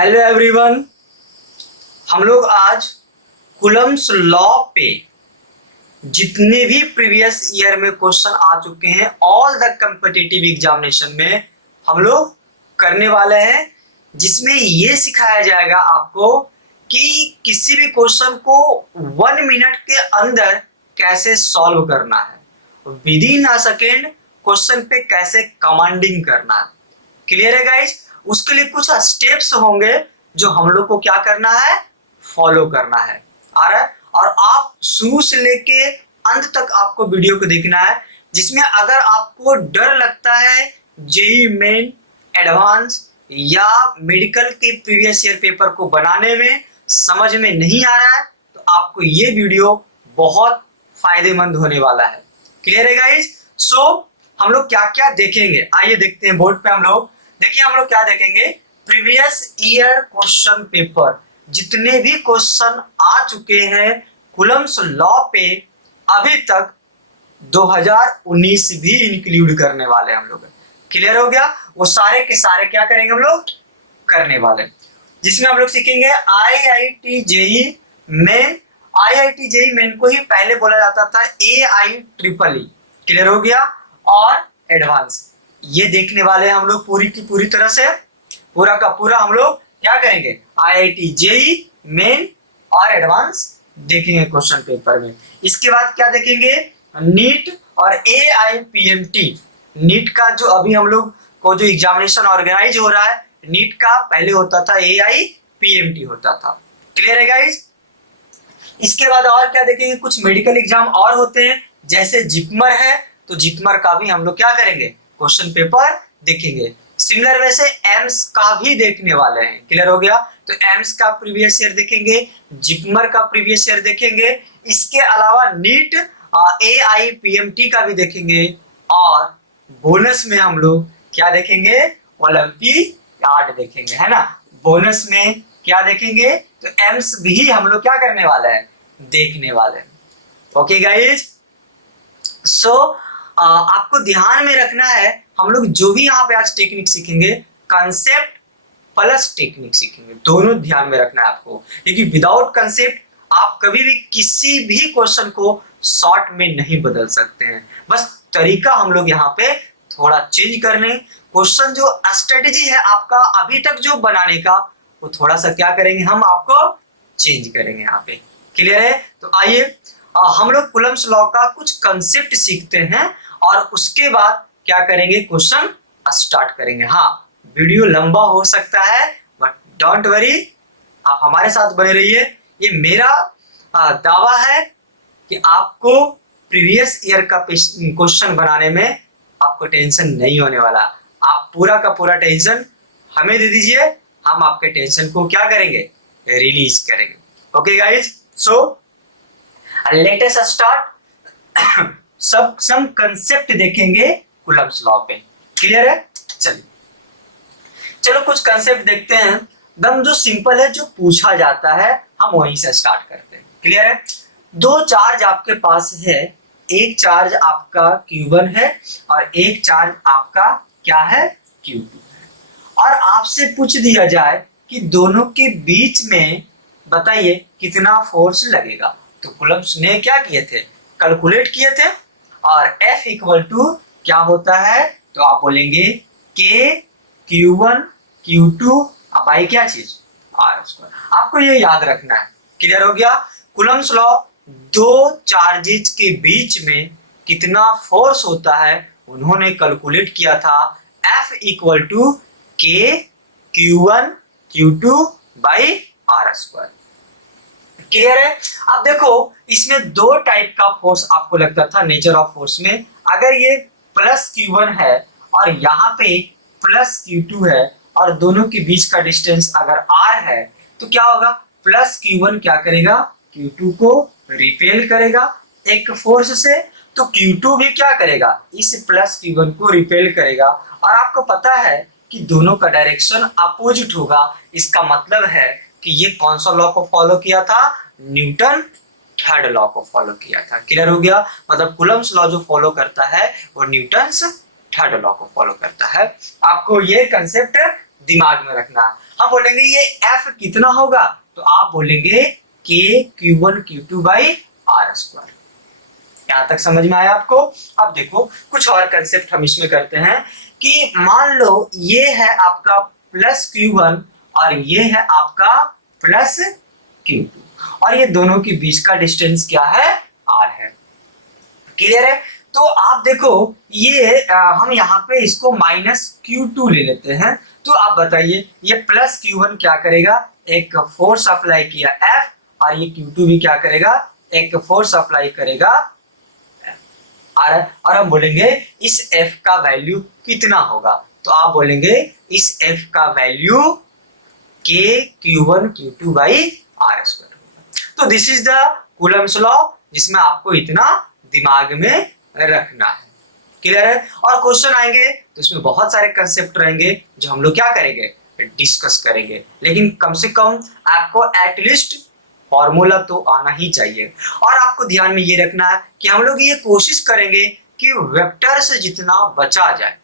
Hello everyone. हम लोग आज कूलम्ब्स लॉ पे जितने भी प्रीवियस ईयर में क्वेश्चन आ चुके हैं ऑल द कम्पिटिटिव एग्जामिनेशन में हम लोग करने वाले हैं, जिसमें ये सिखाया जाएगा आपको कि किसी भी क्वेश्चन को 1 मिनट के अंदर कैसे सॉल्व करना है, with in a second question पे कैसे कमांडिंग करना है। क्लियर है गाइज? उसके लिए कुछ स्टेप्स होंगे जो हम लोग को क्या करना है, फॉलो करना है। आ रहा है? और आप शुरू से लेके अंत तक आपको वीडियो को देखना है, जिसमें अगर आपको डर लगता है जेई मेन एडवांस या मेडिकल के प्रीवियस ईयर पेपर को बनाने में समझ में नहीं आ रहा है, तो आपको ये वीडियो बहुत फायदेमंद होने वाला है। क्लियर है गाइज? सो हम लोग क्या क्या देखेंगे, आइए देखते हैं बोर्ड पे। हम लोग देखिए, हम लोग क्या देखेंगे, प्रीवियस ईयर क्वेश्चन पेपर जितने भी क्वेश्चन आ चुके हैं कूलम्ब्स लॉ पे अभी तक 2019 भी इंक्लूड करने वाले हम लोग। क्लियर हो गया? वो सारे के सारे क्या करेंगे, हम लोग करने वाले, जिसमें हम लोग सीखेंगे IIT JEE main. IIT JEE main को ही पहले बोला जाता था AIEEE। क्लियर हो गया? और एडवांस ये देखने वाले हम लोग पूरी की पूरी तरह से, पूरा का पूरा हम लोग क्या करेंगे, आईआईटी जेई मेन और एडवांस देखेंगे क्वेश्चन पेपर में। इसके बाद क्या देखेंगे, नीट और AIPMT। नीट का जो अभी हम लोग को जो एग्जामिनेशन ऑर्गेनाइज हो रहा है, नीट का पहले होता था AIPMT होता था। क्लियर है गाइज? इसके बाद और क्या देखेंगे, कुछ मेडिकल एग्जाम और होते हैं, जैसे जिपमर है, तो जिपमर का भी हम लोग क्या करेंगे, क्वेश्चन पेपर देखेंगे। सिमिलर वैसे एम्स का भी देखने वाले हैं। क्लियर हो गया? तो एम्स का प्रीवियस ईयर देखेंगे, जिपमर का प्रीवियस ईयर देखेंगे, इसके अलावा नीट AIPMT का भी देखेंगे, और बोनस में हम लोग क्या देखेंगे, ओलंपियाड देखेंगे, है ना। बोनस में क्या देखेंगे, तो एम्स भी हम लोग क्या करने वाले हैं, देखने वाले हैं। Okay guys? सो आपको ध्यान में रखना है, हम लोग जो भी यहाँ पे आज टेक्निक सीखेंगे, कंसेप्ट प्लस टेक्निक सीखेंगे, दोनों ध्यान में रखना है आपको, क्योंकि विदाउट कंसेप्ट आप कभी भी किसी भी क्वेश्चन को शॉर्ट में नहीं बदल सकते हैं। बस तरीका हम लोग यहाँ पे थोड़ा चेंज कर लें, क्वेश्चन जो स्ट्रेटेजी है आपका अभी तक जो बनाने का, वो थोड़ा सा क्या करेंगे, हम आपको चेंज करेंगे यहाँ पे। क्लियर है? तो आइए हम लोग कूलम्ब्स लॉ का कुछ कंसेप्ट सीखते हैं, और उसके बाद क्या करेंगे, क्वेश्चन स्टार्ट करेंगे। हाँ, वीडियो लंबा हो सकता है, बट डोंट वरी, आप हमारे साथ बने रहिए। ये मेरा दावा है कि आपको प्रीवियस ईयर का क्वेश्चन बनाने में आपको टेंशन नहीं होने वाला। आप पूरा का पूरा टेंशन हमें दे दीजिए, हम आपके टेंशन को क्या करेंगे, रिलीज करेंगे। Okay guys? So let us start. Some concept देखेंगे कूलम्ब्स लॉ पे। क्लियर है? चलिए चलो कुछ कंसेप्ट देखते हैं, एकदम जो सिंपल है, जो पूछा जाता है, हम वहीं से स्टार्ट करते हैं। क्लियर है? दो चार्ज आपके पास है, एक चार्ज आपका Q1 है और एक चार्ज आपका क्या है, Q2 है, और आपसे पूछ दिया जाए कि दोनों के बीच में बताइए कितना फोर्स लगेगा, तो कूलम्ब्स ने क्या किए थे, कैलकुलेट किए थे, और F इक्वल टू क्या होता है, तो आप बोलेंगे K Q1 Q2 बाई क्या चीज, R²। आपको ये याद रखना है। क्लियर हो गया? कूलम्ब्स लॉ दो चार्जेस के बीच में कितना फोर्स होता है उन्होंने कैलकुलेट किया था, F equal to K Q1 Q2 by R²। Clear है? अब देखो, इसमें दो टाइप का फोर्स आपको लगता था नेचर ऑफ फोर्स में। अगर ये प्लस Q1 है और यहाँ पे प्लस Q2 है, और दोनों के बीच का डिस्टेंस अगर R है, तो क्या होगा, प्लस Q1 क्या करेगा, Q2 को रिपेल करेगा एक फोर्स से, तो Q2 भी क्या करेगा, इस प्लस Q1 को रिपेल करेगा। और आपको पता है कि दोनों का डायरेक्शन अपोजिट होगा। इसका मतलब है कि ये कौन सा लॉ को फॉलो किया था, न्यूटन थर्ड लॉ को फॉलो किया था। क्लियर हो गया? मतलब कूलम्ब्स लॉ जो फॉलो करता है वो न्यूटन्स थर्ड लॉ को फॉलो करता है। आपको ये कंसेप्ट दिमाग में रखना है। हम बोलेंगे ये एफ कितना होगा, तो आप बोलेंगे के Q1 Q2 by R square. यहां तक समझ में आया आपको? अब देखो कुछ और कंसेप्ट हम इसमें करते हैं कि मान लो ये है आपका प्लस Q1 और ये है आपका प्लस Q2 और ये दोनों के बीच का डिस्टेंस क्या है, R है। क्लियर है? तो आप देखो ये हम यहाँ पे इसको माइनस Q2 ले लेते हैं, तो आप बताइए ये प्लस Q1 क्या करेगा, एक फोर्स अप्लाई किया F, और ये Q2 भी क्या करेगा, एक फोर्स अप्लाई करेगा R, और हम बोलेंगे इस F का वैल्यू कितना होगा, तो आप बोलेंगे इस F का वैल्यू के Q1 Q2 by R square होगा। तो this is the Coulomb's law, जिसमें आपको इतना दिमाग में रखना है। क्लियर है? और क्वेश्चन आएंगे तो इसमें बहुत सारे कंसेप्ट रहेंगे जो हम लोग क्या करेंगे, डिस्कस करेंगे, लेकिन कम से कम आपको एटलीस्ट फॉर्मूला तो आना ही चाहिए। और आपको ध्यान में ये रखना है कि हम लोग ये कोशिश करेंगे कि वेक्टर से जितना बचा जाए,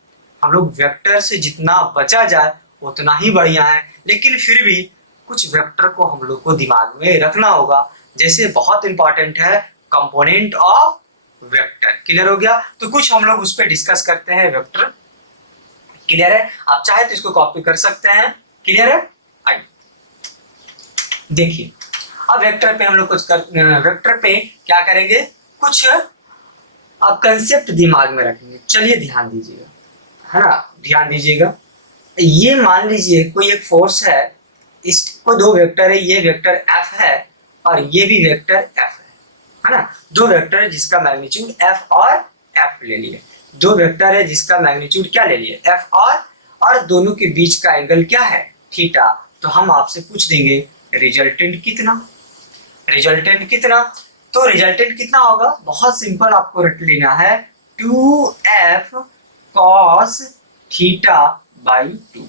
हम लोग वेक्टर से जितना बचा जाए उतना ही बढ़िया है, लेकिन फिर भी कुछ वेक्टर को हम लोग को दिमाग में रखना होगा। जैसे बहुत इंपॉर्टेंट है कंपोनेंट ऑफ वेक्टर। क्लियर हो गया? तो कुछ हम लोग उस पर डिस्कस करते हैं वेक्टर। क्लियर है? आप चाहे तो इसको कॉपी कर सकते हैं। क्लियर है? आइए देखिए, अब वेक्टर पे हम लोग कुछ वेक्टर पे क्या करेंगे, कुछ अब कंसेप्ट दिमाग में रखेंगे। चलिए ध्यान दीजिएगा, है ना, ध्यान दीजिएगा। ये मान लीजिए कोई एक फोर्स है, इसको दो वेक्टर है, ये वेक्टर F है और ये भी वेक्टर F है ना। दो वेक्टर है जिसका मैग्नीट्यूड F और F ले लिए, दो वेक्टर है जिसका मैग्नीट्यूड क्या ले लिए, F और दोनों के बीच का एंगल क्या है, थीटा। तो हम आपसे पूछ देंगे रिजल्टेंट कितना, रिजल्टेंट कितना। तो रिजल्टेंट कितना होगा, बहुत सिंपल, आपको रट लेना है 2F cos थीटा बाई 2।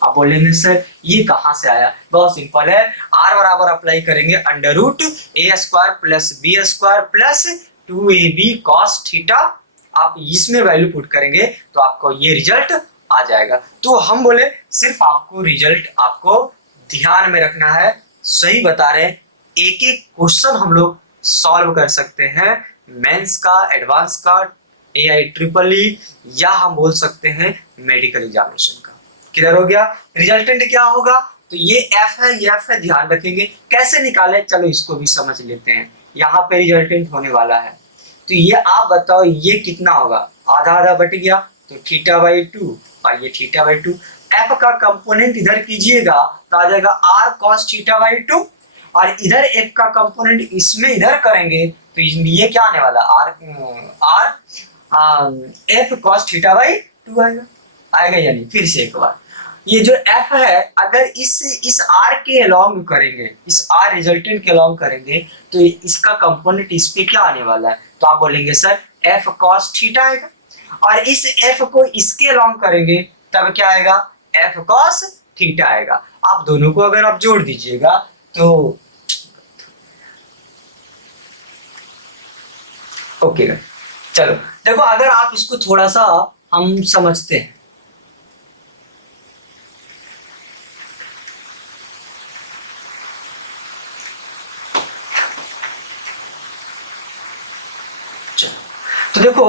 आप बोलेंगे सर ये कहां से आया, बहुत सिंपल है, R बराबर अप्लाई करेंगे under root A square plus B square plus 2ab cos theta. आप इसमें वैल्यू पुट करेंगे तो आपको ये रिजल्ट आ जाएगा। तो हम बोले सिर्फ आपको रिजल्ट आपको ध्यान में रखना है, सही बता रहे हैं, एक एक क्वेश्चन हम लोग सॉल्व कर सकते हैं, मेंस का, एडवांस का, AI-EEE या हम बोल सकते हैं मेडिकल एग्जामिनेशन का। क्लियर हो गया? रिजल्टेंट क्या होगा, तो ये F है, ये F है, ध्यान रखेंगे। कैसे निकाले, चलो इसको भी समझ लेते हैं। यहाँ पे रिजल्टेंट होने वाला है, तो ये आप बताओ ये कितना होगा, आधा आधा बट गया तो थीटा बाई 2 और ये थीटा बाई 2। F का कंपोनेंट इधर कीजिएगा तो आ जाएगा R cos थीटा बाई 2 और इधर F का कंपोनेंट इसमें इधर करेंगे तो ये क्या आने वाला, F cos थीटा बाई 2 आएगा यानी फिर से एक बार ये जो F है अगर इस R के अलोंग करेंगे, इस R रिजल्टेंट के अलोंग करेंगे तो इसका कंपोनेंट इस पे क्या आने वाला है, तो आप बोलेंगे सर F cos थीटा आएगा, और इस F को इसके अलोंग करेंगे तब क्या आएगा, F cos थीटा आएगा। आप दोनों को अगर आप जोड़ दीजिएगा तो ओके। चलो देखो, अगर आप इसको थोड़ा सा हम समझते हैं, तो देखो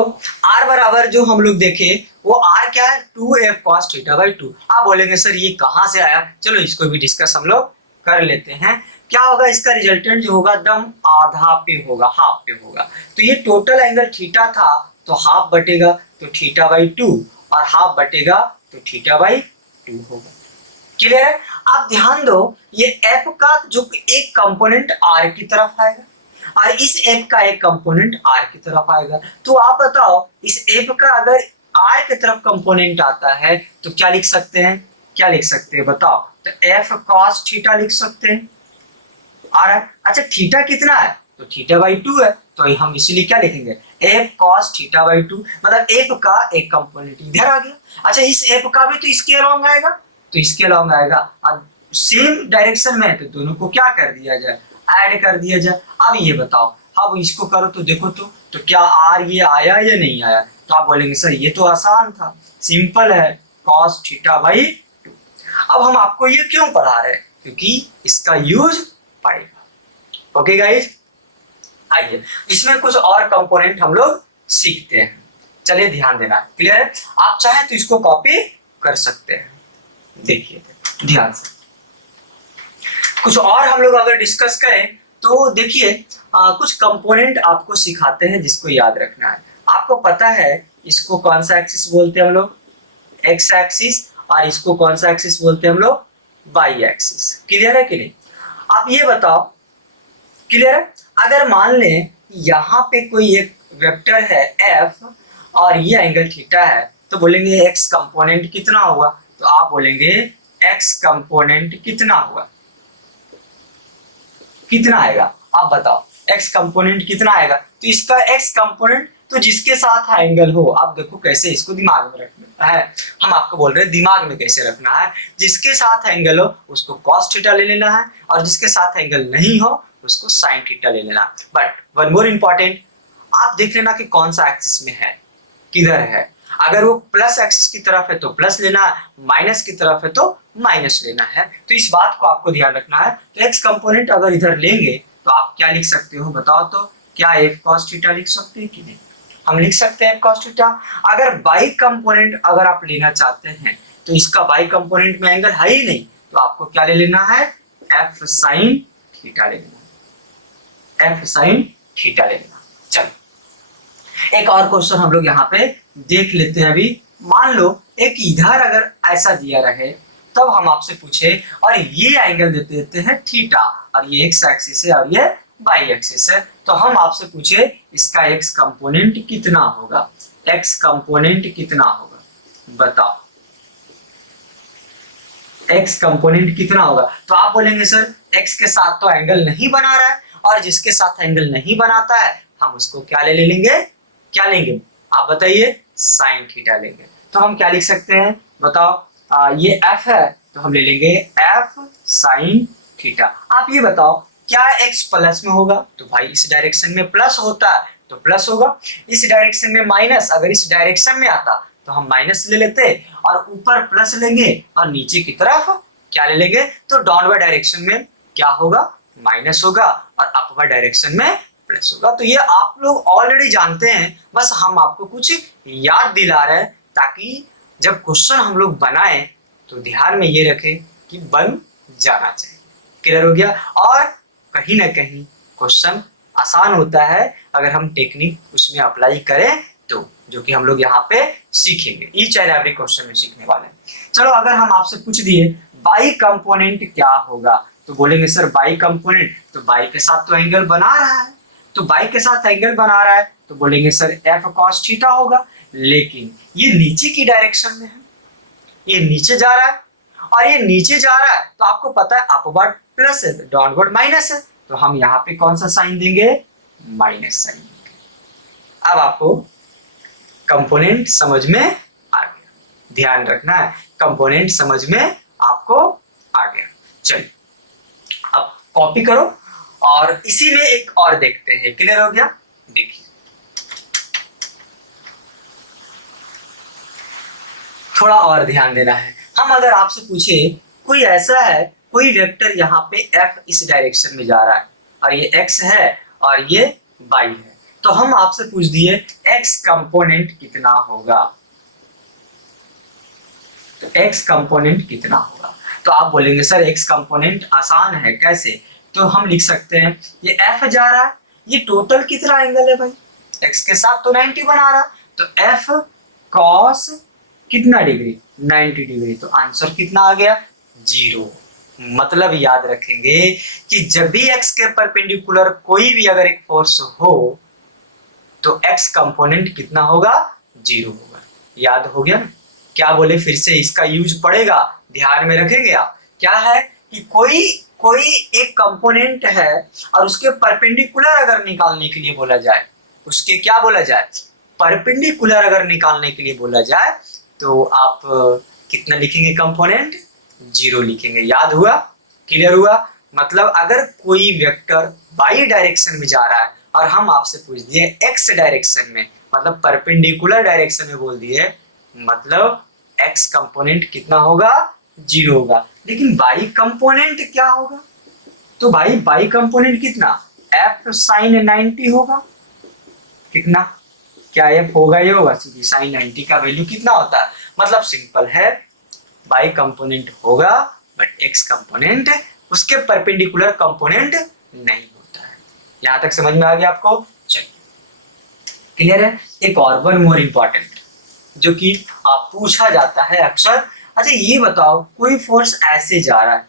R बराबर जो हम लोग देखे वो R क्या है, 2F cos थीटा बाई 2। आप बोलेंगे सर ये कहां से आया, चलो इसको भी डिस्कस हम लोग कर लेते हैं। क्या होगा, इसका रिजल्टेंट जो होगा एकदम आधा पे होगा, हाफ पे होगा। तो ये टोटल एंगल थीटा था तो हाफ बटेगा तो थीटा बाई 2 और हाफ बटेगा तो थीटा बाई 2 होगा। क्लियर है? आप ध्यान दो, ये F का जो एक कंपोनेंट R की तरफ आएगा और इस F का एक कंपोनेंट R की तरफ आएगा। तो आप बताओ इस F का अगर R की तरफ कंपोनेंट आता है तो क्या लिख सकते हैं, क्या लिख सकते हैं बताओ, तो F cos थीटा लिख सकते हैं। अच्छा थीटा कितना है, तो थीटा बाई 2 है, तो हम इसलिए क्या लिखेंगे, F cos थीटा बाई 2, मतलब F का एक कंपोनेंट इधर आ गया। अच्छा इस F का भी तो इसके अलोंग आएगा, तो इसके अलोंग आएगा, अब सेम डायरेक्शन में है तो दोनों को क्या कर दिया जाए, ऐड कर दिया जाए। अब ये बताओ, अब इसको करो तो देखो तो क्या R ये आया या नहीं आया, तो आप बोलेंगे सर ये तो आसान था, सिंपल है, cos थीटा बाई 2। अब हम आपको ये क्यों पढ़ा रहे हैं, क्योंकि इसका यूज पड़ेगा। ओके गाइज, आइए इसमें कुछ और कंपोनेंट हम लोग सीखते हैं। चलिए ध्यान देना, क्लियर है? आप चाहे तो इसको कॉपी कर सकते हैं। देखिए ध्यान से, कुछ और हम लोग अगर डिस्कस करें तो देखिए कुछ कंपोनेंट आपको सिखाते हैं जिसको याद रखना है। आपको पता है इसको कौन सा एक्सिस बोलते हैं हम लोग, एक्स एक्सिस, और इसको कौन सा एक्सिस बोलते हैं हम लोग, वाई एक्सिस। क्लियर है कि नहीं? आप ये बताओ, क्लियर है? अगर मान लें यहाँ पे कोई एक वेक्टर है एफ और ये एंगल थीटा है, तो बोलेंगे एक्स कंपोनेंट कितना होगा? तो आप बोलेंगे एक्स कंपोनेंट कितना होगा, कितना आएगा? आप बताओ एक्स कंपोनेंट कितना आएगा? तो इसका एक्स कंपोनेंट तो जिसके साथ एंगल हो, आप देखो कैसे इसको दिमाग में रखना है, हम आपको बोल रहे हैं दिमाग में कैसे रखना है। जिसके साथ एंगल हो उसको कॉस थीटा ले लेना है, और जिसके साथ एंगल नहीं हो उसको साइन थीटा ले लेना। बट वन मोर इंपॉर्टेंट, आप देख लेना कि कौन सा एक्सिस में है, किधर है। अगर वो प्लस एक्सिस की तरफ है तो प्लस लेना है, माइनस की तरफ है तो माइनस लेना है। तो इस बात को आपको ध्यान रखना है। तो एक्स कंपोनेंट अगर इधर लेंगे तो आप क्या लिख सकते हो बताओ तो? क्या एफ कॉस थीटा लिख सकते हैं कि नहीं? हम लिख सकते हैं एफ कॉस थीटा। अगर बाई कंपोनेंट अगर आप लेना चाहते हैं तो इसका बाई कंपोनेंट में एंगल है ही नहीं, तो आपको क्या ले लेना है, एफ साइन थीटा ले लेना, एफ साइन थीटा ले लेना। चलो एक और क्वेश्चन हम लोग यहाँ पे देख लेते हैं। अभी मान लो एक इधर अगर ऐसा दिया रहे, तब हम आपसे पूछे और ये एंगल देते देते हैं थीटा, और ये एक्स एक्सिस है और ये वाई एक्सिस है, तो हम आपसे पूछे इसका एक्स कंपोनेंट कितना होगा, एक्स कंपोनेंट कितना होगा बताओ, एक्स कंपोनेंट कितना होगा? तो आप बोलेंगे सर एक्स के साथ तो एंगल नहीं बना रहा है, और जिसके साथ एंगल नहीं बनाता है हम उसको क्या ले लेंगे, क्या लेंगे आप बताइए, साइन थीटा लेंगे। तो हम क्या लिख सकते हैं बताओ? ये f है तो हम ले लेंगे f साइन थीटा। आप ये बताओ क्या x प्लस में होगा? तो भाई इस डायरेक्शन में प्लस होता है तो प्लस होगा, इस डायरेक्शन में माइनस, अगर इस डायरेक्शन में आता तो हम माइनस ले लेते, और ऊपर प्लस लेंगे और नीचे की तरफ क्या ले लेंगे, तो डाउनवर्ड डायरेक्शन में क्या होगा, माइनस होगा, और अपवर्ड डायरेक्शन में प्लस होगा। तो ये आप लोग ऑलरेडी जानते हैं, बस हम आपको कुछ याद दिला रहे हैं ताकि जब क्वेश्चन हम लोग बनाए तो ध्यान में ये रखें कि बन जाना चाहिए। क्लियर हो गया? और कहीं ना कहीं क्वेश्चन आसान होता है अगर हम टेक्निक उसमें अप्लाई करें तो, जो कि हम लोग यहाँ पे सीखेंगे, ईच एंड एवरी क्वेश्चन में सीखने वाले हैं। चलो अगर हम आपसे पूछ दिए बाई कंपोनेंट क्या होगा, तो बोलेंगे सर बाई कंपोनेंट, तो बाई के साथ तो एंगल बना रहा है, तो बाई के साथ एंगल बना रहा है तो बोलेंगे सर एफ कॉस थीटा होगा। लेकिन ये नीचे की डायरेक्शन में है, ये नीचे जा रहा है, और ये नीचे जा रहा है तो आपको पता है अपवर्ड प्लस है तो डाउनवर्ड माइनस है, तो हम यहाँ पे कौन सा साइन देंगे, माइनस साइन। अब आपको कंपोनेंट समझ में आ गया, ध्यान रखना है कंपोनेंट समझ में आपको आ गया। चलिए अब कॉपी करो और इसी में एक और देखते हैं। क्लियर हो गया? देखिए थोड़ा और ध्यान देना है। हम अगर आपसे पूछे कोई ऐसा है, कोई वेक्टर यहाँ पे f इस डायरेक्शन में जा रहा है और ये x है और ये y है, तो हम आपसे पूछ दिए x कंपोनेंट कितना होगा, तो x कंपोनेंट कितना होगा? तो आप बोलेंगे सर x कंपोनेंट आसान है, कैसे? तो हम लिख सकते हैं ये f जा रहा है, ये टोटल कितना एंगल है भाई, x के साथ तो 90 बना रहा, तो f cos कितना डिग्री, 90 डिग्री, तो आंसर कितना आ गया, 0। मतलब याद रखेंगे कि जब भी x के परपेंडिकुलर कोई भी अगर एक फोर्स हो तो x कंपोनेंट कितना होगा, 0 होगा। याद हो गया? क्या बोले फिर से, इसका यूज पड़ेगा, ध्यान में रखेंगे आप। क्या है कि कोई एक कंपोनेंट है और उसके परपेंडिकुलर अगर निकालने के लिए बोला जाए, उसके क्या बोला जाए, परपेंडिकुलर अगर निकालने के लिए बोला जाए तो आप कितना लिखेंगे, कंपोनेंट 0 लिखेंगे। याद हुआ? क्लियर हुआ? मतलब अगर कोई वेक्टर बाई डायरेक्शन में जा रहा है और हम आपसे पूछ दिए एक्स डायरेक्शन में, मतलब परपेंडिकुलर डायरेक्शन में बोल दिए, मतलब एक्स कंपोनेंट कितना होगा, जीरो होगा, लेकिन बाई कंपोनेंट क्या होगा? तो भाई बाई कंपोनेंट कितना, एफ साइन 90 होगा। कितना, क्या एफ होगा, ये होगा साइन 90 का वैल्यू कितना होता है, मतलब सिंपल है, बाई कंपोनेंट होगा बट एक्स कंपोनेंट उसके परपेंडिकुलर कंपोनेंट नहीं होता है। यहां तक समझ में आ गया आपको? चलिए क्लियर है। एक और वन मोर इंपॉर्टेंट जो कि पूछा जाता है अक्सर। अच्छा ये बताओ, कोई फोर्स ऐसे जा रहा है,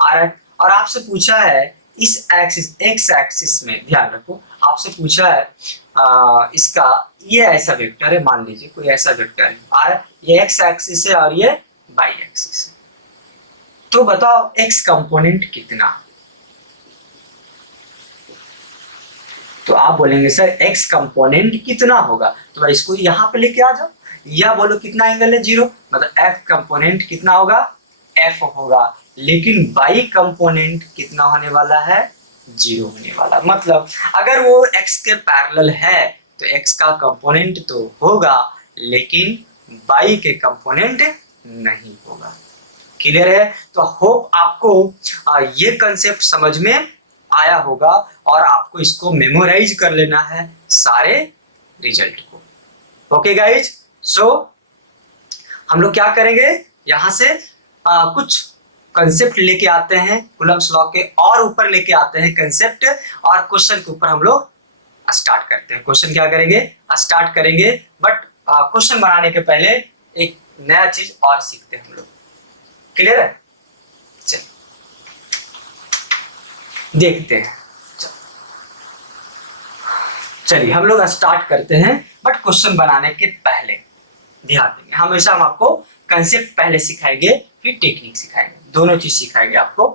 आ रहा है, और आपसे पूछा है इस एक्सिस, एक्स एक्सिस में, ध्यान रखो, आपसे पूछा है इसका, ये ऐसा वेक्टर है, मान लीजिए कोई ऐसा वेक्टर है, और ये एक्स एक्सिस है और ये वाई एक्सिस है, तो बताओ एक्स कंपोनेंट कितना? तो आप बोलेंगे सर एक्स कंपोनेंट कितना होगा, तो भाई इसको यहां पे लेके आ जाओ, या बोलो कितना एंगल है, जीरो, मतलब एफ कंपोनेंट कितना होगा, एफ होगा, लेकिन बाई कंपोनेंट कितना होने वाला है, जीरो होने वाला। मतलब अगर वो एक्स के पैरेलल है तो एक्स का कंपोनेंट तो होगा, लेकिन बाई के कंपोनेंट नहीं होगा। क्लियर है? तो होप आपको ये कंसेप्ट समझ में आया होगा, और आपको इसको मेमोराइज कर लेना है सारे रिजल्ट को। ओके गाइज, सो हम लोग क्या करेंगे, यहां से कुछ कंसेप्ट लेके आते हैं कूलम्स लॉ के, और ऊपर लेके आते हैं कंसेप्ट, और क्वेश्चन के ऊपर हम लोग स्टार्ट करते हैं। क्वेश्चन क्या करेंगे, स्टार्ट करेंगे, बट क्वेश्चन बनाने के पहले एक नया चीज और सीखते हैं हम लोग। क्लियर है? देखते हैं, चलिए हम लोग स्टार्ट करते हैं, बट क्वेश्चन बनाने के पहले ध्यान देंगे, हमेशा हम आपको कंसेप्ट पहले सिखाएंगे फिर टेक्निक सिखाएंगे, दोनों चीज सिखाएंगे आपको।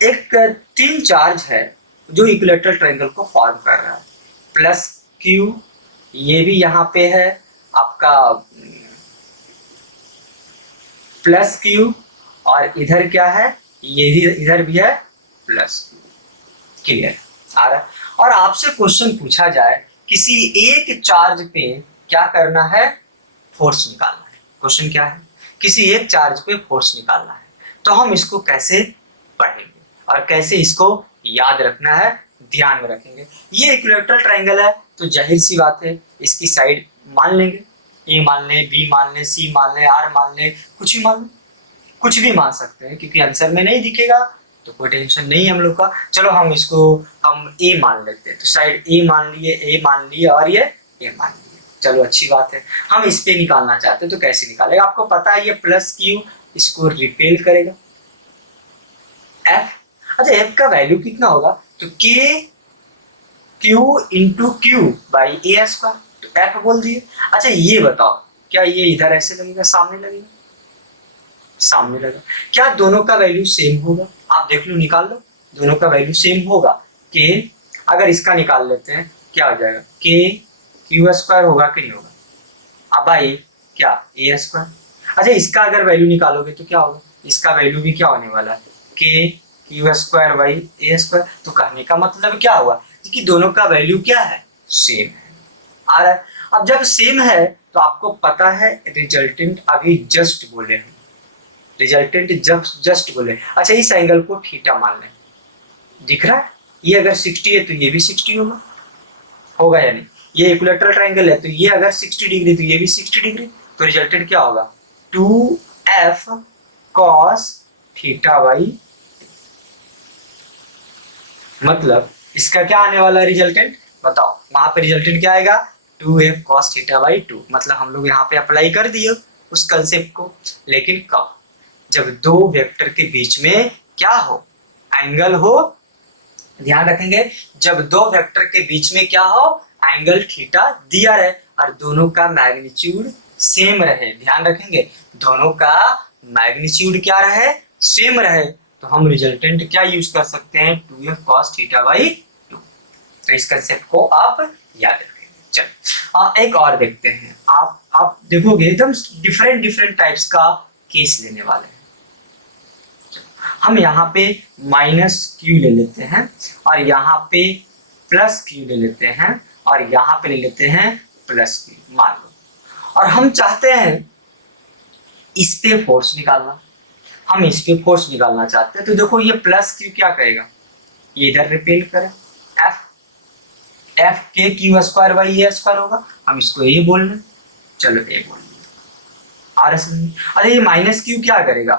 एक तीन चार्ज है जो इक्विलैटरल ट्रायंगल को फॉर्म कर रहा है, प्लस क्यू, ये भी यहाँ पे है आपका प्लस क्यू, और इधर क्या है, ये भी इधर भी है प्लस क्यू। क्लियर आ रहा है? और आपसे क्वेश्चन पूछा जाए किसी एक चार्ज पे क्या करना है, फोर्स निकालना है। क्वेश्चन क्या है, किसी एक चार्ज पे फोर्स निकालना है, तो हम इसको कैसे पढ़ेंगे और कैसे इसको याद रखना है, ध्यान में रखेंगे। ये इक्विलैटरल ट्रायंगल है, तो जाहिर सी बात है इसकी साइड मान लेंगे, ए मान लें, बी मान लें, सी मान लें, आर मान लें, कुछ भी मान लें, कुछ भी मान सकते हैं, क्योंकि आंसर में नहीं दिखेगा तो कोई टेंशन नहीं है हम लोग का। चलो हम इसको हम ए मान लेते हैं, तो साइड ए मान लिए, ए मान लिए, और ये ए मान लिए, चलो अच्छी बात है। हम इस पे निकालना चाहते हैं तो कैसे निकालेगा, आपको पता है ये प्लस क्यू इसको रिपेल करेगा एफ। अच्छा एफ का वैल्यू कितना होगा, तो K Q into Q by A square, तो एफ बोल दिए। अच्छा ये बताओ, क्या ये इधर ऐसे लगेगा, सामने लगेगा, सामने लगा, क्या दोनों का वैल्यू सेम होगा, आप देख लो, निकाल लो, दोनों का वैल्यू सेम होगा। के अगर इसका निकाल लेते हैं क्या हो जाएगा, के क्यू स्क्वायर होगा कि नहीं होगा, अब भाई क्या ए स्क्वायर। अच्छा इसका अगर वैल्यू निकालोगे तो क्या होगा, इसका वैल्यू भी क्या होने वाला है, के Q square by A square. तो कहने का मतलब क्या हुआ कि दोनों का वैल्यू क्या है, सेम है। आ रहा है? अब जब सेम है तो आपको पता है रिजल्टेंट अभी जस्ट बोले हैं, रिजल्टेंट जब जस्ट बोले। अच्छा इस एंगल को थीटा मान लें, दिख रहा है, ये अगर 60 है तो ये भी 60 होगा, होगा या नहीं, ये इक्विलैटरल ट्रायंगल है तो ये अगर 60 डिग्री तो ये भी 60 डिग्री, तो रिजल्टेंट क्या होगा, 2f cos थीटा बाई, मतलब इसका क्या आने वाला है रिजल्टेंट, बताओ वहां पे रिजल्टेंट क्या आएगा, 2f cos थीटा बाई 2। मतलब हम लोग यहाँ पे अप्लाई कर दिए उस कंसेप्ट को, लेकिन कब, जब दो वेक्टर के बीच में क्या हो, एंगल हो, ध्यान रखेंगे, जब दो वेक्टर के बीच में क्या हो, एंगल थीटा दिया रहे और दोनों का मैग्नीट्यूड सेम रहे, ध्यान रखेंगे, दोनों का मैग्नीट्यूड क्या रहे, सेम रहे, तो हम रिजल्टेंट क्या यूज कर सकते हैं, 2f cos थीटा बाई 2। तो इस कंसेप्ट को आप याद रखेंगे। चलिए एक और देखते हैं, आप देखोगे एकदम डिफरेंट टाइप्स का केस लेने वाले हैं। हम यहाँ पे माइनस क्यू ले लेते हैं, और यहाँ पे प्लस क्यू ले लेते हैं, और यहाँ पे ले लेते हैं प्लस क्यू, मान लो, और हम चाहते हैं इस पे फोर्स निकालना, हम इस पे फोर्स निकालना चाहते हैं। तो देखो ये प्लस क्यू क्या करेगा, ये इधर रिपेल करे, एफ एफ के Q square by A square होगा, हम इसको ए बोल रहे हैं, चलो ए बोल रहे आर एस। अरे ये माइनस क्यू क्या करेगा,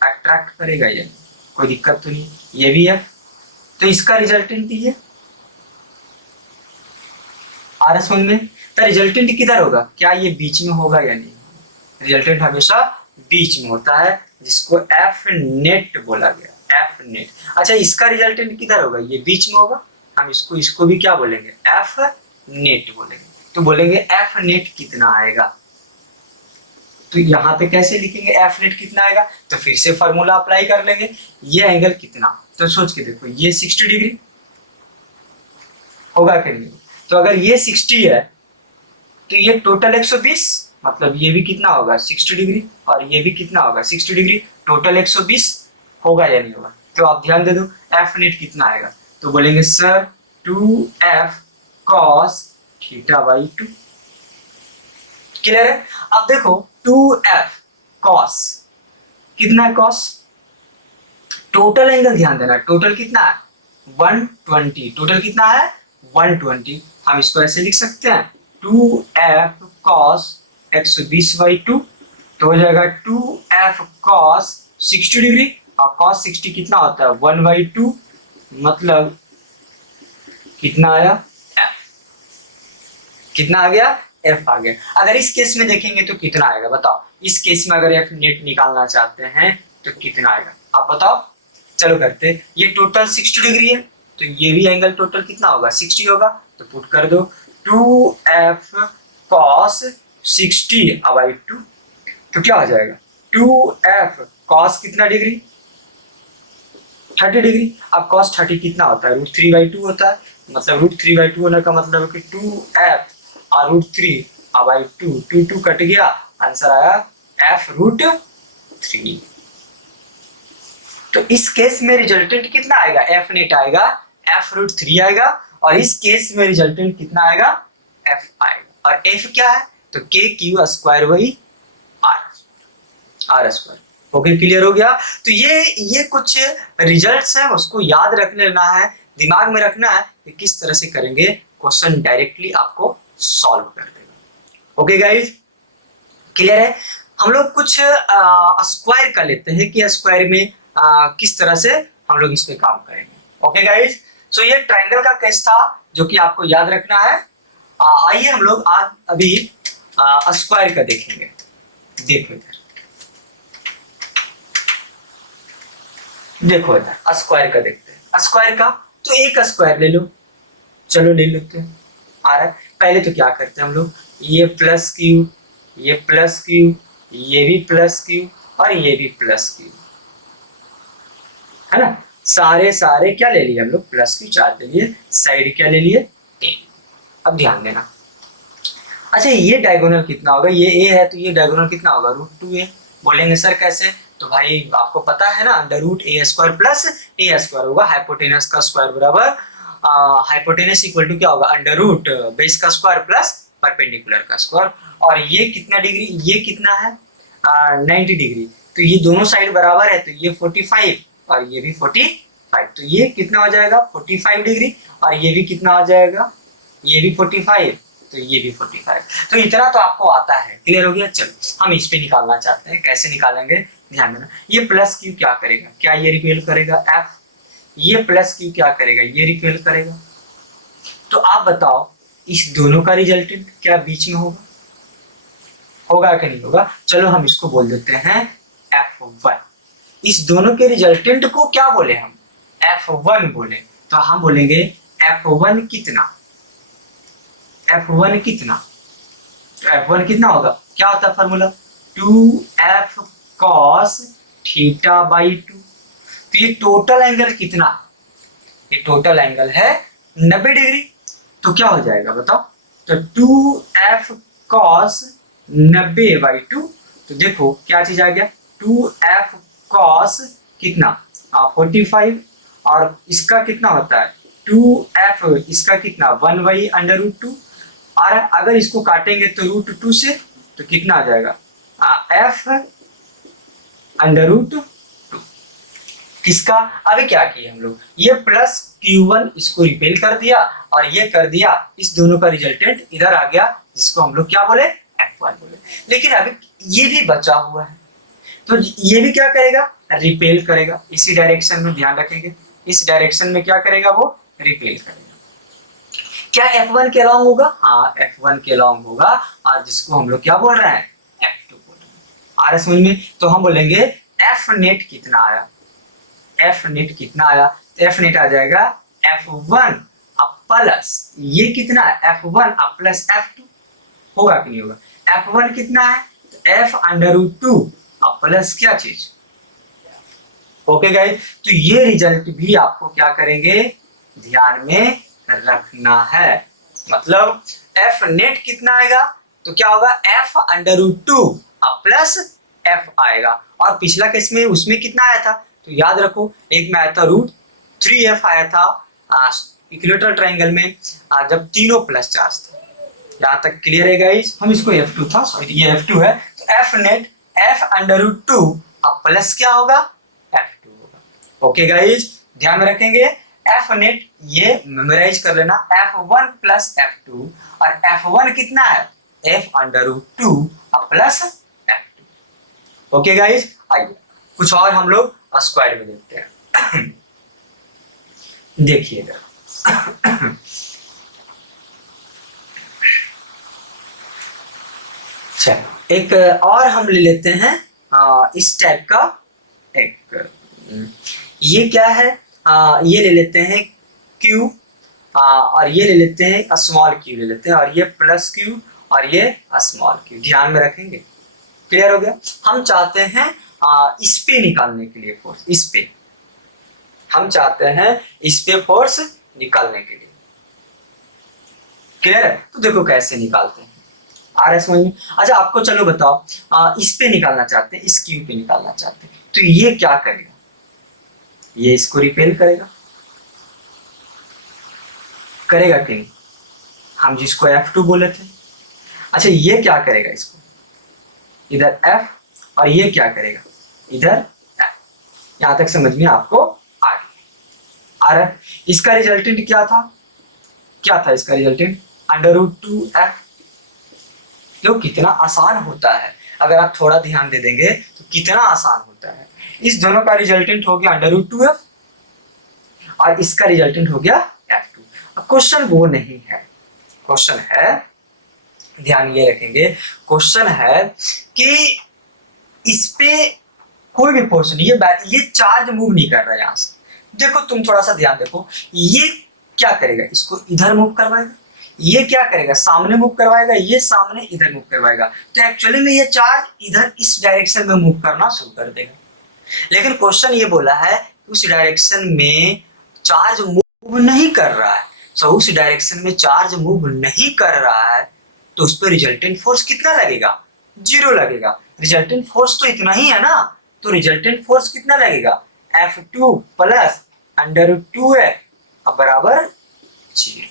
अट्रैक्ट करेगा, ये कोई दिक्कत तो नहीं, ये भी है, तो इसका रिजल्टेंट ये आर एस वन में। तो रिजल्टेंट किधर होगा, क्या ये बीच में होगा या नहीं, रिजल्टेंट हमेशा बीच में होता है, जिसको एफ नेट बोला गया, एफ नेट। अच्छा इसका रिजल्टेंट किधर होगा, ये बीच में होगा, हम इसको भी क्या बोलेंगे, एफ नेट बोलेंगे। तो बोलेंगे एफ नेट कितना आएगा, तो यहाँ पे कैसे लिखेंगे एफ नेट कितना आएगा, तो फिर से फॉर्मूला अप्लाई कर लेंगे, ये एंगल कितना, तो सोच के देखो ये 60 डिग्री होगा कि नहीं। तो अगर ये 60 है तो ये टोटल 120, मतलब ये भी कितना होगा 60 डिग्री, और ये भी कितना होगा 60 डिग्री, टोटल 120 होगा या नहीं होगा। तो आप ध्यान दे दो एफ नेट कितना आएगा, तो बोलेंगे sir 2f cos theta by 2। Clear है। अब देखो 2f cos कितना है, cos टोटल एंगल ध्यान देना, टोटल कितना है 120, टोटल कितना है 120। हम इसको ऐसे लिख सकते हैं 2f cos 120 बाई 2, तो हो जाएगा 2f cos 60 डिग्री, और cos 60 कितना होता है 1 बाई 2, मतलब कितना आया f, कितना आ गया f आ गया। अगर इस केस में देखेंगे तो कितना आएगा बताओ, इस केस में अगर f नेट निकालना चाहते हैं तो कितना आएगा आप बताओ। चलो करते, ये टोटल 60 डिग्री है, तो ये भी एंगल टोटल कितना होगा 60 होगा, तो पुट कर दो 2f cos 60 बाई 2, तो क्या हो जाएगा 2f cos कितना डिग्री 30 डिग्री। अब cos 30 कितना होता है √3 बाई 2 होता है, मतलब √3 बाई 2 होने का मतलब है कि 2f और √3 बाई 2, 2 कट गया, आंसर आया f√3। तो इस केस में रिजल्टेंट कितना आएगा, f नेट आएगा f√3 आएगा, और इस केस में रिजल्टेंट कितना आएगा f आएगा, और f क्या है तो k Q square by R square. Okay clear हो गया। तो ये कुछ रिजल्ट्स हैं, उसको याद रख लेना है, दिमाग में रखना है कि किस तरह से करेंगे, क्वेश्चन डायरेक्टली आपको सॉल्व कर देगा। ओके गाइज क्लियर है। हम लोग कुछ स्क्वायर कर लेते हैं कि स्क्वायर में किस तरह से हम लोग इस पे काम करेंगे। ओके गाइज, सो ये ट्रायंगल का केस था जो कि आपको याद रखना है। आइए हम लोग आज अभी स्क्वायर का देखेंगे। देखो इधर, देखो इधर स्क्वायर का देखते हैं। स्क्वायर का तो एक स्क्वायर ले लो, चलो ले लेते हैं। आ रहा है, पहले तो क्या करते हैं हम लोग, ये प्लस क्यू, ये प्लस क्यू, ये भी प्लस क्यू, और ये भी प्लस क्यू, है ना। सारे क्या ले लिए हम लोग, प्लस क्यू 4 ले लिए, साइड क्या ले लिए 10। अब ध्यान देना, अच्छा ये डायगोनल कितना होगा, ये ए है तो ये डायगोनल कितना होगा √2a। बोलेंगे सर कैसे, तो भाई आपको पता है ना √a² प्लस a² होगा, हाइपोटेनस का स्क्वायर बराबर हाइपोटेनस इक्वल टू क्या होगा √बेस का स्क्वायर प्लस परपेंडिकुलर का स्क्वायर। और ये कितना डिग्री, ये कितना है 90 डिग्री, तो ये दोनों साइड बराबर है, तो ये 45 और ये भी 45, तो ये कितना हो जाएगा 45 डिग्री, और ये भी कितना हो जाएगा, ये भी 45, तो ये भी 45। तो इतना तो आपको आता है, क्लियर हो गया। चलो हम इस पे निकालना चाहते हैं, कैसे निकालेंगे ध्यान देना। ये प्लस क्यू क्या करेगा, क्या ये रिपेल करेगा एफ, ये प्लस क्यू क्या करेगा, ये रिपेल करेगा। तो आप बताओ इस दोनों का रिजल्टेंट क्या बीच में होगा, होगा कि नहीं होगा। चलो हम इसको बोल देते हैं F1। इस दोनों के रिजल्टेंट को क्या बोले हम, F1 बोले, तो हम बोलेंगे F1 कितना, F1 कितना, तो F1 कितना होगा, क्या होता है formula 2f cos theta by 2। तो ये टोटल एंगल कितना, ये टोटल एंगल है 90 डिग्री, तो क्या हो जाएगा बताओ, तो 2f cos 90 बाई 2। तो देखो क्या चीज आ गया 2f cos कितना 45, और इसका कितना होता है 2f, इसका कितना 1 बाई √2, और अगर इसको काटेंगे तो √2 से तो कितना आ जाएगा एफ अंडर रूट टू। किसका? अभी क्या किए हम लोग, ये प्लस Q1 इसको रिपेल कर दिया और ये कर दिया, इस दोनों का रिजल्टेंट इधर आ गया, जिसको हम लोग क्या बोले, F1 बोले। लेकिन अभी ये भी बचा हुआ है, तो ये भी क्या करेगा, रिपेल करेगा। इसी डायरेक्शन में ध्यान रखेंगे, इस डायरेक्शन में क्या करेगा, वो रिपेल करेगा। क्या F1 के अलॉन्ग होगा? हाँ, F1 के अलॉन्ग होगा, और जिसको हम लोग क्या बोल रहे हैं, F2 बोल रहे हैं। आ रहा समझ में? तो हम बोलेंगे F नेट कितना आया, F नेट कितना आया, तो F नेट आ जाएगा F1 अब प्लस ये कितना है, F1 अब प्लस F2। होगा कि नहीं होगा? F1 कितना है, तो F अंडर रूट टू अब प्लस क्या चीज। ओके गाइस, तो ये रिजल्ट भी आपको क्या करेंगे, ध्यान में रखना है। मतलब F नेट कितना आएगा, तो क्या होगा, F अंडर रूट टू अब प्लस F आएगा। और पिछला केस में उसमें कितना आया था, तो याद रखो, एक में आया था √3F आया था इक्विलेटरल ट्रायंगल में, जब तीनों प्लस चार्ज था। यहाँ तक क्लियर है गाइस? हम इसको F2 था, सॉरी ये F2 है, तो F net F under root two अब प्लस क्या होगा, F2 होगा। ओके गाइस, ध्यान में रखेंगे F नेट, ये मेमोराइज कर लेना, F1 प्लस F2, और F1 कितना है, F अंडर रूट टू अब प्लस F2। ओके गाइस, आइए कुछ और हम लोग स्क्वायर में देखते हैं। देखिए इधर, चलो एक और हम ले लेते हैं इस टाइप का एक, ये क्या है, ये ले लेते हैं Q, और ये ले लेते हैं स्मॉल q ले लेते हैं, और ये प्लस Q और ये स्मॉल q। ध्यान में रखेंगे, क्लियर हो गया? हम चाहते हैं इस पे निकालने के लिए फोर्स, इस पे हम चाहते हैं इस पे फोर्स निकालने के लिए, क्लियर है? तो देखो कैसे निकालते हैं, आ रहा है समझ में? अच्छा आपको चलो बताओ, इस पे निकालना चाहते हैं, इस क्यू पे निकालना चाहते हैं, तो ये क्या करेगा, ये इसको रिपेल करेगा, करेगा कि नहीं? हम जिसको F2 बोले थे। अच्छा ये क्या करेगा, इसको इधर F, और ये क्या करेगा, इधर F। यहां तक समझ में आपको आ रहा है? इसका रिजल्टेंट क्या था, क्या था इसका resultant, under root two F। जो कितना आसान होता है, अगर आप थोड़ा ध्यान दे देंगे तो कितना आसान होता है। इस दोनों का रिजल्टेंट हो गया अंडर रूट टू F, और इसका रिजल्टेंट हो गया F2। अब क्वेश्चन वो नहीं है, क्वेश्चन है, ध्यान ये रखेंगे, क्वेश्चन है कि इस पे कोई भी फोर्स नहीं, ये चार्ज मूव नहीं कर रहा है। यहां से देखो, तुम थोड़ा सा ध्यान देखो, ये क्या करेगा, इसको इधर मूव करवाएगा, ये क्या करेगा, सामने मूव करवाएगा, ये सामने इधर मूव करवाएगा। तो एक्चुअली में ये चार्ज इधर इस डायरेक्शन में मूव करना शुरू कर देगा। लेकिन क्वेश्चन ये बोला है उस डायरेक्शन में चार्ज मूव नहीं कर रहा है, तो उस डायरेक्शन में चार्ज मूव नहीं कर रहा है, तो उस पर रिजल्टेंट फोर्स कितना लगेगा, 0 लगेगा। रिजल्टेंट फोर्स तो इतना ही है ना, तो रिजल्टेंट फोर्स कितना लगेगा, F2 plus under root to है अब बराबर 0।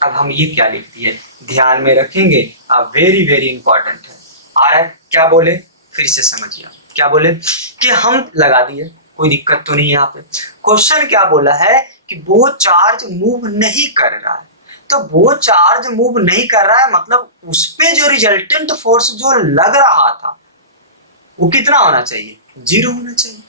अब हम ये क्या लिख दिए, ध्यान में रखेंगे, अब वेरी वेरी इंपॉर्टेंट है। आ रहा है? क्या बोले, फिर से समझिए, क्या बोले कि हम लगा दिए, कोई दिक्कत तो नहीं है। यहाँ पे क्वेश्चन क्या बोला है कि वो चार्ज मूव नहीं कर रहा है, तो वो चार्ज मूव नहीं कर रहा है मतलब उस पे जो रिजल्टेंट फोर्स जो लग रहा था वो कितना होना चाहिए, 0 होना चाहिए।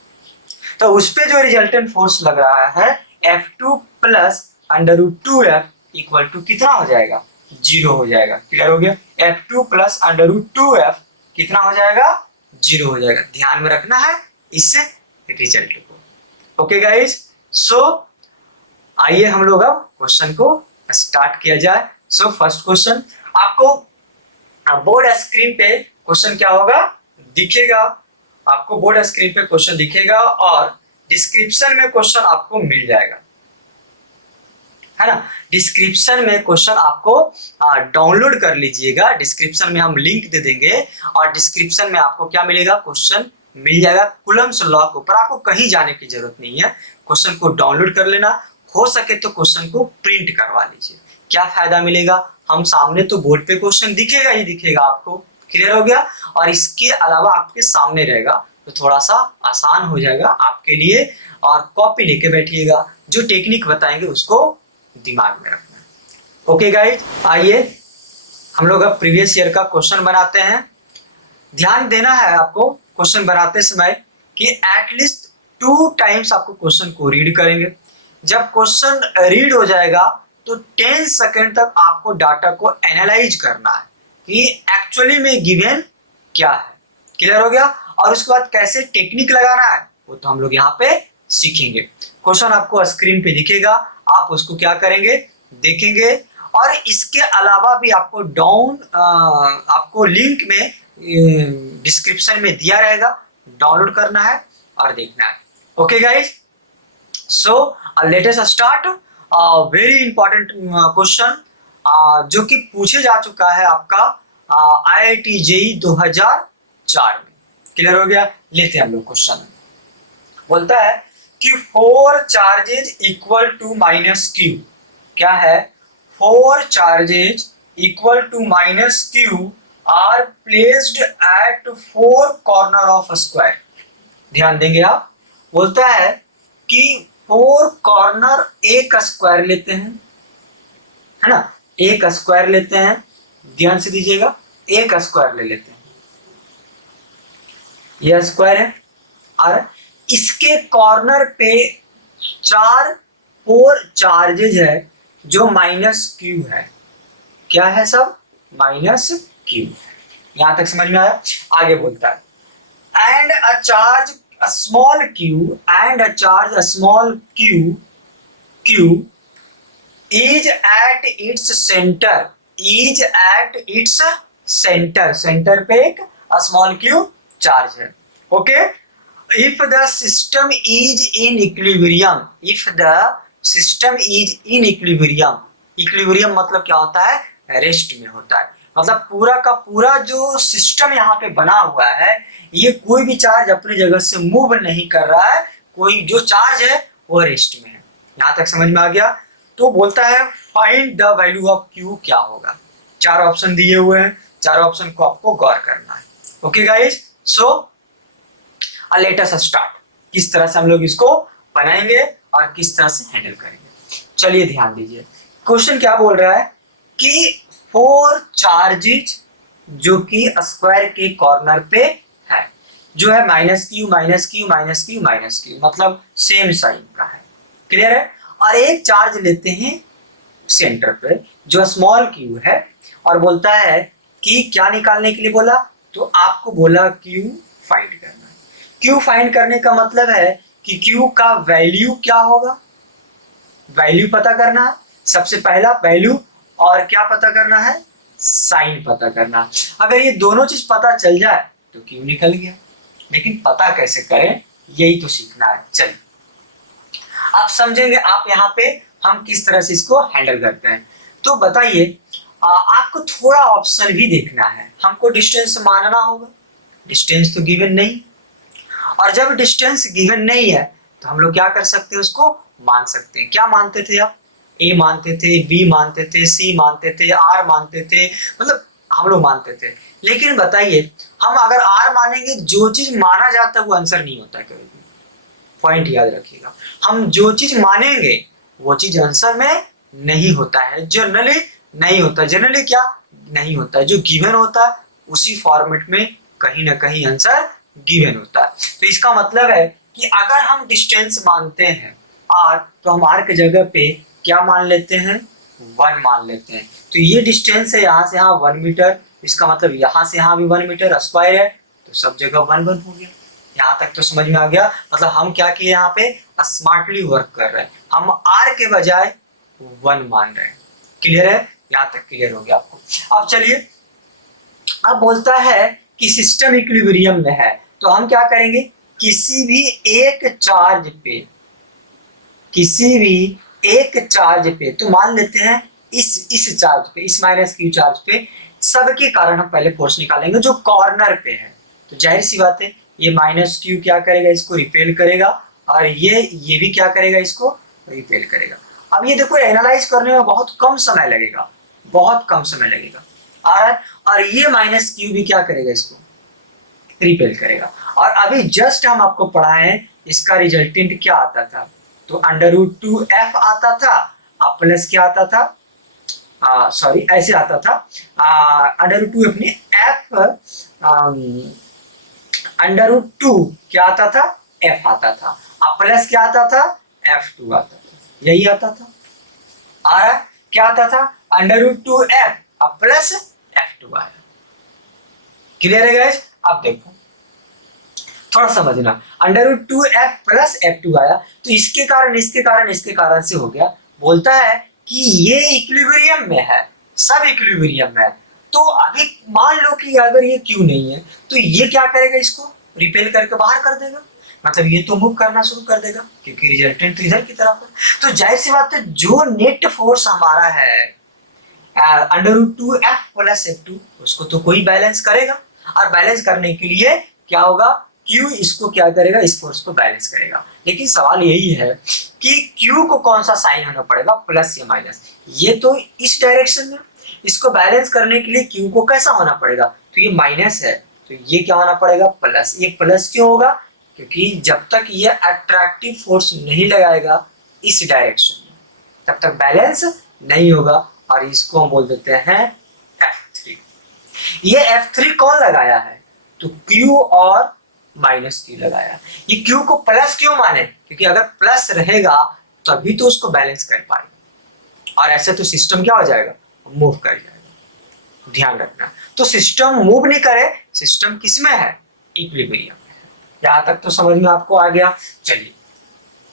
तो उस पे जो रिजल्टेंट फोर्स लग रहा है F2 plus under root two F equal to कितना हो जाएगा, 0 हो जाएगा। क्लियर हो गया? F2 plus under root two F कितना हो जाएगा, 0 हो जाएगा। ध्यान में रखना है इस रिजल्ट को। ओके गाइस, सो आइए हम लोग अब क्वेश्चन को स्टार्ट किया जाए। सो फर्स्ट क्वेश्चन आपको बोर्ड स्क्रीन पे क्वेश्चन क्या होगा दिखेगा, आपको बोर्ड स्क्रीन पे क्वेश्चन दिखेगा और डिस्क्रिप्शन में क्वेश्चन आपको मिल जाएगा, है ना? डिस्क्रिप्शन में क्वेश्चन आपको डाउनलोड कर लीजिएगा, डिस्क्रिप्शन में हम लिंक दे देंगे और डिस्क्रिप्शन में आपको क्या मिलेगा, क्वेश्चन मिल जाएगा कूलम्ब्स लॉ के ऊपर। आपको कहीं जाने की जरूरत नहीं है, क्वेश्चन को डाउनलोड कर लेना, हो सके तो क्वेश्चन को प्रिंट करवा लीजिए। क्या फायदा मिलेगा, हम सामने तो बोर्ड पे क्वेश्चन दिखेगा ही दिखेगा आपको, क्लियर हो गया। और इसके अलावा आपके सामने रहेगा तो थोड़ा सा आसान हो जाएगा आपके लिए, और कॉपी लेके बैठिएगा, जो टेक्निक बताएंगे उसको दिमाग में रखना है। ओके गाइज, आइए हम लोग अब प्रीवियस ईयर का क्वेश्चन बनाते हैं। ध्यान देना है आपको क्वेश्चन बनाते समय कि एटलीस्ट 2 टाइम्स आपको क्वेश्चन को रीड करेंगे। जब क्वेश्चन रीड हो जाएगा तो 10 सेकंड तक आपको डाटा को एनालाइज करना है कि एक्चुअली में गिवन क्या है। क्लियर हो गया। और उसके बाद कैसे टेक्निक लगाना है वो तो हम लोग यहाँ पे सीखेंगे। क्वेश्चन आपको स्क्रीन पे दिखेगा, आप उसको क्या करेंगे, देखेंगे। और इसके अलावा भी आपको आपको लिंक में डिस्क्रिप्शन में दिया रहेगा, डाउनलोड करना है और देखना है। Okay guys, so let us start. Very important question जो कि पूछे जा चुका है आपका IIT JEE 2004 में। क्लियर हो गया। लेते हैं हम लोग क्वेश्चन। बोलता है कि 4 charges equal to minus Q. क्या है? 4 charges equal to minus Q are placed at 4 corner of square. ध्यान देंगे आप। बोलता है कि 4 कॉर्नर एक स्क्वायर लेते हैं, है ना, एक स्क्वायर लेते हैं। ध्यान से दीजिएगा, एक स्क्वायर ले लेते हैं, यह स्क्वायर है। और इसके कॉर्नर पे 4 चार्जेज है जो माइनस क्यू है। क्या है सब? Minus Q. यहां तक समझ में आया। आगे बोलता है and a charge a small Q and a charge a small Q is at its centre, is at its centre. Centre पे एक स्मॉल क्यू चार्ज है। Okay. If the system is in equilibrium, if the system is in equilibrium, equilibrium मतलब क्या होता है? Rest में होता है। मतलब पूरा का पूरा जो सिस्टम यहाँ पे बना हुआ है, ये कोई भी चार्ज अपनी जगह से मूव नहीं कर रहा है, कोई जो चार्ज है वो रेस्ट में है। यहाँ तक समझ में आ गया। तो बोलता है find the value of Q. क्या होगा? 4 ऑप्शन दिए हुए हैं, 4 ऑप्शन को आपको गौर करना है। Okay guys, so let us start. किस तरह से हम लोग इसको बनाएंगे और किस तरह से हैंडल करेंगे, चलिए ध्यान दीजिए। क्वेश्चन क्या बोल रहा है कि 4 चार्जेज जो कि स्क्वायर के कॉर्नर पे है, जो है minus Q minus Q minus Q minus Q, मतलब सेम साइन का है। क्लियर है। और एक चार्ज लेते हैं सेंटर पे जो स्मॉल क्यू है, और बोलता है कि क्या निकालने के लिए बोला, तो आपको बोला क्यू फाइंड करना है। क्यू फाइंड करने का मतलब है कि क्यू का वैल्यू क्या होगा, वैल्यू पता करना है। सबसे पहला वैल्यू, और क्या पता करना है? साइन पता करना। अगर ये दोनों चीज पता चल जाए तो क्यू निकल गया। लेकिन पता कैसे करें, यही तो सीखना है। चलिए आप समझेंगे आप यहाँ पे हम किस तरह से इसको हैंडल करते हैं। तो बताइए, आपको थोड़ा ऑप्शन भी देखना है। हमको डिस्टेंस मानना होगा, डिस्टेंस तो गिवन नहीं, और जब डिस्टेंस गिवन नहीं है तो हम लोग क्या कर सकते हैं, उसको मान सकते हैं। क्या मानते थे आप? ए मानते थे, बी मानते थे, सी मानते थे, आर मानते थे, मतलब हम लोग मानते थे। लेकिन बताइए, हम अगर आर मानेंगे, जो चीज माना जाता है वो आंसर नहीं होता है कभी भी। पॉइंट याद रखिएगा, हम जो चीज मानेंगे वो चीज आंसर में नहीं होता है, जनरली नहीं होता। जनरली क्या नहीं होता है? जो गिवन होता है उसी फॉर्मेट में कहीं ना कहीं आंसर गिवन होता है। तो इसका मतलब है कि अगर हम डिस्टेंस मानते हैं आर, तो हम आर की जगह पे क्या मान लेते हैं? 1 मान लेते हैं। तो ये डिस्टेंस है यहाँ से यहाँ 1 मीटर, इसका मतलब यहाँ से यहाँ भी 1 मीटर स्क्वायर है, तो सब जगह 1 1 हो गया। यहाँ तक तो समझ में आ गया। मतलब हम क्या किए, यहाँ पे स्मार्टली वर्क कर रहे हैं, हम आर के बजाय 1 मान रहे हैं। क्लियर है? यहाँ तक क्लियर हो गया आपको। अब चलिए, अब बोलता है कि सिस्टम इक्विलिब्रियम में है, तो हम क्या करेंगे, किसी भी एक चार्ज पे, किसी भी एक चार्ज पे, तो मान लेते हैं इस चार्ज पे, इस माइनस क्यू चार्ज पे, सबके कारण हम पहले फोर्स निकालेंगे जो कॉर्नर पे है। तो जाहिर सी बात है, ये माइनस क्यू क्या करेगा, इसको रिपेल करेगा, और ये भी क्या करेगा, इसको रिपेल करेगा। अब ये देखो, एनालाइज करने में बहुत कम समय लगेगा, बहुत कम समय लगेगा। आ रहा है। और ये माइनस क्यू भी क्या करेगा, इसको रिपेल करेगा। और अभी जस्ट हम आपको पढ़ाए इसका रिजल्टेंट क्या आता था, तो अंडर रूट 2f आता था, प्लस क्या आता था, सॉरी ऐसे आता था, अंडर रूट 2f ने f अंडर रूट 2 क्या आता था, f आता था, अब प्लस क्या आता था, f2 आता था, यही आता था। आ रहा है, क्या आता था, अंडर रूट 2f अब प्लस f2 आया। क्लियर है गाइस? अब देखो थोड़ा समझना, under root 2f plus f2 आया, तो इसके कारण इसके कारण इसके कारण से हो गया, बोलता है कि ये इक्विलिब्रियम में है, सब इक्विलिब्रियम में है। तो अभी मान लो कि अगर ये क्यू नहीं है, तो ये क्या करेगा, इसको रिपेल करके बाहर कर देगा, मतलब ये तो मूव करना शुरू कर देगा, क्योंकि रिजल्टेंट तो इधर की तरफ है। तो जाहिर सी बात है, जो नेट फोर्स हमारा है under root 2f plus f2, उसको तो कोई बैलेंस करेगा, और बैलेंस करने के लिए क्या होगा, Q इसको क्या करेगा, इस फोर्स को बैलेंस करेगा। लेकिन सवाल यही है कि Q को कौन सा साइन होना पड़ेगा, प्लस या माइनस, ये तो इस डायरेक्शन में, इसको बैलेंस करने के लिए Q को कैसा होना पड़ेगा, तो ये माइनस है, तो ये क्या होना पड़ेगा, प्लस। ये प्लस क्यों होगा, क्योंकि जब तक ये अट्रैक्टिव फोर्स नहीं लगाएगा इस डायरेक्शन में, तब तक बैलेंस नहीं होगा, और इसको हम बोल देते हैं F3। ये F3 कौन लगाया है, तो Q और माइनस Q लगाया। ये Q को प्लस क्यों माने, क्योंकि अगर प्लस रहेगा तभी तो उसको बैलेंस कर पाएगा, और ऐसे तो सिस्टम क्या हो जाएगा, मूव कर जाएगा। ध्यान रखना, तो सिस्टम मूव नहीं करे, सिस्टम किसमें है, इक्विलिब्रियम में है। यहां तक तो समझ में आपको आ गया। चलिए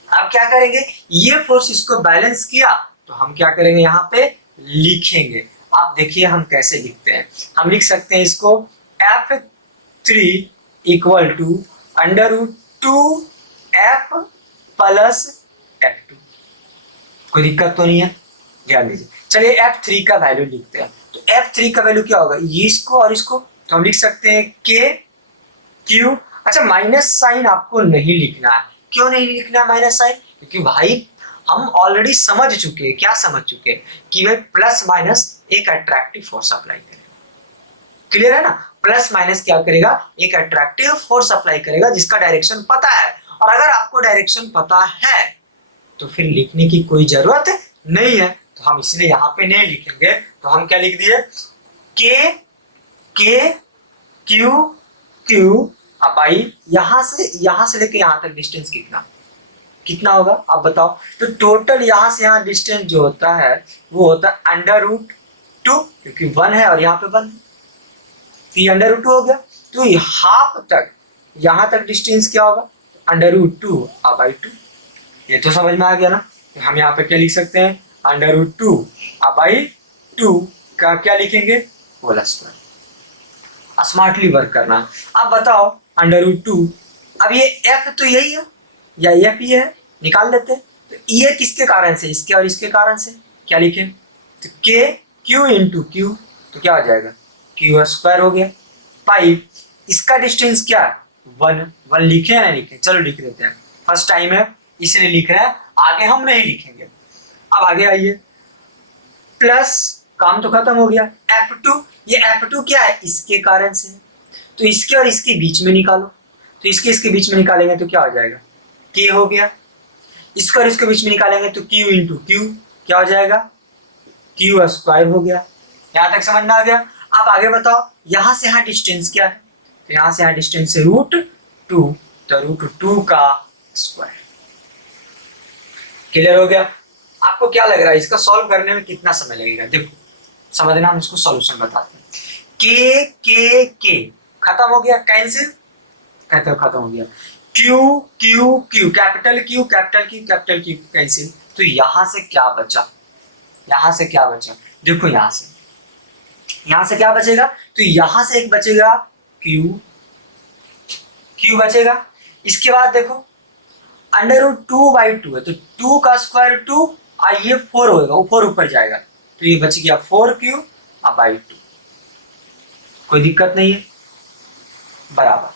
अब क्या करेंगे, ये फोर्स इसको बैलेंस किया, तो हम क्या करेंगे, यहाँ पे लिखेंगे। आप देखिए हम कैसे लिखते हैं, हम लिख सकते हैं इसको F3 equal to under root 2f plus f2। कोई दिक्कत तो नहीं है, ध्यान दीजिए। चलिए F3 का वैल्यू लिखते हैं, तो F3 का वैल्यू क्या होगा, ये इसको और इसको, तो हम लिख सकते हैं K Q। अच्छा माइनस साइन आपको नहीं लिखना है, क्यों नहीं लिखना है माइनस साइन, क्योंकि भाई हम ऑलरेडी समझ चुके हैं, क्या समझ चुके हैं कि भाई प्लस माइनस एक अट्रैक्टिव फोर्स अप्लाई करेगा। क्लियर है ना, प्लस माइनस क्या करेगा, एक अट्रैक्टिव फोर्स अप्लाई करेगा जिसका डायरेक्शन पता है। और अगर आपको डायरेक्शन पता है तो फिर लिखने की कोई जरूरत नहीं है, तो हम इसलिए यहाँ पे नहीं लिखेंगे। तो हम क्या लिख दिए, के के क्यू क्यू। अब भाई यहाँ से लेके यहाँ तक डिस्टेंस कितना कितना होगा, आप बताओ। तो टोटल यहाँ से यहाँ डिस्टेंस जो होता है वो होता है अंडर रूट 2, क्योंकि 1 है और यहाँ पे 1 है, तो ये अंडर रूट 2 हो गया। तो हाफ तक यहाँ तक डिस्टेंस क्या होगा, अंडर रूट 2 बाई 2। ये तो समझ में आ गया ना, तो हम यहाँ पे क्या लिख सकते हैं, अंडर रूट 2 बाई 2 का क्या लिखेंगे, होल स्क्वायर। स्मार्टली वर्क करना। अब बताओ अंडर रूट 2, अब ये f तो यही है या f ये है, निकाल लेते हैं। तो ये किसके कारण से, इसके और इसके कारण से, क्या लिखे, तो k q इंटू क्यू, तो क्या हो जाएगा, क्यू स्क्वायर हो गया, पाई इसका डिस्टेंस क्या है, 1 लिखे या नहीं लिखे, चलो लिख देते हैं, फर्स्ट टाइम है इसलिए लिख रहे हैं, आगे हम नहीं लिखेंगे। अब आगे आइए, प्लस काम तो खत्म हो गया, F2, ये F2 क्या है, इसके कारण से, तो इसके और इसके बीच में निकालो, तो इसके बीच में निकालेंगे तो क्या हो जाएगा, K हो गया, इसको और इसके बीच में निकालेंगे तो Q इंटू क्यू क्या हो जाएगा, क्यू स्क्वायर हो गया। यहां तक समझ में आ गया। आप आगे बताओ, यहां से यहाँ डिस्टेंस क्या है, तो यहां से यहाँ डिस्टेंस है रूट 2, तो रूट 2 का स्क्वायर। क्लियर हो गया। आपको क्या लग रहा है इसका सॉल्व करने में कितना समय लगेगा, देखो समझना, हम इसको सॉल्यूशन बताते हैं। के के के खत्म हो गया, कैंसिल, खत्म हो गया, Q Q Q capital Q capital Q capital Q cancel. तो यहां से क्या बचा, यहां से क्या बचा, देखो यहां से क्या बचेगा, तो यहां से एक बचेगा क्यू क्यू बचेगा। इसके बाद देखो अंडर रूट 2 बाई 2 है, तो 2 का स्क्वायर 2 और ये 4 होगा, वो 4 ऊपर जाएगा, तो ये बच गया 4 बाई 2। कोई दिक्कत नहीं है, बराबर।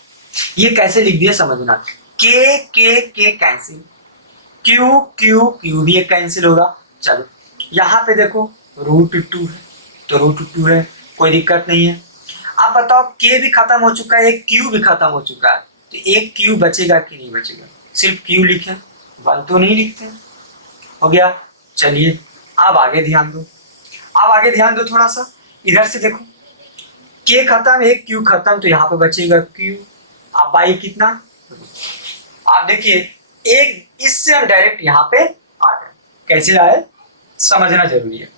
ये कैसे लिख दिया समझना, के कैंसिल, क्यू क्यू क्यू भी एक कैंसिल होगा। चलो यहाँ पे देखो रूट 2 है, तो रूट 2 है, कोई दिक्कत नहीं है। आप बताओ K भी खत्म हो चुका है, एक Q भी खत्म हो चुका है, तो एक Q बचेगा कि नहीं बचेगा? सिर्फ Q लिखें, 1 तो नहीं लिखते। हो गया। चलिए अब आगे ध्यान दो, अब आगे ध्यान दो थोड़ा सा, इधर से देखो, K खत्म, एक Q खत्म, तो यहाँ पे बचेगा Q। अब बाई कितना, आप देखिए, एक इससे हम डायरेक्ट यहाँ पे आ गए। कैसे आए समझना जरूरी है,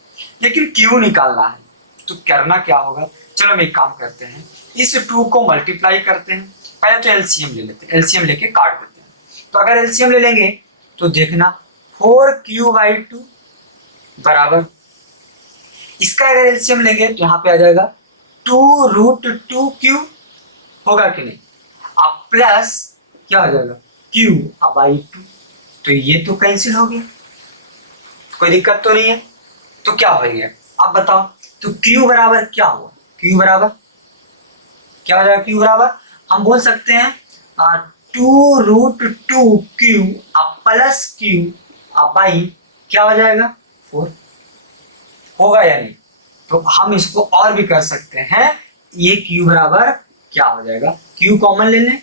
लेकिन Q निकालना है तो करना क्या होगा, चलो हम एक काम करते हैं, इस 2 को मल्टीप्लाई करते हैं। पहले तो एलसीएम ले लेते हैं, एलसीएम लेके काट देते हैं। तो अगर एलसीएम ले लेंगे तो देखना 4Q/2 बराबर, इसका अगर एलसीएम लेंगे तो यहाँ पे आ जाएगा 2√2Q, होगा कि नहीं? अब प्लस क्या हो जाएगा Q/2, तो ये तो कैंसिल हो गया, कोई दिक्कत तो नहीं है। तो क्या हो गया अब बताओ, तो Q बराबर क्या हुआ, Q बराबर क्या हो जाएगा, Q बराबर हम बोल सकते हैं 2√2Q प्लस Q/, क्या हो जाएगा 4, होगा या नहीं? तो हम इसको और भी कर सकते हैं, ये Q बराबर क्या हो जाएगा, Q कॉमन ले लें,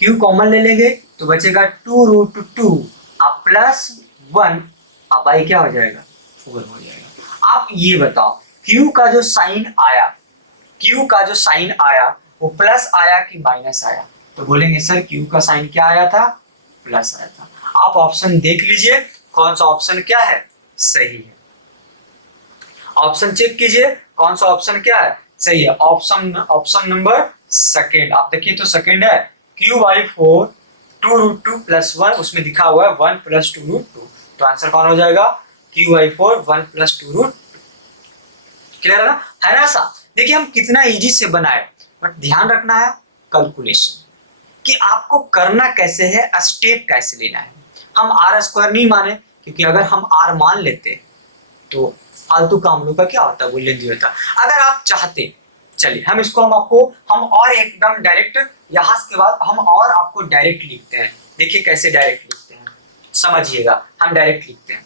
Q कॉमन ले लेंगे तो बचेगा 2√2 प्लस 1/, क्या हो जाएगा 4 हो जाएगा। आप ये बताओ Q का जो साइन आया, Q का जो साइन आया वो प्लस आया कि माइनस आया? तो बोलेंगे सर Q का साइन क्या आया था, प्लस आया था। आप ऑप्शन देख लीजिए कौन सा ऑप्शन क्या है, सही है। ऑप्शन चेक कीजिए कौन सा ऑप्शन क्या है, सही है। ऑप्शन नंबर सेकेंड, आप देखिए तो सेकेंड है, Q/4 2√2 + 1, उसमें दिखा हुआ है 1 + 2√2, तो आंसर कौन हो जाएगा, Q/4 1 + 2√2। क्लियर है ना, है ना ऐसा? देखिए हम कितना इजी से बनाए, बट ध्यान रखना है कैलकुलेशन, कि आपको करना कैसे है, स्टेप कैसे लेना है। हम R² नहीं माने, क्योंकि अगर हम R मान लेते तो फालतू का हम लोग का क्या होता है, वो लेंदी होता। अगर आप चाहते, चलिए हम और एकदम डायरेक्ट, यहाँ के बाद हम और आपको डायरेक्ट लिखते हैं। देखिए कैसे डायरेक्ट लिखते हैं, समझिएगा। हम डायरेक्ट लिखते हैं,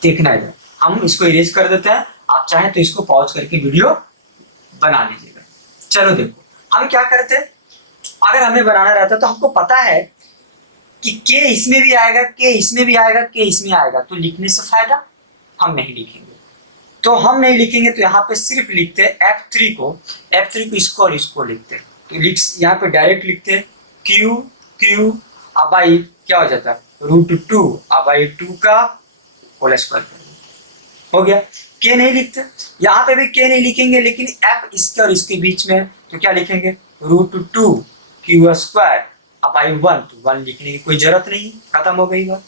देखना इधर, हम इसको इरेज कर देते हैं, आप चाहें तो इसको पॉज करके वीडियो बना लीजिएगा। चलो देखो हम क्या करते हैं, अगर हमें बनाना रहता तो हमको पता है कि के इसमें भी आएगा, के इसमें भी आएगा, के इसमें आएगा, तो लिखने से फायदा, हम नहीं लिखेंगे। तो हम नहीं लिखेंगे तो यहाँ पे सिर्फ लिखते हैं F3 को इसको और इसको लिखते हैं, तो यहाँ पे डायरेक्ट लिखते हैं Q/, क्या हो जाता है √2/2 का होल स्क्वायर हो गया। के नहीं लिखते, यहाँ पे भी के नहीं लिखेंगे, लेकिन F इसके और इसके बीच में है, तो क्या लिखेंगे √2Q²/1, तो 1 लिखने की कोई जरूरत नहीं, खत्म हो गई बात।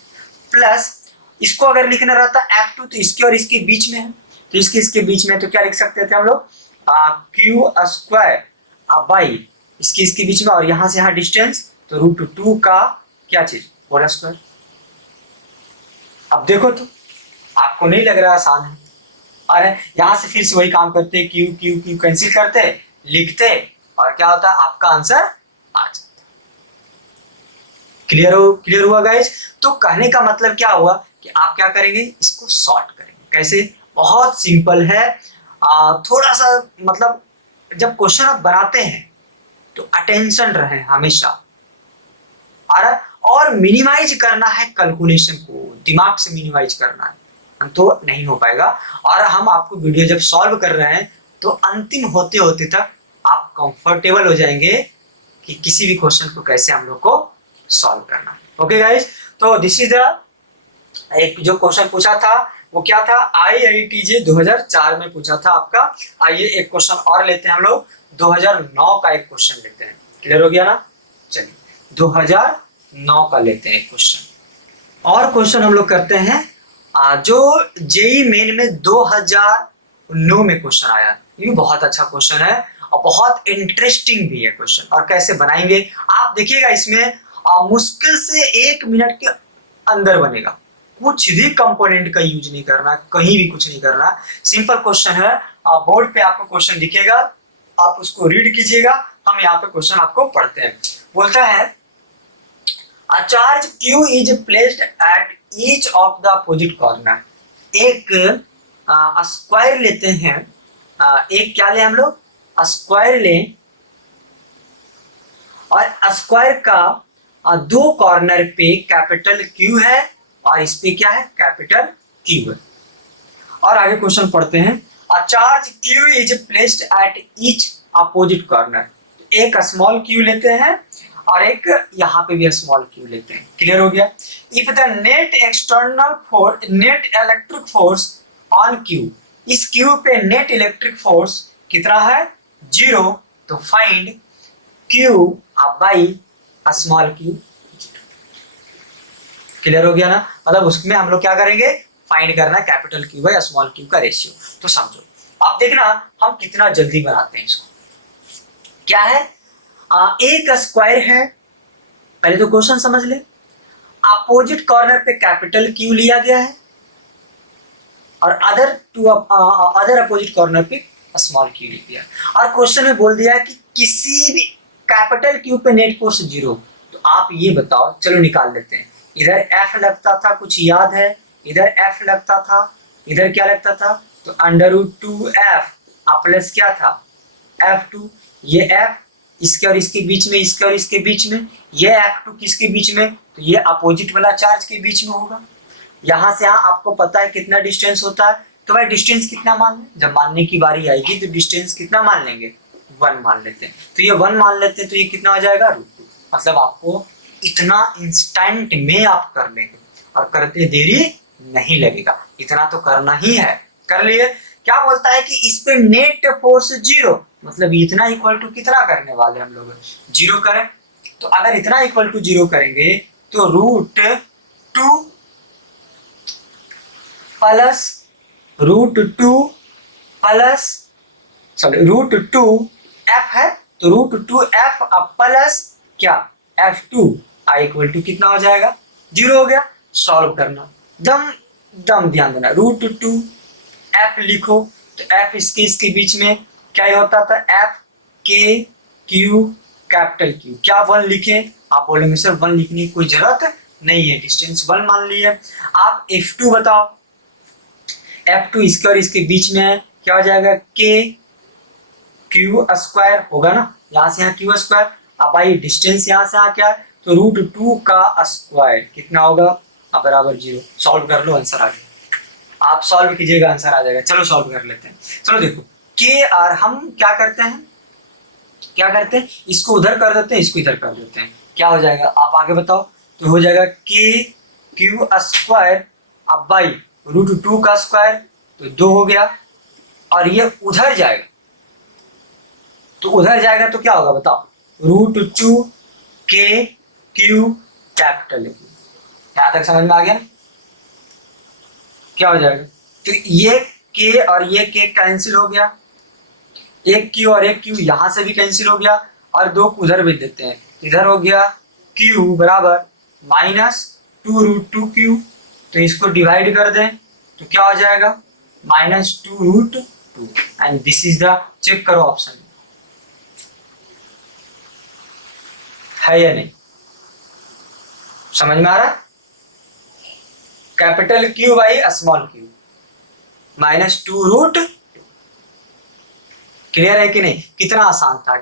प्लस इसको अगर लिखना रहता F2 तो इसके और इसके बीच में है, तो इसके बीच में, तो क्या लिख सकते थे हम लोग Q² इसके बीच में, और यहाँ से यहाँ डिस्टेंस, तो √2 का क्या चीज होल स्क्वायर। अब देखो तो आपको नहीं लग रहा आसान है, अरे यहाँ से फिर से वही काम करते, Q कैंसिल करते, लिखते, और क्या होता है आपका आंसर आ जाता। क्लियर हुआ गाइज? तो कहने का मतलब क्या हुआ कि आप क्या करेंगे, इसको सॉर्ट करेंगे। कैसे? बहुत सिंपल है। थोड़ा सा मतलब जब क्वेश्चन आप बनाते हैं तो अटेंशन रहे हमेशा, और मिनिमाइज करना है कैलकुलेशन को, दिमाग से मिनिमाइज करना है, तो नहीं हो पाएगा। और हम आपको वीडियो जब सॉल्व कर रहे हैं तो अंतिम होते होते तक आप कंफर्टेबल हो जाएंगे कि किसी भी क्वेश्चन को कैसे हम लोग को सॉल्व करना है। ओके गाइज, तो दिस इज द एक जो क्वेश्चन पूछा था वो क्या था, IITJ 2004 में पूछा था आपका। आइए एक क्वेश्चन और लेते हैं हम लोग, 2009 का एक क्वेश्चन लेते हैं। क्लियर हो गया ना? चलिए 2009 का लेते हैं एक क्वेश्चन। और क्वेश्चन हम लोग करते हैं जो जेई मेन में 2009 में क्वेश्चन आया। ये बहुत अच्छा क्वेश्चन है और बहुत इंटरेस्टिंग भी है क्वेश्चन। और कैसे बनाएंगे आप देखिएगा, इसमें मुश्किल से 1 मिनट के अंदर बनेगा। कुछ भी कंपोनेंट का यूज नहीं करना, कहीं भी कुछ नहीं करना, सिंपल क्वेश्चन है। बोर्ड पे आपको क्वेश्चन दिखेगा, आप उसको रीड कीजिएगा। हम यहाँ पे क्वेश्चन आपको पढ़ते हैं। बोलता है A charge Q is placed at each of the opposite corner। एक स्क्वायर लेते हैं एक क्या लें हम लोग, स्क्वायर लें, और स्क्वायर का दो कॉर्नर पे कैपिटल क्यू है और इस पे क्या है, कैपिटल क्यू है। और आगे क्वेश्चन पढ़ते हैं। A charge Q is placed at each opposite corner. एक स्मॉल क्यू लेते हैं और एक यहाँ पे भी स्मॉल क्यू लेते हैं। क्लियर हो गया। If the net external force, net electric force on Q, इस क्यू पे नेट इलेक्ट्रिक फोर्स कितना है, 0, तो find Q by small Q. Clear हो गया ना। मतलब उसमें हम लोग क्या करेंगे, फाइंड करना capital Q by small Q का रेशियो। तो समझो, अब देखना हम कितना जल्दी बनाते हैं इसको। क्या है, एक स्क्वायर है, पहले तो क्वेश्चन समझ ले। अपोजिट कॉर्नर पे कैपिटल क्यू लिया गया है और अदर अपोजिट कॉर्नर पे स्मॉल क्यू लिया गया। और क्वेश्चन में बोल दिया है कि किसी भी कैपिटल क्यू पे नेट फोर्स 0। तो आप ये बताओ, चलो निकाल लेते हैं। इधर एफ लगता था, कुछ याद है, इधर एफ लगता था, इधर क्या लगता था, तो √2f प्लस क्या था, F2। ये F इसके और इसके बीच में, इसके और इसके बीच में, ये F2 किसके बीच में, तो ये अपोजिट वाला चार्ज के बीच में होगा। यहाँ से यहाँ आपको पता है कितना डिस्टेंस होता है, तो भाई डिस्टेंस कितना मान लें, जब मानने की बारी आएगी तो डिस्टेंस कितना मान लेंगे, 1 मान लेते हैं। तो ये 1 मान लेते हैं, तो ये कितना हो जाएगा, √2। मतलब आपको इतना इंस्टेंट में आप कर लेंगे और करते देरी नहीं लगेगा, इतना तो करना ही है। कर लिए। क्या बोलता है कि इस पे नेट फोर्स 0, मतलब इतना इक्वल टू कितना करने वाले हम लोग, 0 करें। तो अगर इतना इक्वल टू 0 करेंगे तो √2 प्लस √2 है, तो √2f प्लस क्या, F2 इक्वल टू कितना हो जाएगा, 0 हो गया। सॉल्व करना, दम ध्यान देना। √2f लिखो, तो f इसके बीच में क्या होता था, F K Q capital Q। क्या 1 लिखे, आप बोलेंगे सर 1 लिखने की कोई जरूरत नहीं है, डिस्टेंस 1 मान लिए। आप F2 बताओ, F2 इसके और इसके बीच में है, क्या हो जाएगा, K Q स्क्वायर होगा ना, यहाँ से यहाँ Q स्क्वायर। अब भाई डिस्टेंस यहाँ से यहाँ क्या है, तो √2 का स्क्वायर कितना होगा, अब बराबर 0। सॉल्व कर लो, आंसर आ गया। आप सॉल्व कीजिएगा, आंसर आ जाएगा। चलो सॉल्व कर लेते हैं। चलो देखो, के और हम क्या करते हैं, इसको उधर कर देते हैं, इसको इधर कर देते हैं, क्या हो जाएगा, आप आगे बताओ। तो हो जाएगा K Q स्क्वायर अब बाई √2 का स्क्वायर, तो 2 हो गया। और ये उधर जाएगा, तो उधर जाएगा तो क्या होगा बताओ, √2 K Q कैपिटल। यहां तक समझ में आ गया ना, क्या हो जाएगा, तो ये K और ये K कैंसिल हो गया, एक Q और एक Q यहां से भी कैंसिल हो गया, और 2 उधर भी देते हैं, इधर हो गया Q बराबर -2√2Q। तो इसको डिवाइड कर दें तो क्या हो जाएगा, -2√2। And this is the, check करो ऑप्शन है या नहीं, समझ में आ रहा है। Capital Q by small q -2√2। Clear है कि नहीं, कितना आसान था।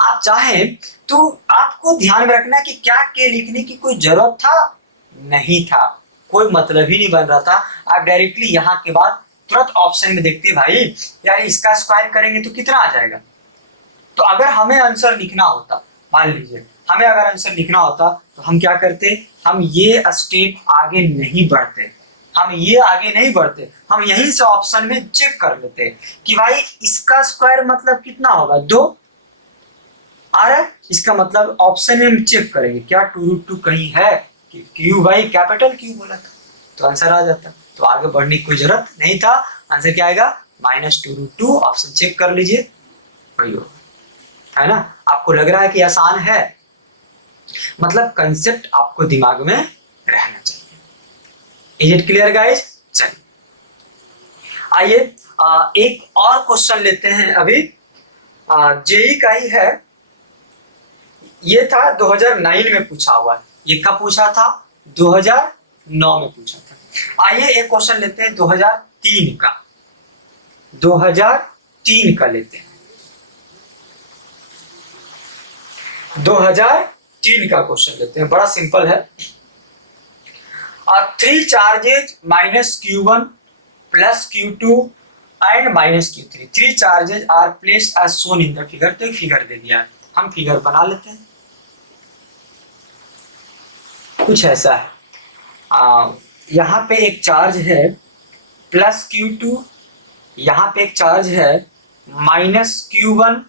आप चाहें तो आपको ध्यान में रखना कि क्या के लिखने की कोई जरूरत था, नहीं था, कोई मतलब ही नहीं बन रहा था। आप डायरेक्टली यहाँ के बाद तुरंत ऑप्शन में देखते भाई यार इसका स्क्वायर करेंगे तो कितना आ जाएगा। तो अगर हमें आंसर लिखना होता, मान लीजिए हमें अगर आंसर लिखना होता तो हम क्या करते, हम ये स्टेप आगे नहीं बढ़ते, हम यहीं से ऑप्शन में चेक कर लेते कि भाई इसका स्क्वायर मतलब कितना होगा, 2 आ रहा है, इसका मतलब ऑप्शन में हम चेक करेंगे क्या 2√2 कहीं है, Q बाई कैपिटल Q बोला था, तो आंसर आ जाता। तो आगे बढ़ने की कोई जरूरत नहीं था, आंसर क्या आएगा -2√2। ऑप्शन चेक कर लीजिए, वही होगा, है ना। आपको लग रहा है कि आसान है, मतलब कंसेप्ट आपको दिमाग में रहना चाहिए। Is it clear guys. चलिए आइए एक और क्वेश्चन लेते हैं, अभी जेई का ही है, ये था 2009 में पूछा हुआ है। ये कब पूछा था, 2009 में पूछा था। आइए एक क्वेश्चन लेते हैं 2003 का, 2003 2003 का लेते हैं। 2003 का क्वेश्चन लेते हैं, बड़ा सिंपल है। 3 charges minus Q1 plus Q2 and minus Q3, 3 charges are placed as shown in the figure. तो एक फिगर दे दिया है, हम फिगर बना लेते हैं। कुछ ऐसा है, यहाँ पे एक चार्ज है प्लस Q2, यहाँ पे एक चार्ज है माइनस Q1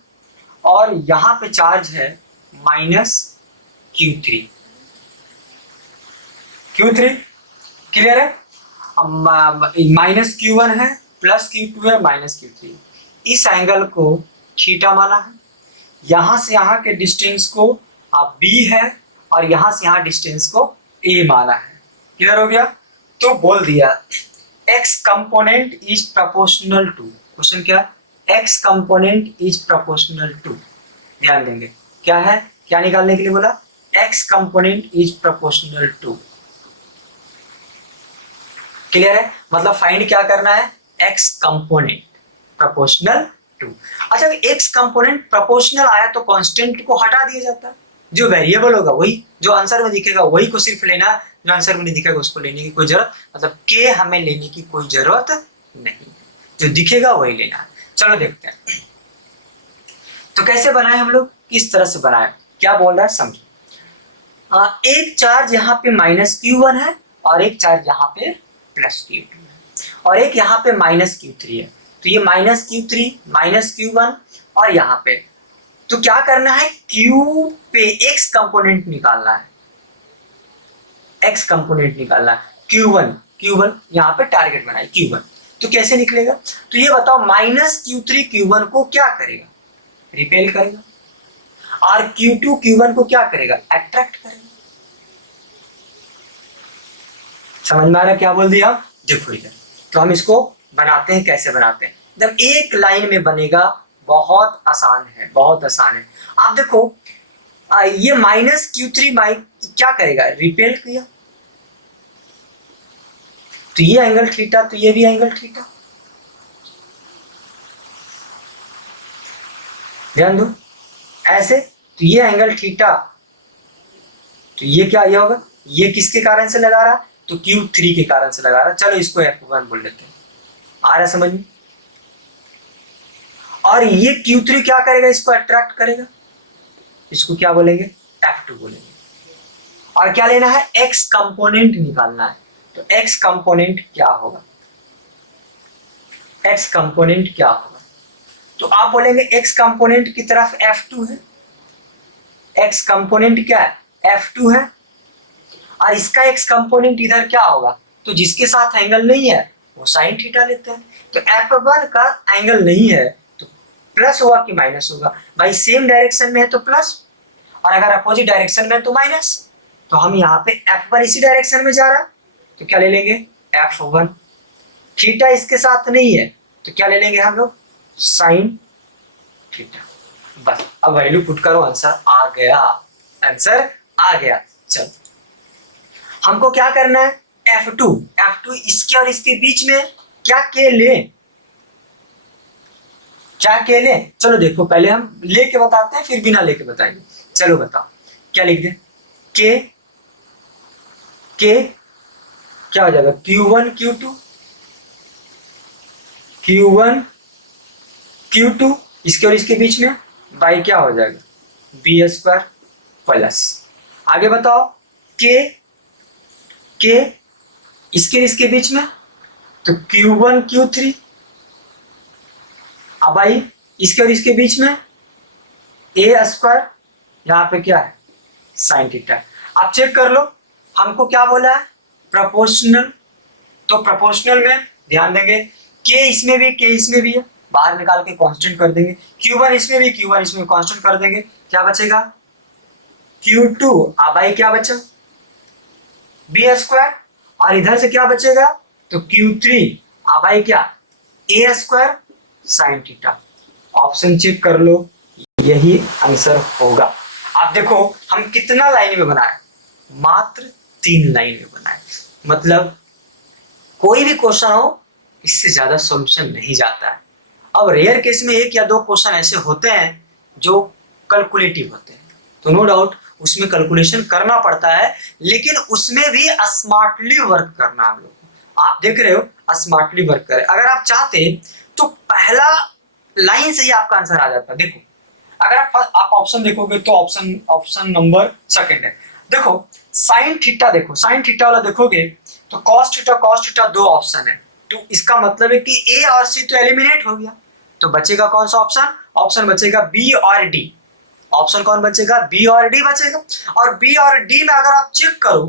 और यहाँ पे चार्ज है माइनस Q3। क्लियर है? माइनस Q1 है, प्लस Q2 है, माइनस Q3। इस एंगल को थीटा माना है। यहां से यहां के डिस्टेंस को B है और यहां से यहां डिस्टेंस को A माना है। क्लियर हो गया? तो बोल दिया x component is proportional to, question क्या, x component is proportional to. ध्यान देंगे क्या है, क्या निकालने के लिए बोला, x component is proportional to. Clear है? मतलब फाइंड क्या करना है, x कंपोनेंट प्रोपोर्शनल टू। अच्छा, x कंपोनेंट प्रोपोर्शनल आया तो कांस्टेंट को हटा दिया जाता है, जो वेरिएबल होगा वही, जो आंसर में दिखेगा वही को सिर्फ लेना है, जो आंसर में नहीं दिखेगा उसको लेने की कोई जरूरत, मतलब के हमें लेने की कोई जरूरत नहीं, जो दिखेगा वही लेना है। चलो देखते हैं तो कैसे बनाए हम लोग, किस तरह से बनाए, क्या बोल रहा है समझिए। एक चार्ज यहाँ पे माइनस Q1 है और एक चार्ज यहाँ पे प्लस Q2 है और एक यहाँ पे माइनस Q3 है। तो ये माइनस Q3 माइनस Q1 और यहाँ पे, तो क्या करना है, Q पे x कंपोनेंट निकालना है, x कंपोनेंट निकालना है। Q1 यहाँ पे टारगेट बनाए Q1। तो कैसे निकलेगा, तो ये बताओ माइनस Q3 Q1 को क्या करेगा, रिपेल करेगा, और Q2 Q1 को क्या करेगा, अट्रैक्ट करेगा। समझ में आ रहा क्या बोल दिया, देखो इधर। तो हम इसको बनाते हैं, कैसे बनाते हैं, जब एक लाइन में बनेगा, बहुत आसान है, बहुत आसान है। आप देखो ये माइनस Q3 क्या करेगा, रिपेल किया, तो ये एंगल थीटा, तो ये भी एंगल थीटा। ध्यान दो ऐसे, तो ये एंगल थीटा, तो ये क्या ये होगा, ये किसके कारण से लगा रहा, तो Q3 के कारण से लगा रहा। चलो इसको F1 बोल लेते हैं, आ रहा समझ में। और ये Q3 क्या करेगा, इसको अट्रैक्ट करेगा, इसको क्या बोलेंगे, F2 बोलेंगे। और क्या लेना है, x कंपोनेंट निकालना है। तो x कंपोनेंट क्या होगा, x कंपोनेंट क्या होगा, तो आप बोलेंगे x कंपोनेंट की तरफ F2 है, x कंपोनेंट क्या है, F2 है, और इसका x कंपोनेंट इधर क्या होगा, तो जिसके साथ एंगल नहीं है वो साइन थीटा लेते हैं। तो F1 का एंगल नहीं है तो प्लस होगा कि माइनस होगा, भाई सेम डायरेक्शन में है तो प्लस, और अगर अपोजिट डायरेक्शन में है तो माइनस। तो हम यहाँ पे F1 इसी डायरेक्शन में जा रहा है तो क्या ले लेंगे, F1। थीटा इसके साथ नहीं है तो क्या ले लेंगे हम लोग, साइन थीटा। बस अब वैल्यू पुट करो, आंसर आ गया, आंसर आ गया। चलो हमको क्या करना है, F2 इसके और इसके बीच में क्या के ले, क्या के ले, चलो देखो पहले हम लेके बताते हैं फिर बिना लेके बताएंगे। चलो बताओ क्या लिख दे, के क्या हो जाएगा, Q1 Q2 इसके और इसके बीच में बाई क्या हो जाएगा, B² प्लस, आगे बताओ के इसके और इसके बीच में तो Q1 Q3, अब भाई इसके और इसके बीच में A², यहाँ पे क्या है साइन थीटा। आप चेक कर लो, हमको क्या बोला है, प्रोपोर्शनल, तो प्रोपोर्शनल में ध्यान देंगे के इसमें भी है, बाहर निकाल के कांस्टेंट कर देंगे, Q1 इसमें भी, Q1 इसमें कांस्टेंट कर देंगे, क्या बचेगा Q2, अब भाई क्या बचा B², और इधर से क्या बचेगा तो Q3, अब भाई क्या A² sine theta. Option check कर लो, यही आंसर होगा। आप देखो हम कितना लाइन में बनाए, मात्र 3 लाइन में बनाए, मतलब कोई भी क्वेश्चन हो इससे ज्यादा सॉल्यूशन नहीं जाता है। अब रेयर केस में एक या दो क्वेश्चन ऐसे होते हैं जो कैलकुलेटिव होते हैं, तो नो डाउट उसमें कैलकुलेशन करना पड़ता है, लेकिन उसमें भी स्मार्टली वर्क करना हम लोग। आप देख रहे हो स्मार्टली वर्क करें। अगर आप चाहते तो पहला लाइन से ही आपका आंसर आ जाता। देखो अगर आप ऑप्शन देखोगे तो ऑप्शन नंबर सेकंड है। देखो साइन थीटा, देखो साइन थीटा वाला देखोगे तो कॉस थीटा दो ऑप्शन है, तो इसका मतलब है कि ए और सी तो एलिमिनेट हो गया, तो बचेगा कौन सा ऑप्शन? ऑप्शन बचेगा बी और डी। ऑप्शन कौन बचेगा? बी और डी बचेगा। और बी और डी में अगर आप चेक करो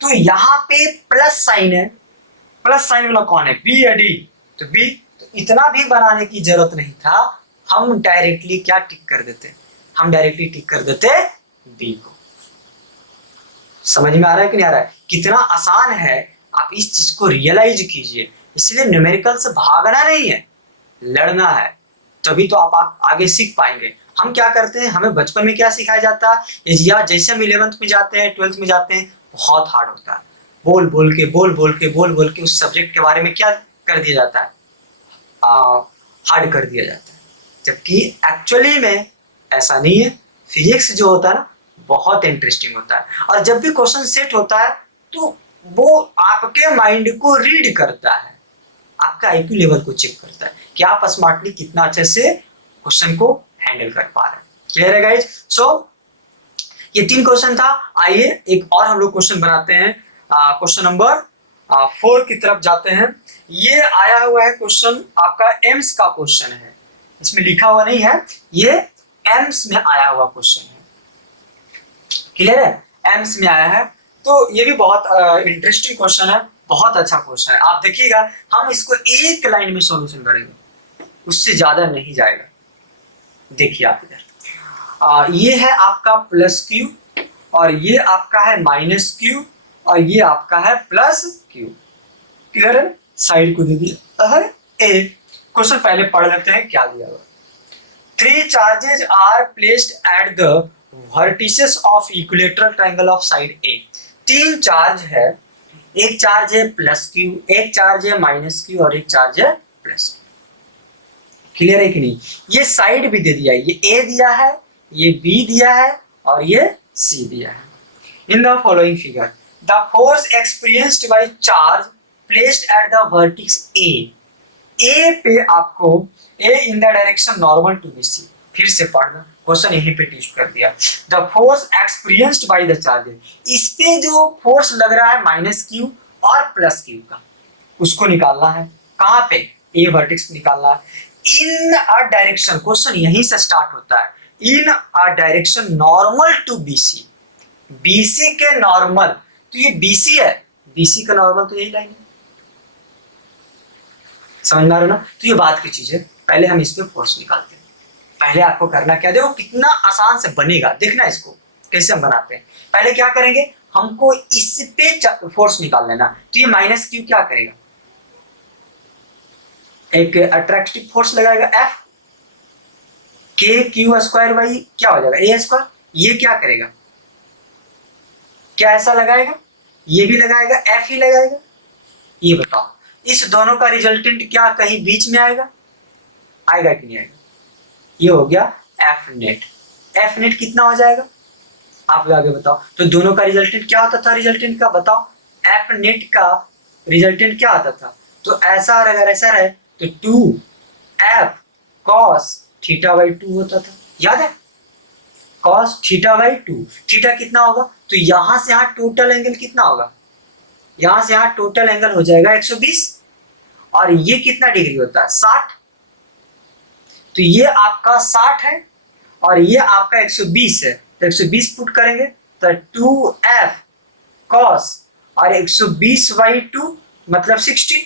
तो यहाँ पे प्लस साइन है, प्लस साइन वाला कौन है? बी या डी? तो बी। तो इतना भी बनाने की जरूरत नहीं था, हम डायरेक्टली क्या टिक कर देते? हम डायरेक्टली टिक कर देते बी को। समझ में आ रहा है कि नहीं आ रहा है? कितना आसान है, आप इस चीज को रियलाइज कीजिए। इसलिए न्यूमेरिकल से भागना नहीं है, लड़ना है, तभी तो आप आगे सीख पाएंगे। हम क्या करते हैं, हमें बचपन में क्या सिखाया जाता है, या जैसे हम 11th में जाते हैं 12th में जाते हैं, बहुत हार्ड होता है, बोल बोल के उस सब्जेक्ट के बारे में क्या कर दिया जाता है, हार्ड कर दिया जाता है। जबकि एक्चुअली में ऐसा नहीं है। फिजिक्स जो होता है ना बहुत इंटरेस्टिंग होता है, और जब भी क्वेश्चन सेट होता है तो वो आपके माइंड को रीड करता है, आपका आईक्यू लेवल को चेक करता है कि आप स्मार्टली कितना अच्छे से क्वेश्चन को हैंडल कर पा रहे हैं। क्लियर है गाइज? सो ये 3 क्वेश्चन था। आइए एक और हम लोग क्वेश्चन बनाते हैं। क्वेश्चन नंबर 4 की तरफ जाते हैं। ये आया हुआ है क्वेश्चन, आपका एम्स का क्वेश्चन है, इसमें लिखा हुआ नहीं है, ये एम्स में आया हुआ क्वेश्चन है। क्लियर है? एम्स में आया है, तो ये भी बहुत इंटरेस्टिंग क्वेश्चन है, बहुत अच्छा क्वेश्चन है। आप देखिएगा हम इसको एक लाइन में सॉल्यूशन करेंगे, उससे ज्यादा नहीं जाएगा। देखिए आप इधर ये है आपका प्लस क्यू, और ये आपका है माइनस क्यू, और ये आपका है प्लस क्यू। क्लियर है? साइड को दे दिया है ए। क्वेश्चन पहले पढ़ लेते हैं क्या दिया हुआ। 3 charges are placed at the vertices of equilateral triangle of side A. 3 charge है, एक चार्ज है प्लस क्यू, एक चार्ज है माइनस क्यू, और एक चार्ज है प्लस क्यू। क्लियर है कि नहीं? ये साइड भी दे दिया है, ये ए दिया है, ये बी दिया है, और ये सी दिया है। In the following figure the force experienced by charge placed at the vertex A. A पे आपको A in the direction normal to B C. फिर से पढ़ना, क्वेश्चन यहीं पे टीच कर दिया। The force experienced by the charges, इस पे जो फोर्स लग रहा है माइनस क्यू और प्लस क्यू का, उसको निकालना है। कहाँ पे? ए वर्टेक्स पे निकालना है। इन अ डायरेक्शन, क्वेश्चन यहीं से स्टार्ट होता है, in a direction normal to BC. BC के नॉर्मल, तो ये बीसी है, बीसी का नॉर्मल तो यही लाइन है। समझ में आ रहा ना? तो ये बात की चीज है। पहले हम इस पे फोर्स निकालते हैं। पहले आपको करना क्या, देखो कितना आसान से बनेगा, देखना इसको कैसे हम बनाते हैं। पहले क्या करेंगे, हमको इस पे फोर्स निकाल लेना। तो ये माइनस क्यू क्या करेगा, एक अट्रैक्टिव फोर्स लगाएगा एफ, के क्यू स्क्वायर बाई क्या हो जाएगा ए स्क्वायर। ये क्या करेगा, क्या ऐसा लगाएगा, ये भी लगाएगा, एफ ही लगाएगा। ये बताओ इस दोनों का रिजल्टेंट क्या कहीं बीच में आएगा? आएगा कि नहीं आएगा? ये हो गया एफ नेट। एफ नेट कितना हो जाएगा आप आगे बताओ। तो दोनों का रिजल्टेंट क्या होता था, रिजल्टेंट का बताओ। एफ नेट का रिजल्टेंट क्या आता था? तो ऐसा, और अगर ऐसा रहे तो 2f cos थीटा बाई 2 होता था, याद है? cos थीटा बाई 2, थीटा कितना होगा? तो यहां से यहां टोटल एंगल कितना होगा? यहां से यहां टोटल एंगल हो जाएगा 120, और ये कितना डिग्री होता है? 60। तो ये आपका 60 है, और ये आपका 120 है, तो 120 पुट करेंगे तो 2f cos और 120 बाई 2 मतलब 60।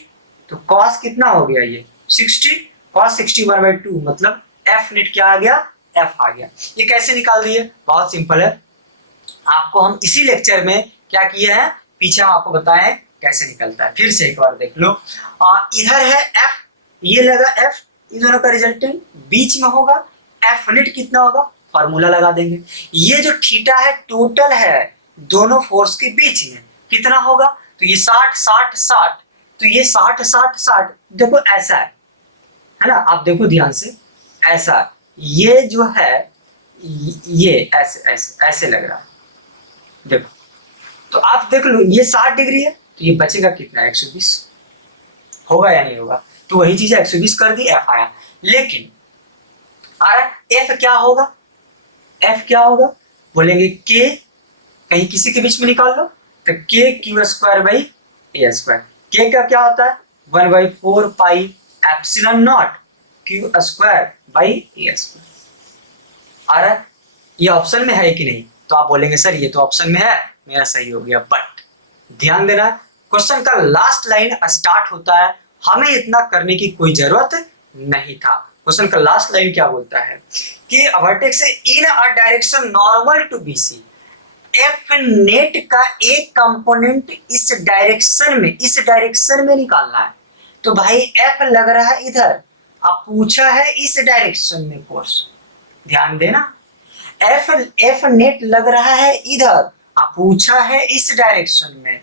तो cos कितना हो गया, ये 60, cos 61 बाई 2 मतलब f नेट क्या आ गया, f आ गया। ये कैसे निकाल दिए? बहुत सिंपल है। आपको हम इसी लेक्चर में क्या किए हैं, पीछे हम आपको बताएं कैसे निकलता है। फिर से एक बार देख लो। इधर है f, ये लगा f, इन दोनों का रिजल्टेंट बीच में होगा, f नेट कितना होगा, फॉर्मूला लगा देंगे। ये जो थीटा है टोटल है दोनों फोर्स के बीच में, कितना होगा? तो ये 60 60 60, तो ये 60 60 60 देखो ऐसा है, है ना। आप देखो ध्यान से, ऐसा ये जो है ये ऐसे ऐसे ऐसे लग रहा है, देखो। तो आप देख लो ये 60 डिग्री है, तो ये बचेगा कितना, 120 होगा या नहीं होगा। तो वही चीज 120 कर दी, एफ आया। लेकिन एफ क्या होगा, एफ क्या होगा, बोलेंगे के, कहीं किसी के बीच में निकाल लो, तो K Q square by A square. K का क्या होता है, 1/4 pi epsilon naught Q square by A square. आ रहा है, ये ऑप्शन में है कि नहीं, तो आप बोलेंगे सर ये तो ऑप्शन में है, मेरा सही हो गया। बट ध्यान देना, क्वेश्चन का लास्ट लाइन स्टार्ट होता है, हमें इतना करने की कोई जरूरत नहीं था। क्वेश्चन का लास्ट लाइन क्या बोलता है कि vertex in a direction normal to BC, F net का एक कंपोनेंट इस डायरेक्शन में निकालना है। तो भाई एफ लग रहा है इधर, अब पूछा है इस डायरेक्शन में फोर्स, ध्यान देना। एफ नेट लग रहा है इधर, अब पूछा है इस डायरेक्शन में,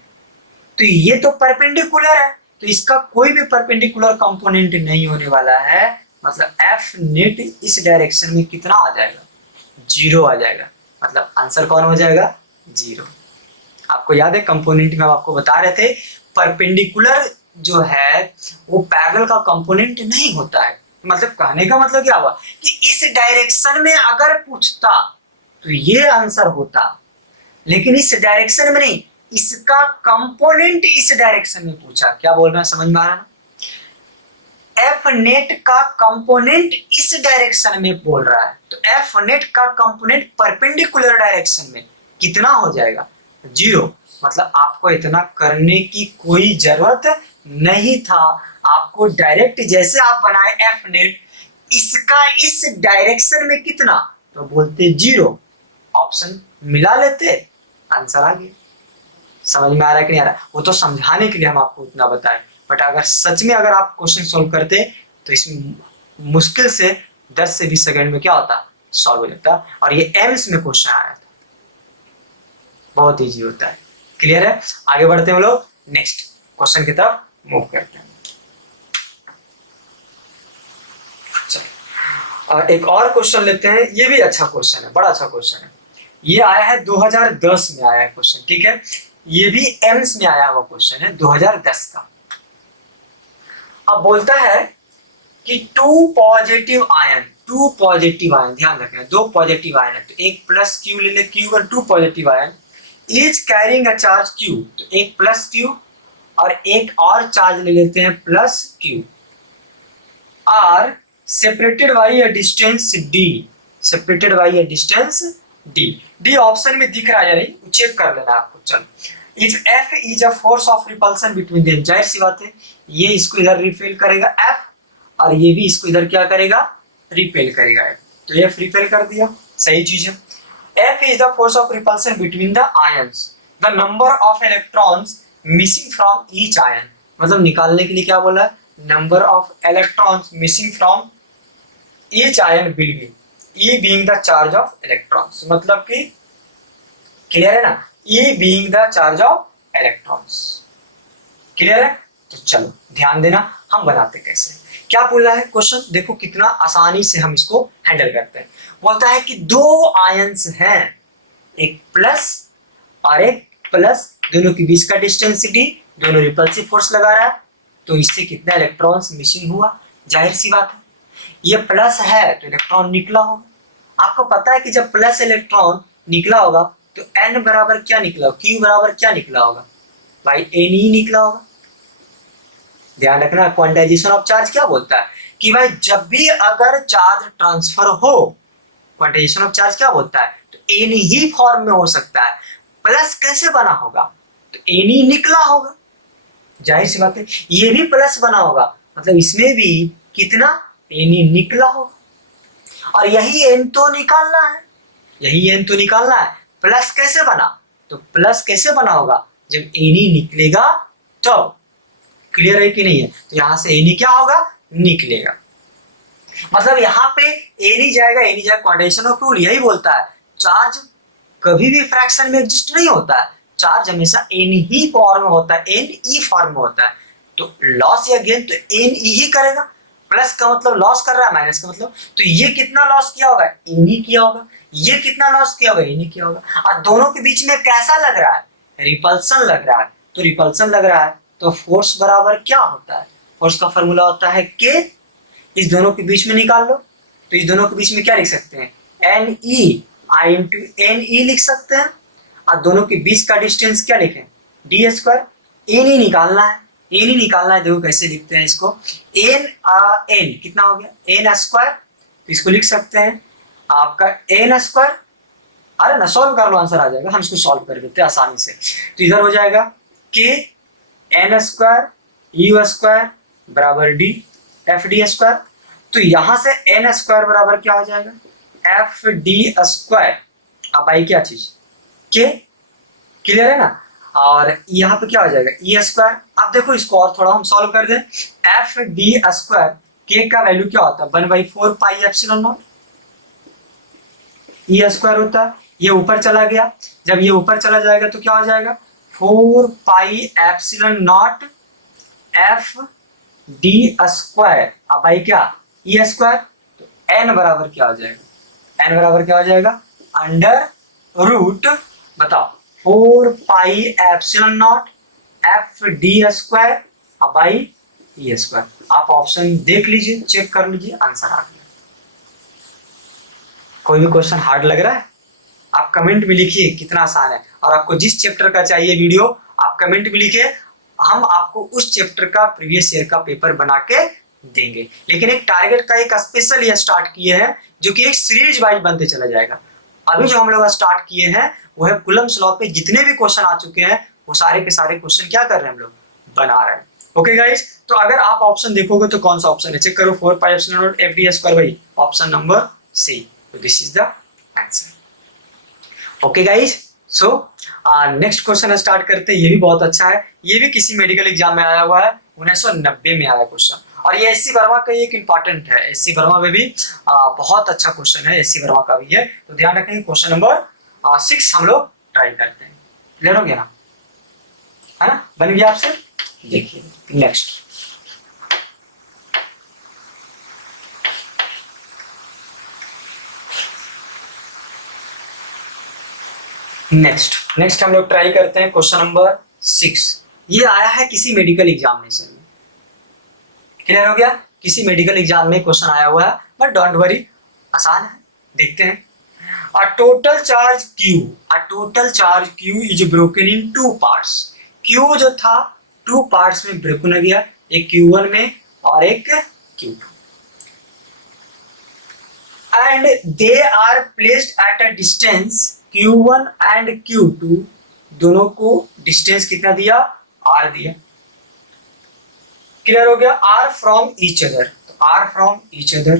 तो ये तो परपेंडिकुलर है, तो इसका कोई भी परपेंडिकुलर कंपोनेंट नहीं होने वाला है। मतलब एफ नेट इस डायरेक्शन में कितना आ जाएगा, 0 आ जाएगा। मतलब आंसर कौन हो जाएगा, 0। आपको याद है कंपोनेंट में आपको बता रहे थे, परपेंडिकुलर जो है वो पैरेलल का कंपोनेंट नहीं होता है। मतलब कहने का मतलब क्या हुआ कि इस डायरेक्शन में अगर पूछता तो ये आंसर होता, लेकिन इस डायरेक्शन में नहीं, इसका कंपोनेंट इस डायरेक्शन में पूछा। क्या बोल रहे हैं, समझ में आ रहा है। एफ नेट का कंपोनेंट इस डायरेक्शन में बोल रहा है, तो एफ नेट का कंपोनेंट परपेंडिकुलर डायरेक्शन में कितना हो जाएगा, 0। मतलब आपको इतना करने की कोई जरूरत नहीं था, आपको डायरेक्ट जैसे आप बनाए एफ नेट, इसका इस डायरेक्शन में कितना, तो बोलते 0, ऑप्शन मिला लेते, आंसर आ गया। समझ में आ रहा है कि नहीं आ रहा है, वो तो समझाने के लिए हम आपको उतना बताएं, बट अगर सच में अगर आप क्वेश्चन सॉल्व करते तो इसमें मुश्किल से 10 से 20 सेकंड में क्या होता, सॉल्व हो जाता। और ये एम्स में क्वेश्चन आया था, बहुत इजी होता है। क्लियर है, आगे बढ़ते हैं हम लोग नेक्स्ट क्वेश्चन की तरफ मूव करते हैं। एक और क्वेश्चन लेते हैं, ये भी अच्छा क्वेश्चन है, बड़ा अच्छा क्वेश्चन है। ये आया है 2010 में आया है क्वेश्चन, ठीक है। ये भी एम्स में आया हुआ क्वेश्चन है 2010 का। अब बोलता है कि टू पॉजिटिव आयन, ध्यान रखना, 2 पॉजिटिव आयन है, तो एक प्लस क्यू ले ले, क्यू और 2 positive ion is carrying a charge Q, तो एक प्लस क्यू और एक और चार्ज ले लेते हैं plus Q, are separated by a distance D, D option में दिख रहा है या नहीं चेक कर लेना आपको। चलो, if F is a force of repulsion between them, जाहिर सी बात है ये इसको इधर रिपेल करेगा एफ, और ये भी इसको इधर क्या करेगा, रिपेल करेगा एफ, तो एफ रिपेल कर दिया, सही चीज है। F is the force of repulsion between the ions, the number of electrons missing from each ion, मतलब निकालने के लिए क्या बोला, number of electrons missing from each ion will be E being the charge of electrons, मतलब कि clear है ना, E being the charge of electrons, clear है। तो चलो ध्यान देना, हम बनाते कैसे, क्या बोला है क्वेश्चन, देखो कितना आसानी से हम इसको हैंडल करते हैं। बोलता है कि 2 आयंस हैं, एक प्लस और एक प्लस, दोनों के बीच का डिस्टेंस d, दोनों रिपल्सिव फोर्स लगा रहा है, तो इससे कितना इलेक्ट्रॉन्स मिसिंग हुआ, जाहिर सी बात है ये प्लस है तो इलेक्ट्रॉन निकला होगा। आपको पता है कि जब प्लस इलेक्ट्रॉन निकला होगा तो n बराबर क्या निकला होगा, q बराबर क्या निकला होगा, भाई n ही निकला होगा। ध्यान रखना, क्वांटाइजेशन ऑफ चार्ज क्या बोलता है कि भाई जब भी अगर चार्ज ट्रांसफर हो, क्वांटाइजेशन ऑफ चार्ज क्या बोलता है, तो n ही फॉर्म में हो सकता है, प्लस कैसे बना होगा, तो n ही निकला होगा, जाहिर सी बात है। ये भी प्लस बना होगा, मतलब इसमें भी कितना, n ही निकला होगा, और यही n तो निकालना है, प्लस कैसे बना, तो प्लस कैसे बना होगा, जब n ही निकलेगा तो, क्लियर है कि नहीं है, तो यहां से n ही क्या होगा, निकलेगा, मतलब यहाँ पे n ही जाएगा, क्वांटाइजेशन ऑफ रूल यही बोलता है, चार्ज कभी भी फ्रैक्शन में एग्जिस्ट नहीं होता है, चार्ज हमेशा n ही फॉर्म में होता है, n ई फॉर्म में होता है, तो लॉस या गेन तो n ही करेगा, प्लस का मतलब लॉस कर रहा है, माइनस का मतलब, तो ये कितना लॉस किया होगा, एन ही किया होगा, ये कितना लॉस किया होगा, एन ही किया होगा। और दोनों के बीच में कैसा लग रहा है, रिपल्सन लग रहा है। तो रिपल्सन लग रहा है तो फोर्स बराबर क्या होता है, फोर्स का फॉर्मूला होता है के, इस दोनों के बीच में निकाल लो। तो इस दोनों के बीच में क्या लिख सकते हैं, एन ई, आई इंटू एन ई लिख सकते हैं। और दोनों के बीच का डिस्टेंस क्या लिखें, डी स्क्वायर। एन ही निकालना है, एन ही निकालना है। देखो कैसे लिखते हैं इसको, एन एन कितना हो गया, एन स्क्वायर। तो इसको लिख सकते हैं आपका एन स्क्वायर। अरे ना सॉल्व कर लो, आंसर आ जाएगा, हम इसको सॉल्व कर देते हैं आसानी से। तो इधर हो जाएगा के एन स्क्वायर यू स्क्वायर बराबर डी एफ डी स्क्वायर। तो यहां से एन स्क्वायर बराबर क्या हो जाएगा, एफ डी स्क्वायर। अब आई क्या चीज, के, क्लियर है ना। और यहाँ पे क्या हो जाएगा, ई स्क्वायर। अब देखो इसको और थोड़ा हम सॉल्व कर दें, एफ डी स्क्वायर, के का वैल्यू क्या होता है, 1/4 pi epsilon not, E square होता है। ये ऊपर चला गया, जब ये ऊपर चला जाएगा तो क्या हो जाएगा, 4 pi epsilon naught F D square. अब आई क्या, ई स्क्वायर। तो एन बराबर क्या हो जाएगा, एन बराबर क्या हो जाएगा, अंडर रूट, बताओ, 4 pi epsilon naught F D square by E square. आप ऑप्शन देख लीजिए, चेक कर लीजिए, आंसर आ गया। कोई भी क्वेश्चन हार्ड लग रहा है, आप कमेंट में लिखिए कितना आसान है। और आपको जिस चैप्टर का चाहिए वीडियो, आप कमेंट में लिखिए, हम आपको उस चैप्टर का प्रीवियस ईयर का पेपर बना के देंगे। लेकिन एक टारगेट का एक स्पेशल ये स्टार्ट किए हैं, जो कि एक सीरीज वाइज बनते चला जाएगा। अभी जो हम लोग स्टार्ट किए हैं वो है कूलम्स लॉ पे जितने भी क्वेश्चन आ चुके हैं, वो सारे के सारे क्वेश्चन क्या कर रहे हैं, हम लोग बना रहे हैं। ओके गाइस, तो अगर आप ऑप्शन देखोगे तो कौन सा ऑप्शन है, चेक करो, 4 pi epsilon naught F D square by option number C. तो this is the answer. Okay guys, so next question start करते हैं। ये भी बहुत अच्छा है, ये भी किसी मेडिकल एग्जाम में आया हुआ है, 1990 में आया क्वेश्चन। और ये एससी वर्मा का एक इंपॉर्टेंट है, एससी वर्मा में भी बहुत अच्छा क्वेश्चन है, एससी वर्मा का भी है। तो ध्यान रखेंगे, क्वेश्चन नंबर 6 हम लोग ट्राई करते हैं। क्लियर हो गया ना, है ना, बन गया आपसे। देखिए नेक्स्ट, नेक्स्ट हम लोग ट्राई करते हैं क्वेश्चन नंबर 6। ये आया है किसी मेडिकल एग्जामिनेशन में। क्लियर हो गया, किसी मेडिकल एग्जाम में क्वेश्चन आया हुआ है, बट डोंट वरी, आसान है। देखते हैं, a total charge q is broken in 2 parts। q जो था 2 पार्ट्स में ब्रेक हो गया, एक q1 में और एक q2, and they are placed at a distance q1 and q2। दोनों को डिस्टेंस कितना दिया, r दिया। क्लियर हो गया, r from each other, r from each other।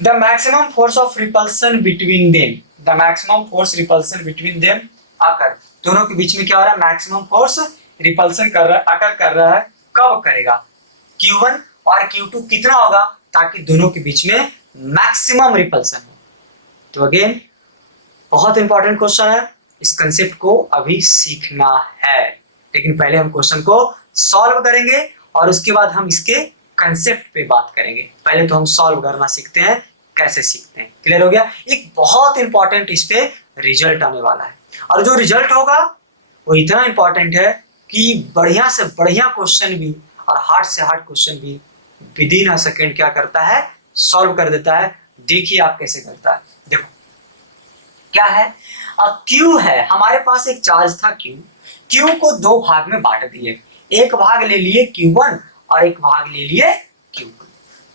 The maximum force of repulsion between them, the maximum force repulsion between them आकर दोनों के बीच में क्या हो रहा है, मैक्सिमम फोर्स रिपल्सन कर रहा है, आकर कर रहा है, कब करेगा, Q1 और Q2 कितना होगा, ताकि दोनों के बीच में मैक्सिमम रिपल्सन हो। तो अगेन बहुत इंपॉर्टेंट क्वेश्चन है, इस कंसेप्ट को अभी सीखना है, लेकिन पहले हम क्वेश्चन को सॉल्व करेंगे और उसके बाद हम इसके कंसेप्ट पे बात करेंगे। पहले तो हम सॉल्व करना सीखते हैं, कैसे सीखते हैं। क्लियर हो गया, एक बहुत इंपॉर्टेंट इस पे रिजल्ट आने वाला है, और जो रिजल्ट होगा वो इतना इंपॉर्टेंट है कि बढ़िया से बढ़िया क्वेश्चन भी और हार्ड से हार्ड क्वेश्चन भी विद इन अ सेकेंड क्या करता है, सॉल्व कर देता है। देखिए आप कैसे करता है, देखो क्या है, क्यू है, हमारे पास एक चार्ज था क्यू, क्यू को 2 भाग में बांट दिए, एक भाग ले लिए Q1 और एक भाग ले लिए Q2।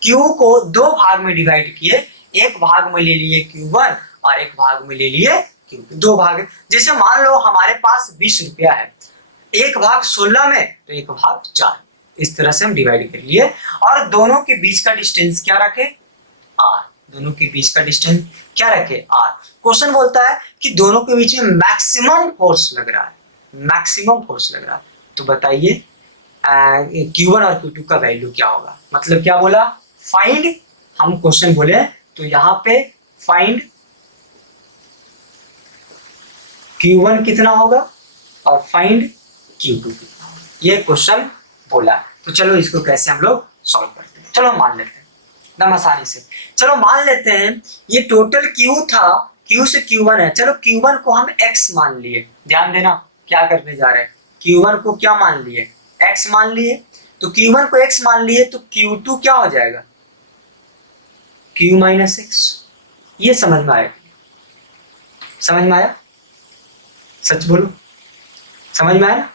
Q को 2 भाग में डिवाइड किए, एक भाग में ले लिए Q1 और एक भाग में ले लिए Q2, 2 भाग। जैसे मान लो हमारे पास 20 रुपया है, एक भाग 16 में तो एक भाग 4, इस तरह से हम डिवाइड कर लिए। और दोनों के बीच का डिस्टेंस क्या रखे, r, दोनों के बीच का डिस्टेंस क्या रखे, r। क्वेश्चन बोलता है कि दोनों के बीच में मैक्सिमम फोर्स लग रहा है, मैक्सिमम फोर्स लग रहा है। तो बताइए Q1 और Q2 का वैल्यू क्या होगा, मतलब क्या बोला, फाइंड, हम क्वेश्चन बोले तो यहाँ पे फाइंड Q1 कितना होगा और फाइंड Q2 कितना होगा, ये क्वेश्चन बोला। तो चलो इसको कैसे हम लोग सॉल्व करते हैं। चलो मान लेते हैं एकदम आसानी से। चलो मान लेते हैं ये टोटल Q था, Q से Q1 है। चलो Q1 को हम x मान लिए। ध्यान देना क्या करने जा रहे हैं, Q1 को क्या मान लिए, x मान लिए। तो Q1 को x मान लिए तो Q2 क्या हो जाएगा, Q माइनस एक्स। ये समझ में आया, समझ में आया, सच बोलो समझ में आया ना।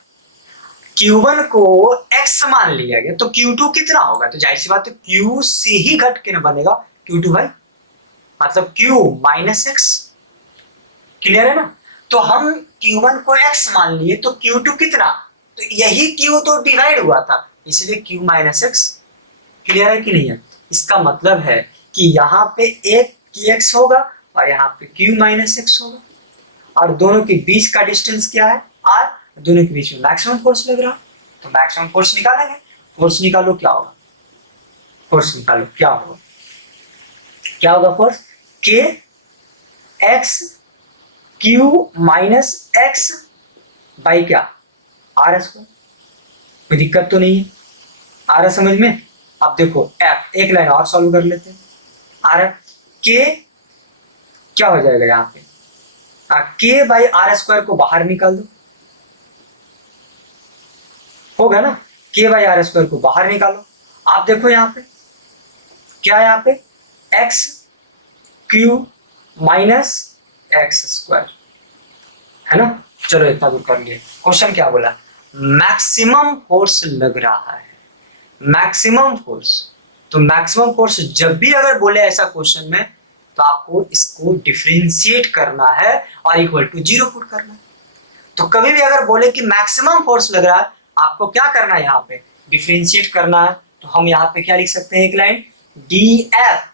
Q1 को x मान लिया गया तो Q2 कितना होगा, तो जाहिर सी बात है Q से ही घट के ना बनेगा Q2 भाई, मतलब Q माइनस एक्स। क्लियर है ना। तो हम Q1 को x मान लिए तो Q2 कितना, तो यही Q तो डिवाइड हुआ था इसलिए Q माइनस एक्स। क्लियर है कि नहीं है। इसका मतलब है कि यहाँ पे एक x होगा और यहाँ पे Q माइनस एक्स होगा, और दोनों के बीच का डिस्टेंस क्या है r, दोनों के बीच में मैक्सिमम फोर्स लग रहा है। तो मैक्सिमम फोर्स निकालेंगे, फोर्स निकालो क्या होगा, फोर्स निकालो क्या होगा, क्या होगा force, k x Q minus x by क्या, आर स्क्वायर। कोई दिक्कत तो नहीं है, आ रहा समझ में। अब देखो f एक लाइन और सॉल्व कर लेते हैं। आ रहा k क्या हो जाएगा यहाँ पे, k बाई आर स्क्वायर को बाहर निकाल दो, होगा ना, k बाई आर स्क्वायर को बाहर निकालो। आप देखो यहाँ पे क्या है, यहाँ पे x Q minus x square है ना। चलो इतना दूर कर लिए। क्वेश्चन क्या बोला, मैक्सिमम फोर्स लग रहा है, मैक्सिमम फोर्स। तो मैक्सिमम फोर्स जब भी अगर बोले ऐसा क्वेश्चन में तो आपको इसको डिफरेंशिएट करना है और इक्वल टू 0 पुट करना है। तो कभी भी अगर बोले कि मैक्सिमम फोर्स लग रहा है आपको क्या करना है, यहाँ पे डिफरेंशिएट करना है। तो हम यहाँ पे क्या लिख सकते हैं, एक लाइन df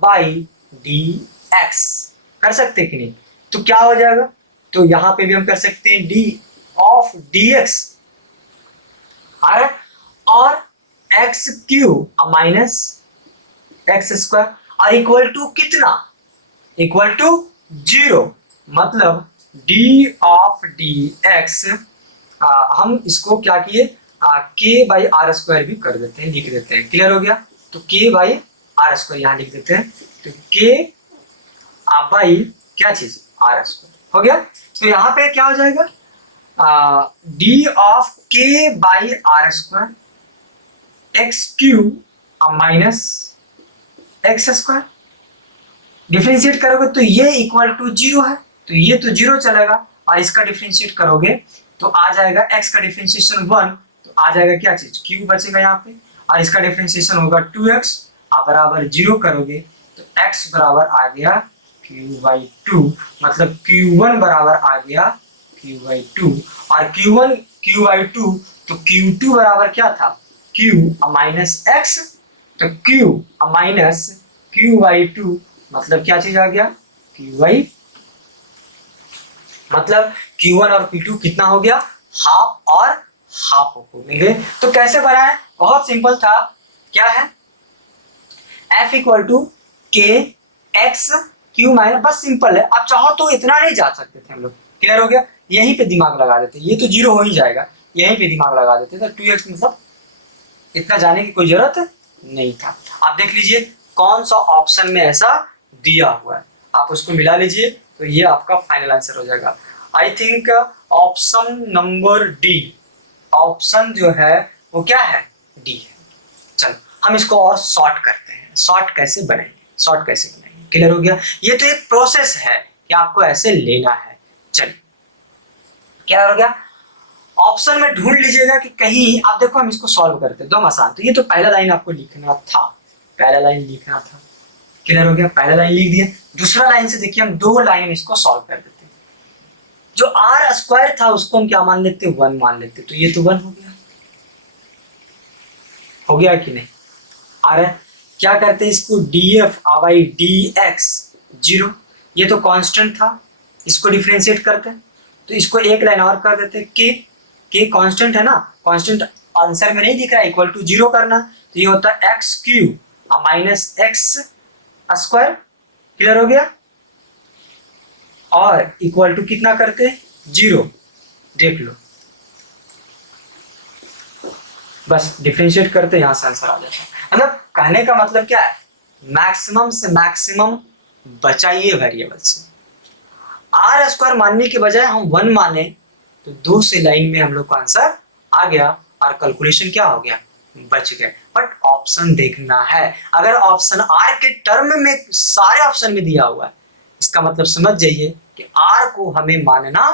बाई dx कर सकते हैं कि नहीं। तो क्या हो जाएगा, तो यहाँ पे भी हम कर सकते हैं d ऑफ dx आ रहा है, और x Q minus x square और इक्वल टू कितना, इक्वल टू 0। मतलब d ऑफ dx हम इसको क्या किए, k बाई आर स्क्वायर भी कर देते हैं, लिख देते हैं। क्लियर हो गया। तो k बाई आर स्क्वायर यहाँ लिख देते हैं, तो k बाई क्या चीज आर स्क्वायर हो गया। तो यहाँ पे क्या हो जाएगा, d of k by R square x Q minus x square. Differentiate करोगे तो ये इक्वल टू 0 है, तो ये तो 0 चलेगा, और इसका डिफरेंशिएट करोगे तो आ जाएगा x का डिफरेंशिएशन 1, तो आ जाएगा क्या चीज q बचेगा यहाँ पे, और इसका डिफरेंशिएशन होगा 2x, आप बराबर 0 करोगे तो x बराबर आ गया q बाई 2, मतलब q1 बराबर आ गया q बाई 2, और q1 q बाई 2, तो q2 बराबर क्या था q माइनस x, तो q माइनस q बाई 2, मतलब क्या चीज आ गया q बाई, मतलब Q1 और Q2 कितना हो गया, हाफ और हाफ हो गए। तो कैसे बनाए, बहुत सिंपल था, क्या है F इक्वल टू के एक्स क्यू माइनस, बस सिंपल है। आप चाहो तो इतना नहीं जा सकते थे हम लोग। क्लियर हो गया, यहीं पे दिमाग लगा देते, ये तो 0 हो ही जाएगा, यहीं पे दिमाग लगा देते तो 2x मतलब इतना जाने की कोई जरूरत नहीं था। आप देख लीजिए कौन सा ऑप्शन में ऐसा दिया हुआ है, आप उसको मिला लीजिए तो ये आपका फाइनल आंसर हो जाएगा। I think option number D, option जो है वो क्या है, डी है। चलो हम इसको और शॉर्ट करते हैं, शॉर्ट कैसे बनाएंगे, शॉर्ट कैसे बनाएंगे। क्लियर हो गया, ये तो एक प्रोसेस है कि आपको ऐसे लेना है। चलिए क्या हो गया, ऑप्शन में ढूंढ लीजिएगा कि कहीं, आप देखो हम इसको सॉल्व करते हैं एकदम आसान। तो ये तो पहला लाइन आपको लिखना था, पहला लाइन लिखना था। क्लियर हो गया, पहला लाइन लिख दिया। दूसरा लाइन से देखिए हम 2 लाइन इसको सॉल्व कर देते हैं। जो आर स्क्वायर था उसको हम क्या मान लेते, 1 मान लेते, तो ये तो 1 हो गया, हो गया कि नहीं। और क्या करते हैं इसको df बाई dx 0, ये तो कांस्टेंट था, इसको डिफरेंशिएट करते हैं तो इसको एक लाइन और कर देते हैं, k कांस्टेंट है ना, कांस्टेंट आंसर में नहीं दिख रहा है, इक्वल टू 0 करना, तो ये होता है x Q minus x square. Clear हो गया, और इक्वल टू कितना करते हैं 0, देख लो बस डिफरेंशिएट करते यहाँ से आंसर आ जाता है। मतलब कहने का मतलब क्या है, मैक्सिमम से मैक्सिमम बचाइए वेरिएबल से। आर स्क्वायर मानने के बजाय हम 1 माने तो 2 से लाइन में हम लोग का आंसर आ गया और कैलकुलेशन क्या हो गया, बच गए। बट ऑप्शन देखना है, अगर ऑप्शन आर के टर्म में सारे ऑप्शन में दिया हुआ है इसका मतलब समझ जाइए कि आर को हमें मानना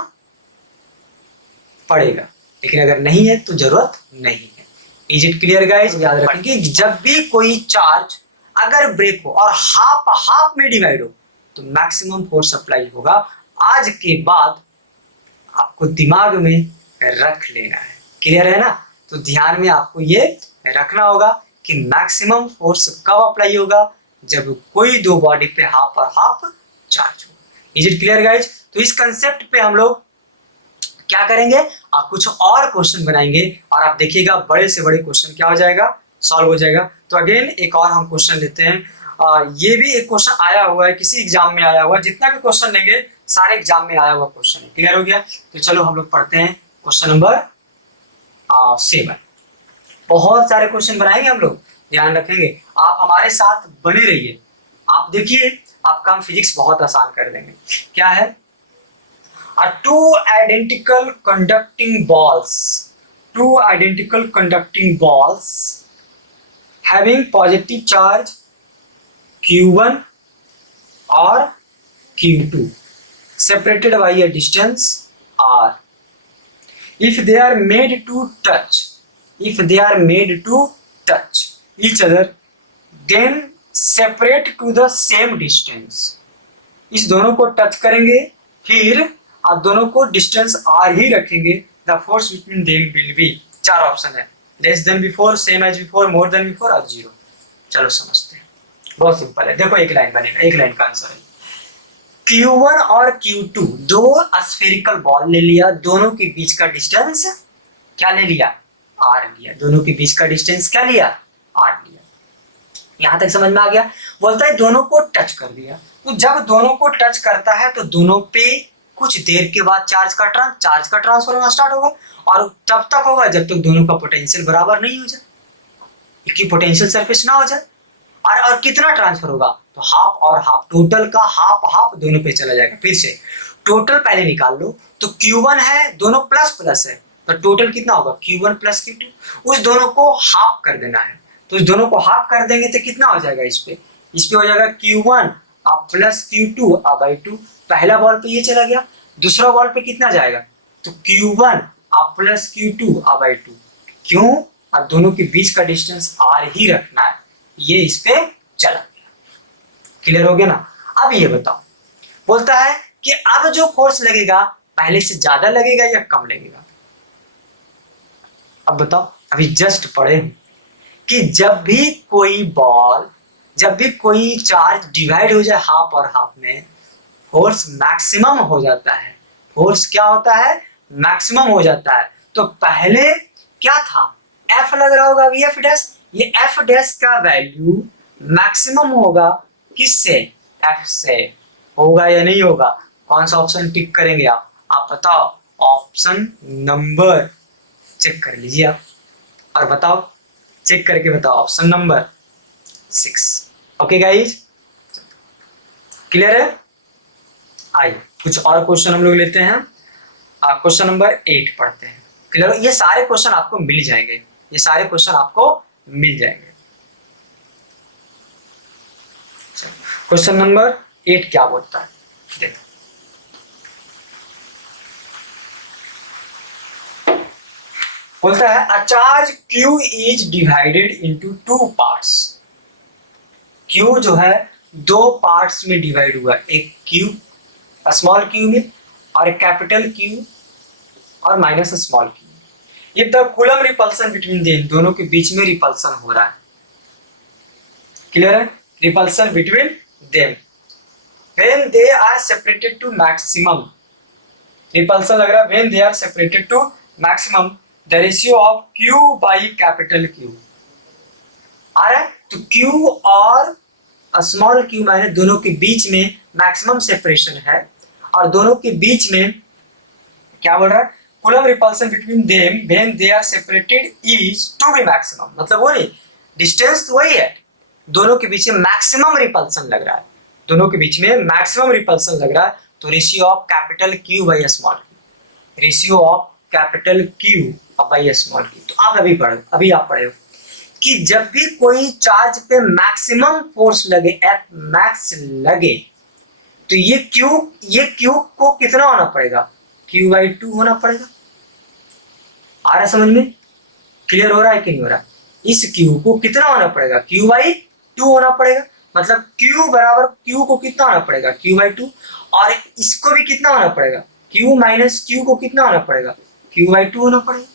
पड़ेगा, लेकिन अगर नहीं है तो जरूरत नहीं है। Is it clear guys? याद रखें कि जब भी कोई चार्ज अगर ब्रेक हो और हाफ हाफ में डिवाइड हो तो मैक्सिमम फोर्स अप्लाई होगा। आज के बाद आपको दिमाग में रख लेना है, क्लियर है ना? तो ध्यान में आपको ये रखना होगा कि मैक्सिमम फोर्स कब अप्लाई होगा, जब कोई दो बॉडी पे हाफ और हाफ चार्ज हो। Is it clear guys? तो इस कंसेप्ट पे हम लोग क्या करेंगे, आप कुछ और क्वेश्चन बनाएंगे और आप देखिएगा बड़े से बड़े क्वेश्चन क्या हो जाएगा, सॉल्व हो जाएगा। तो अगेन एक और हम क्वेश्चन लेते हैं। ये भी एक क्वेश्चन आया हुआ है, किसी एग्जाम में आया हुआ है, जितना भी क्वेश्चन लेंगे सारे एग्जाम में आया हुआ क्वेश्चन है। क्लियर हो गया? तो चलो हम लोग पढ़ते हैं क्वेश्चन नंबर 7। बहुत सारे क्वेश्चन बनाएंगे हम लोग, ध्यान रखेंगे, आप हमारे साथ बने रहिए। आप देखिए आपका हम फिजिक्स बहुत आसान कर देंगे। क्या है, two identical conducting balls having positive charge q1 or q2 separated by a distance r. If they are made to touch each other, then separate to the same distance. इस दोनों को टच करेंगे, फिर आप दोनों को डिस्टेंस आर ही रखेंगे। The force between them will be, 4 option है, less than before, same as before, more than before और 0। चलो समझते हैं, बहुत सिंपल है। देखो एक लाइन बनेगा, एक लाइन का आंसर है Q1 और Q2 दो स्फेरिकल बॉल ले लिया, दोनों के बीच का डिस्टेंस क्या ले लिया, आर लिया। दोनों के बीच का डिस्टेंस क्या लिया, आर लिया। यहां तक समझ में आ गया? बोलता है दोनों को टच कर दिया, तो जब दोनों को टच करता है तो दोनों पे कुछ देर के बाद चार्ज का ट्रांसफर होना स्टार्ट होगा, और तब तक होगा जब तक दोनों का पोटेंशियल बराबर नहीं हो जाए, इक्विपोटेंशियल सरफेस ना हो जाए। और कितना ट्रांसफर होगा, तो हाफ और हाफ, टोटल का हाफ हाफ दोनों पे चला जाएगा। फिर से टोटल पहले निकाल लो, तो Q1 है, दोनों प्लस प्लस है, तो टोटल कितना होगा Q1 प्लस Q2। उस दोनों को हाफ कर देना है, तो इस दोनों को हाफ कर देंगे तो कितना हो जाएगा, इस पे हो जाएगा Q1 प्लस Q2 बाई 2। पहला बॉल पे ये चला गया, दूसरा बॉल पे कितना जाएगा, तो Q1 प्लस Q2 बाई 2। क्यों? अब दोनों के बीच का डिस्टेंस r ही रखना है, ये इस पे चला गया। क्लियर हो गया ना? अब ये बताओ, बोलता है कि अब जो फोर्स लगेगा पहले से ज्यादा लगेगा या कम लगेगा। अब बताओ, अभी जस्ट पढ़े कि जब भी कोई चार्ज डिवाइड हो जाए हाफ और हाफ में, फोर्स मैक्सिमम हो जाता है। फोर्स क्या होता है, मैक्सिमम हो जाता है। तो पहले क्या था, F लग रहा होगा Vf डैश, ये F डैश का वैल्यू मैक्सिमम होगा किससे, F से। होगा या नहीं होगा, कौन सा ऑप्शन टिक करेंगे आप बताओ। ऑप्शन नंबर चेक कर लीजिए आप, और बताओ, चेक करके बताओ, option number 6। Okay guys, clear है? आइए कुछ और क्वेश्चन हम लोग लेते हैं। क्वेश्चन नंबर 8 पढ़ते हैं। क्लियर? ये सारे क्वेश्चन आपको मिल जाएंगे, क्वेश्चन नंबर 8 क्या बोलता है, देखो। बोलता है a charge Q is divided into 2 parts. Q जो है 2 पार्ट्स में डिवाइड हुआ, एक Q स्मॉल q में और एक कैपिटल Q और minus small q। If the coulomb repulsion between them, दोनों के बीच में रिपल्सन हो रहा है। क्लियर है? Repulsion between them when they are separated to maximum. Repulsion लग रहा है when they are separated to maximum the ratio of Q by capital Q आ रहा है। तो Q और स्मॉल q माने दोनों के बीच में मैक्सिमम सेपरेशन है, और दोनों के बीच में क्या बोल रहा है, coulomb repulsion between them when they are separated is to be maximum, मतलब वो नहीं, डिस्टेंस तो वही है, दोनों के बीच में मैक्सिमम रिपल्सन लग रहा है, दोनों के बीच में मैक्सिमम रिपल्सन लग रहा है, तो ratio of capital Q by small Q, ratio of capital Q by small Q. तो आप अभी आप पढ़े हो कि जब भी कोई चार्ज पे मैक्सिमम फोर्स लगे, एफ मैक्स लगे, तो ये क्यू को कितना होना पड़ेगा, क्यू बाई 2 होना पड़ेगा। आ रहा समझ में, क्लियर हो रहा है कि नहीं हो रहा? इस क्यू को कितना होना पड़ेगा, क्यू बाई 2 होना पड़ेगा, मतलब क्यू बराबर क्यू को कितना होना पड़ेगा, क्यू बाई 2, और इसको भी कितना होना पड़ेगा, क्यू माइनस क्यू को कितना होना पड़ेगा, क्यू बाई 2 होना पड़ेगा।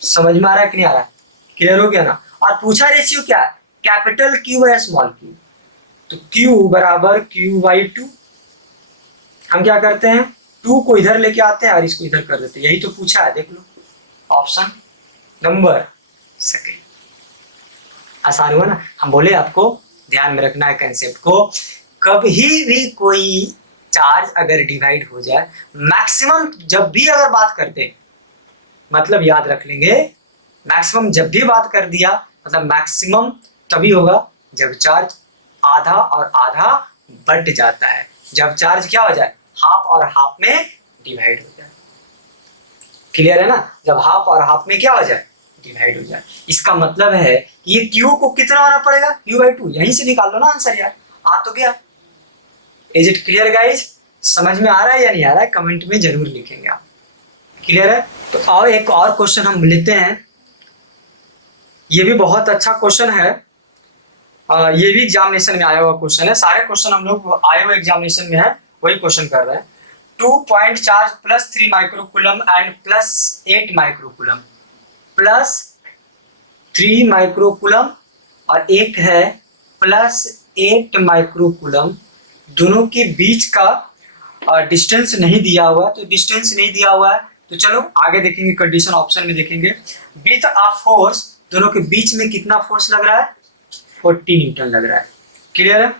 समझ में आ रहा है कि नहीं आ रहा है? क्लियर हो गया ना? और पूछा रेशियो क्या है, capital Q by small Q, तो क्यू बराबर क्यू बाई 2। हम क्या करते हैं, 2 को इधर लेके आते हैं और इसको इधर कर देते हैं, यही तो पूछा है, देख लो ऑप्शन नंबर सेकेंड। आसान हुआ ना? हम बोले आपको ध्यान में रखना है कंसेप्ट को, कभी भी कोई चार्ज अगर डिवाइड हो जाए, मैक्सिमम जब भी अगर बात करते हैं, मतलब याद रख लेंगे, मैक्सिमम जब भी बात कर दिया मतलब मैक्सिमम तभी होगा जब चार्ज आधा और आधा बट जाता है, जब चार्ज क्या हो जाए, हाफ और हाफ में डिवाइड हो जाए। क्लियर है ना? जब हाफ और हाफ में क्या हो जाए, डिवाइड हो जाए। इसका मतलब है कि ये क्यू को कितना होना पड़ेगा, क्यू बाई 2, यहीं से निकाल लो ना आंसर यार, आ तो गया। Is it clear guys? समझ में आ रहा है या नहीं आ रहा है, कमेंट में जरूर लिखेंगे आप। क्लियर है? तो आओ एक और क्वेश्चन हम लेते हैं, ये भी बहुत अच्छा क्वेश्चन है, ये भी एग्जामिनेशन में आया हुआ क्वेश्चन है, सारे क्वेश्चन हम लोग आए हुए एग्जामिनेशन में है वही क्वेश्चन कर रहे हैं। 2 point charge plus 3 microcoulomb and plus 8 microcoulomb, plus 3 microcoulomb और एक है प्लस 8 माइक्रोकूलम, दोनों के बीच का डिस्टेंस नहीं दिया हुआ है, तो डिस्टेंस नहीं दिया हुआ है तो चलो आगे देखेंगे, कंडीशन ऑप्शन में देखेंगे। विथ अ फोर्स, दोनों के बीच में कितना फोर्स लग रहा है, 40 न्यूटन लग रहा है। क्लियर है?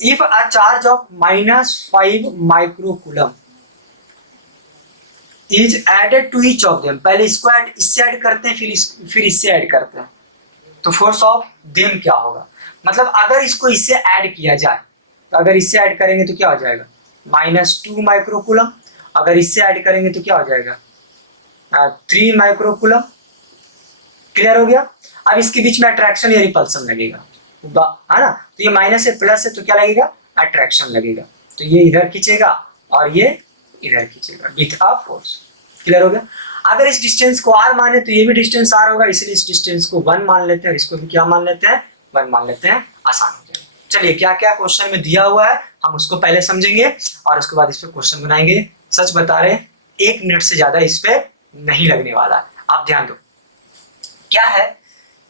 If a charge of -5 microcoulomb is added to each of them, पहले इसको ऐड, इससे ऐड करते हैं, फिर इससे ऐड करते हैं, तो फोर्स ऑफ देम क्या होगा, मतलब अगर इसको इससे ऐड किया जाए, तो अगर इससे ऐड करेंगे तो क्या हो जाएगा, -2 माइक्रोकूलम, अगर इससे ऐड करेंगे तो क्या हो जाएगा, 3 माइक्रोकूलम। क्लियर हो गया? अब इसके बीच में अट्रैक्शन या रिपल्सन लगेगा, है ना, तो ये माइनस है प्लस है तो क्या लगेगा, अट्रैक्शन लगेगा, तो ये इधर खींचेगा और ये इधर खींचेगा विथ अ फोर्स। क्लियर हो गया? अगर इस डिस्टेंस को r माने तो ये भी डिस्टेंस r होगा, इसलिए इस डिस्टेंस को 1 मान लेते हैं, इसको भी क्या मान लेते हैं, 1 मान लेते हैं, आसान हो जाएगा। चलिए क्या क्या क्वेश्चन में दिया हुआ है हम उसको पहले समझेंगे और उसके बाद इस पे क्वेश्चन बनाएंगे। सच बता रहे 1 मिनट से ज्यादा इस पे नहीं लगने वाला, आप ध्यान दो। क्या है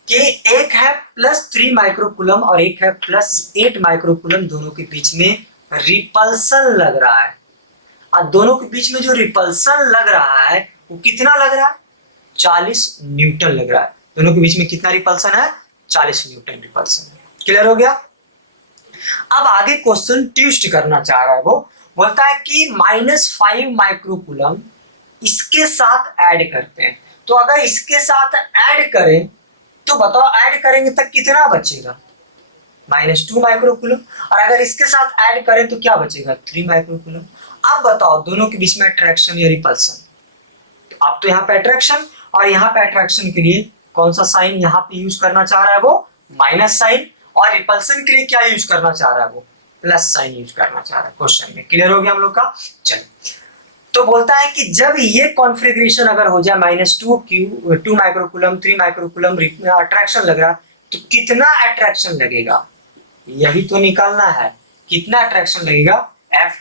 कि एक है +3 माइक्रोकूलम और एक है +8 माइक्रोकूलम, दोनों के बीच में रिपल्सन लग रहा है, और दोनों के बीच में जो रिपल्सन लग रहा है वो कितना लग रहा है, 40 न्यूटन लग रहा है। दोनों के बीच में कितना रिपल्सन है, 40 न्यूटन रिपल्सन। क्लियर हो गया? अब आगे क्वेश्चन ट्विस्ट करना चाह रहा है, वो बोलता है कि -5 माइक्रोकूलम इसके साथ ऐड करते हैं, तो अगर इसके साथ ऐड करें तो बताओ ऐड करेंगे तक कितना बचेगा, -2 माइक्रोकूलम, और अगर इसके साथ ऐड करें तो क्या बचेगा, 3 माइक्रोकूलम। अब बताओ दोनों के बीच में अट्रैक्शन या रिपल्सन, तो अब तो यहाँ पे अट्रैक्शन और यहाँ पे अट्रैक्शन के लिए कौन सा साइन यहाँ पे यूज करना चाह रहा है, वो माइनस साइन, और रिपल्सन के लिए क्या यूज करना चाह रहा है, वो प्लस साइन यूज करना चाह रहा है क्वेश्चन में। क्लियर हो गया हम लोग का? चलिए, तो बोलता है कि जब ये कॉन्फ़िगरेशन अगर हो जाए -2 माइक्रोकूलम 3 माइक्रोकूलम अट्रैक्शन लग रहा है, तो कितना अट्रैक्शन लगेगा, यही तो निकालना है, कितना अट्रैक्शन लगेगा, F'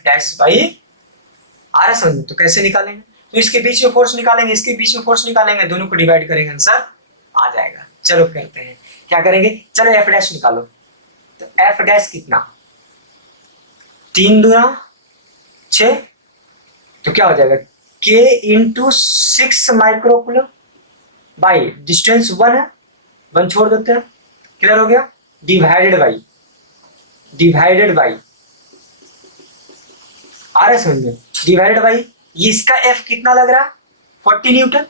समझ, तो कैसे निकालेंगे, तो इसके बीच में फोर्स निकालेंगे, इसके बीच में फोर्स निकालेंगे, दोनों को डिवाइड करेंगे, आंसर आ जाएगा। चलो करते हैं, क्या करेंगे, चलो F' निकालो, तो F' कितना, 3 दूना 6, तो क्या हो जाएगा, K × 6 माइक्रोकूलम बाई डिस्टेंस 1 है, 1 छोड़ देते हैं। क्लियर हो गया? डिवाइडेड बाई आ रहा है समझ में, डिवाइडेड बाई इसका F कितना लग रहा है, 40 न्यूटन,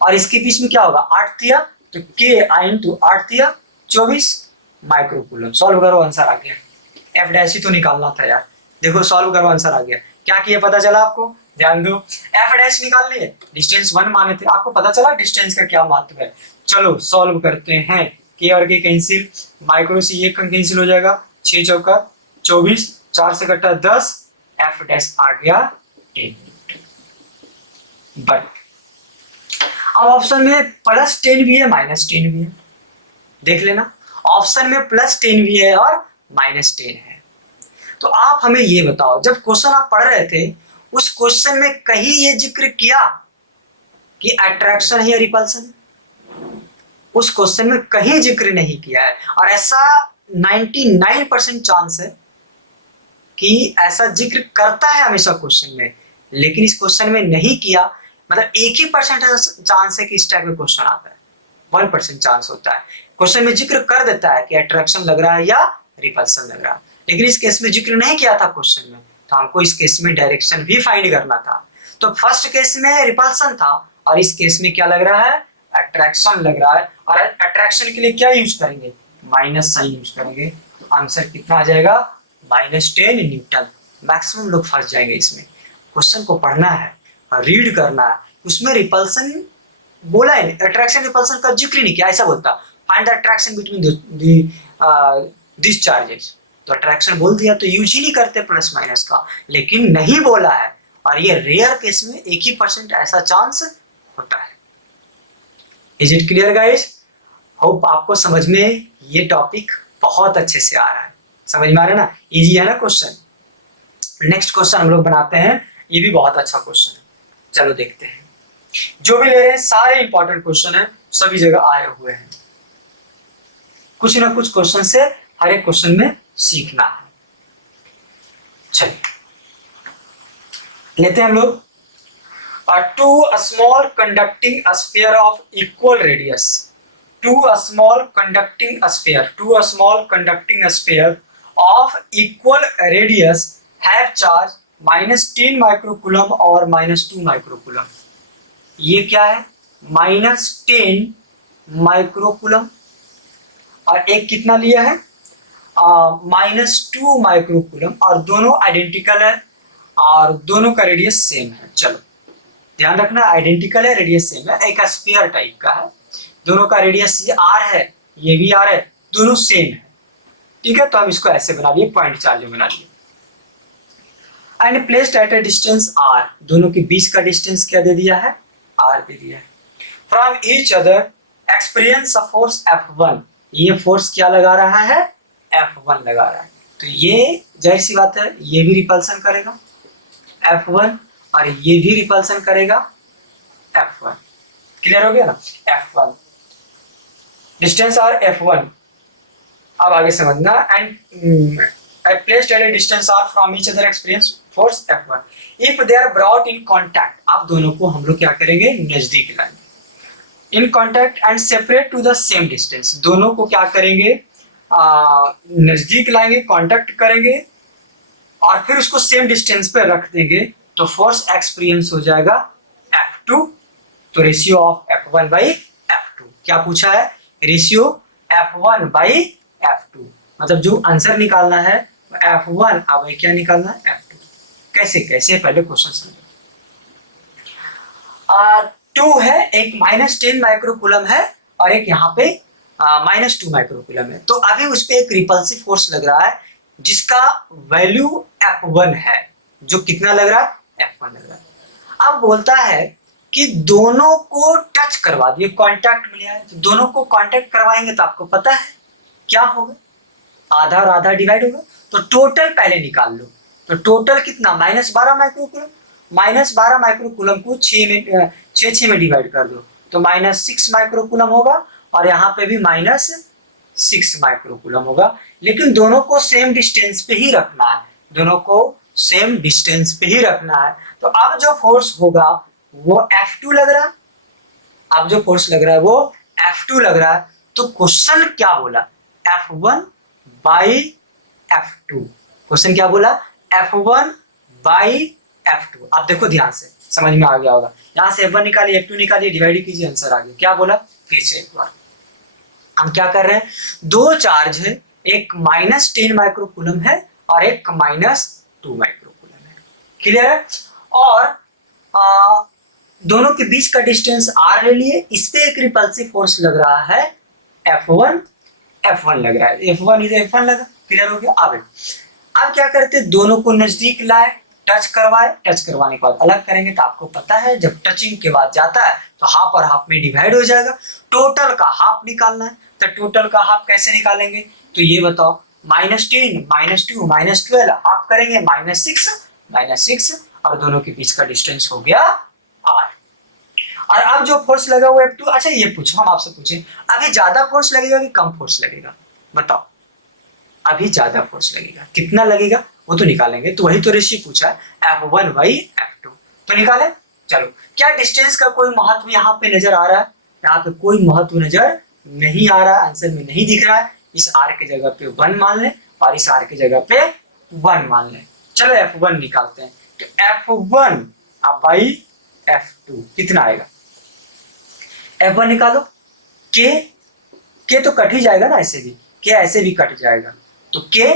और इसके बीच में क्या होगा 8 दिया, तो के आई इंटू 8 दिया 24 माइक्रो कूलम। सॉल्व करो, आंसर आ गया। एफ डैश ही तो निकालना था यार। देखो सॉल्व करो, आंसर आ गया। क्या किया पता चला आपको, ध्यान दो। एफ डैश निकाल लिए, डिस्टेंस 1 माने थे, आपको पता चला डिस्टेंस का क्या महत्व है। चलो सॉल्व करते हैं। के और के कैंसिल, माइक्रो से ये कैंसिल हो जाएगा, 6 चौका 24, 4 से कटा 10, एफ डैश आ गया 10। बट अब ऑप्शन में +10 भी है -10 भी है, देख लेना। ऑप्शन में +10 भी है और -10 है। तो आप हमें ये बताओ, जब क्वेश्चन आप पढ़ रहे थे उस क्वेश्चन में कहीं ये जिक्र किया कि अट्रैक्शन है या रिपल्सन? उस क्वेश्चन में कहीं जिक्र नहीं किया है, और ऐसा 99% चांस है कि ऐसा जिक्र करता है हमेशा क्वेश्चन में, लेकिन इस क्वेश्चन में नहीं किया। मतलब 1% चांस है कि इस टाइप का क्वेश्चन आता है, 1% चांस होता है। क्वेश्चन में जिक्र कर देता है कि अट्रैक्शन लग रहा है या रिपल्सन लग रहा है, लेकिन इस केस में जिक्र नहीं किया था क्वेश्चन में, तो हमको इस केस में डायरेक्शन भी फाइंड करना था। तो फर्स्ट केस में रिपल्सन था, और इस केस में क्या लग रहा है, अट्रैक्शन लग रहा है। और अट्रैक्शन के लिए क्या यूज करेंगे, माइनस साइन यूज करेंगे। आंसर कितना आ जाएगा, -10 न्यूटन। मैक्सिमम लोग फंस जाएंगे इसमें। क्वेश्चन को पढ़ना है, रीड करना है, उसमें रिपल्सन बोला है, अट्रैक्शन रिपल्सन का जिक्र नहीं किया। ऐसा बोलता find the attraction between this charges, तो अट्रैक्शन बोल दिया तो यूज ही नहीं करते प्लस माइनस का, लेकिन नहीं बोला है। और ये रेयर केस में 1% ऐसा चांस होता है। Is it clear guys? Hope आपको समझ में ये टॉपिक बहुत अच्छे से आ रहा है, समझ में आ रहा है ना, इजी है ना क्वेश्चन। नेक्स्ट क्वेश्चन हम लोग बनाते हैं, ये भी बहुत अच्छा क्वेश्चन है। चलो देखते हैं। जो भी ले रहे हैं सारे इंपॉर्टेंट क्वेश्चन है, सभी जगह आए हुए हैं। कुछ ना कुछ क्वेश्चन से हर एक क्वेश्चन में सीखना है। चलिए लेते हैं हम लोग। To a small conducting sphere of equal radius, to a small conducting sphere of equal radius have charge -10 microcoulomb और -2 माइक्रोकूलम। ये क्या है, -10 माइक्रोकूलम, और एक कितना लिया है, -2 माइक्रोकूलम, और दोनों आइडेंटिकल है और दोनों का रेडियस सेम है। चलो ध्यान रखना, आइडेंटिकल है, रेडियस सेम है, एक स्फीयर टाइप का है, दोनों का रेडियस ये r है, ये भी r है, दोनों सेम है। ठीक है, तो हम इसको ऐसे बना लिए, पॉइंट चार्ज बना लिए। And placed at a distance r, दोनों के बीच का डिस्टेंस क्या दे दिया है, r दे दिया है। From each other experience a force F1, ये फोर्स क्या लगा रहा है, F1 लगा रहा है। तो ये जाहिर सी बात है, ये भी रिपल्सन करेगा F1, और ये भी रिपल्सन करेगा F1। क्लियर हो गया ना, F1 डिस्टेंस आर F1। अब आगे समझना। And I placed at a distance r from each other experience force F1 if they are brought in contact, अब दोनों को हम लोग क्या करेंगे, नजदीक लाएंगे। in contact and separate to the same distance, दोनों को क्या करेंगे, नजदीक लाएंगे, कांटेक्ट करेंगे, और फिर उसको सेम डिस्टेंस पे रख देंगे, तो फोर्स एक्सपीरियंस हो जाएगा F2। तो ratio of F1 by F2, क्या पूछा है, रेशियो F1 बाई F2, मतलब जो आंसर निकालना है F1, अब क्या निकालना है F2। कैसे कैसे, पहले क्वेश्चन समझो। 2 है, एक -10 माइक्रोकूलम है, और एक यहाँ पे -2 माइक्रोकूलम है। तो अभी उस पर एक रिपल्सिव फोर्स लग रहा है जिसका वैल्यू F1 है, जो कितना लग रहा है, F1 लग रहा है। अब बोलता है कि दोनों को टच करवा दिए, कांटेक्ट मिला है, तो दोनों को कांटेक्ट करवाएंगे तो आपको पता है क्या होगा, आधा और आधा डिवाइड होगा। तो टोटल पहले निकाल लो, तो टोटल कितना, -12 माइक्रोकूलम, -12 माइक्रोकूलम को 6 में डिवाइड कर दो, तो -6 माइक्रोकूलम होगा, और यहाँ पे भी -6 माइक्रोकूलम होगा। लेकिन दोनों को सेम डिस्टेंस पे ही रखना है, दोनों को सेम डिस्टेंस पे ही रखना है। तो अब जो फोर्स होगा वो F2 लग रहा है, अब जो फोर्स लग रहा है वो F2 लग रहा है। तो क्वेश्चन क्या बोला, F1 बाई F2, क्वेश्चन क्या बोला, F1 बाई F2। अब देखो ध्यान से, समझ में आ गया होगा। यहाँ से F1 निकालिए, F2 निकालिए, डिवाइड कीजिए, आंसर आ गया। क्या बोला फिर से एक बार, हम क्या कर रहे हैं, दो चार्ज है, एक -10 माइक्रोकूलम है और एक -2 माइक्रोकूलम है, क्लियर है। और दोनों के बीच का डिस्टेंस r ले लिए, इस पे एक रिपल्सिव फोर्स लग रहा है F1 लग रहा है, F1 इधर F1 लगा, क्लियर हो गया। अब क्या करते, दोनों को नजदीक लाए, टच करवाए, टच करवाने के बाद अलग करेंगे, तो आपको पता है जब टचिंग के बाद जाता है तो हाफ और हाफ में डिवाइड हो जाएगा, टोटल का हाफ निकालना है। तो टोटल का हाफ कैसे निकालेंगे, तो ये बताओ, -10 -2 -12 हाफ करेंगे, -6 और दोनों के बीच का डिस्टेंस हो गया r। और अब जो फोर्स लगा हुआ है F2, अच्छा ये पूछो, हम आपसे पूछे अभी ज्यादा फोर्स लगेगा कि कम फोर्स लगेगा, बताओ। अभी ज्यादा फोर्स लगेगा, कितना लगेगा वो तो निकालेंगे, तो वही तो रेशियो पूछा है, F1/F2, तो निकाले। चलो, क्या डिस्टेंस का कोई महत्व यहाँ पे नजर आ रहा है, यहाँ पे कोई महत्व नजर नहीं आ रहा, आंसर में नहीं दिख रहा है। इस r के जगह पे 1 मान ले और इस r के जगह पे 1 मान ले। चलो F1 निकालते हैं, तो F1/F2 कितना आएगा, F1 निकालो, के तो कट ही जाएगा ना, ऐसे भी के ऐसे भी कट जाएगा, तो के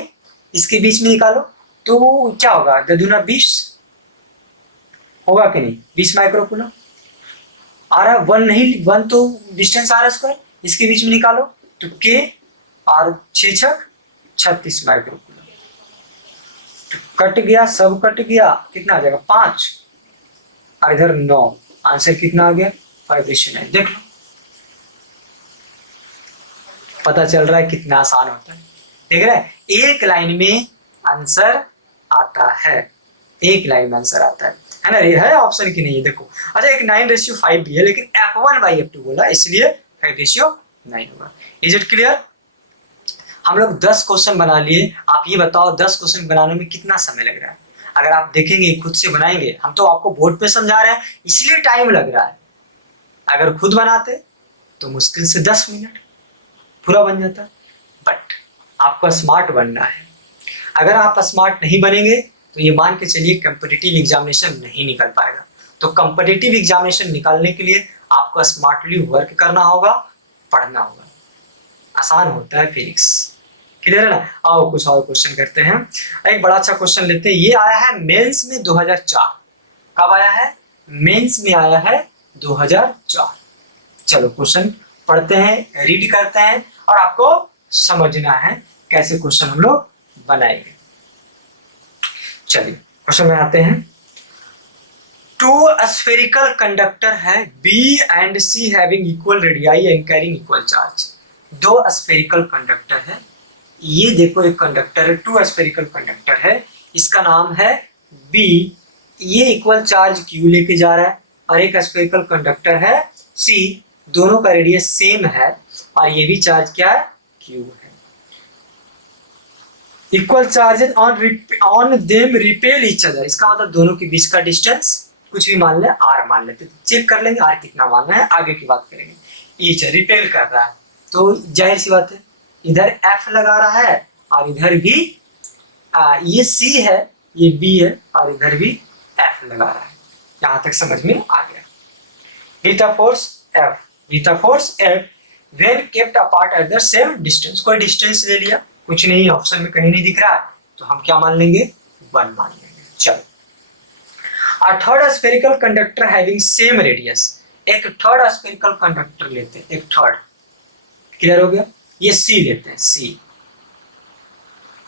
इसके बीच में निकालो, तो क्या होगा, 2×2 = 20 होगा कि नहीं, 20 माइक्रोकूलम आ रहा, 1 नहीं, 1 तो डिस्टेंस r², इसके बीच में निकालो, तो के और 6×6 = 36 माइक्रोकूलम, तो कट गया, सब कट गया, कितना आ जाएगा 5 और इधर 9, आंसर कितना आ गया 5/9। देख लो, पता चल रहा है कितना आसान होता है, देख रहे हैं, एक लाइन में आंसर आता है, एक लाइन में आंसर आता है ना, ये है ऑप्शन की नहीं है, देखो। अच्छा, एक 9:5 भी है, लेकिन F1/F2 बोला, इसलिए 5:9 होगा। Is it clear. हम लोग 10 क्वेश्चन बना लिए, आप ये बताओ 10 क्वेश्चन बनाने में कितना समय लग रहा है। अगर आप देखेंगे खुद से बनाएंगे, हम तो आपको बोर्ड पे समझा रहे हैं इसलिए टाइम लग रहा है, अगर खुद बनाते तो मुश्किल से 10 मिनट पूरा बन जाता। बट आपको स्मार्ट बनना है, अगर आप स्मार्ट नहीं बनेंगे तो ये मान के चलिए कॉम्पिटिटिव एग्जामिनेशन नहीं निकल पाएगा। तो कॉम्पिटिटिव एग्जामिनेशन निकालने के लिए आपको स्मार्टली वर्क करना होगा, पढ़ना होगा, आसान होता है फिजिक्स, क्लियर है ना। आओ कुछ और क्वेश्चन करते हैं, एक बड़ा अच्छा क्वेश्चन लेते हैं, ये आया है मेंस में 2004, कब आया है, मेंस में आया है 2004। चलो क्वेश्चन पढ़ते हैं, रीड करते हैं और आपको समझना है कैसे क्वेश्चन हम लोग बनाएंगे। चलिए क्वेश्चन में आते हैं, टू स्फेरिकल कंडक्टर है B and C having equal radii and carrying equal charge. दो स्फेरिकल कंडक्टर है, ये देखो एक कंडक्टर है, टू स्फेरिकल कंडक्टर है, इसका नाम है B, ये इक्वल चार्ज Q लेके जा रहा है, और एक स्फेरिकल कंडक्टर है C, दोनों का रेडियस सेम है और ये भी चार्ज क्या है, Q है। Equal charges on them repel each other, इसका मतलब दोनों के बीच का डिस्टेंस कुछ भी मान ले, r मान लेते, चेक कर लेंगे r कितना मानना है, आगे की बात करेंगे। ईच रिपेल कर रहा है, तो जाहिर सी बात है इधर F लगा रहा है और इधर भी ये C है, ये B है और इधर भी F लगा रहा है। यहां तक समझ में आ गया। With a force F when kept apart at the same distance, कोई डिस्टेंस ले लिया, कुछ नहीं, ऑप्शन में कहीं नहीं दिख रहा है, तो हम क्या मान लेंगे, 1 मान लेंगे। चलो, a third spherical conductor having same radius, एक थर्ड स्फेरिकल कंडक्टर लेते हैं, एक थर्ड, क्लियर हो गया, ये C लेते हैं, C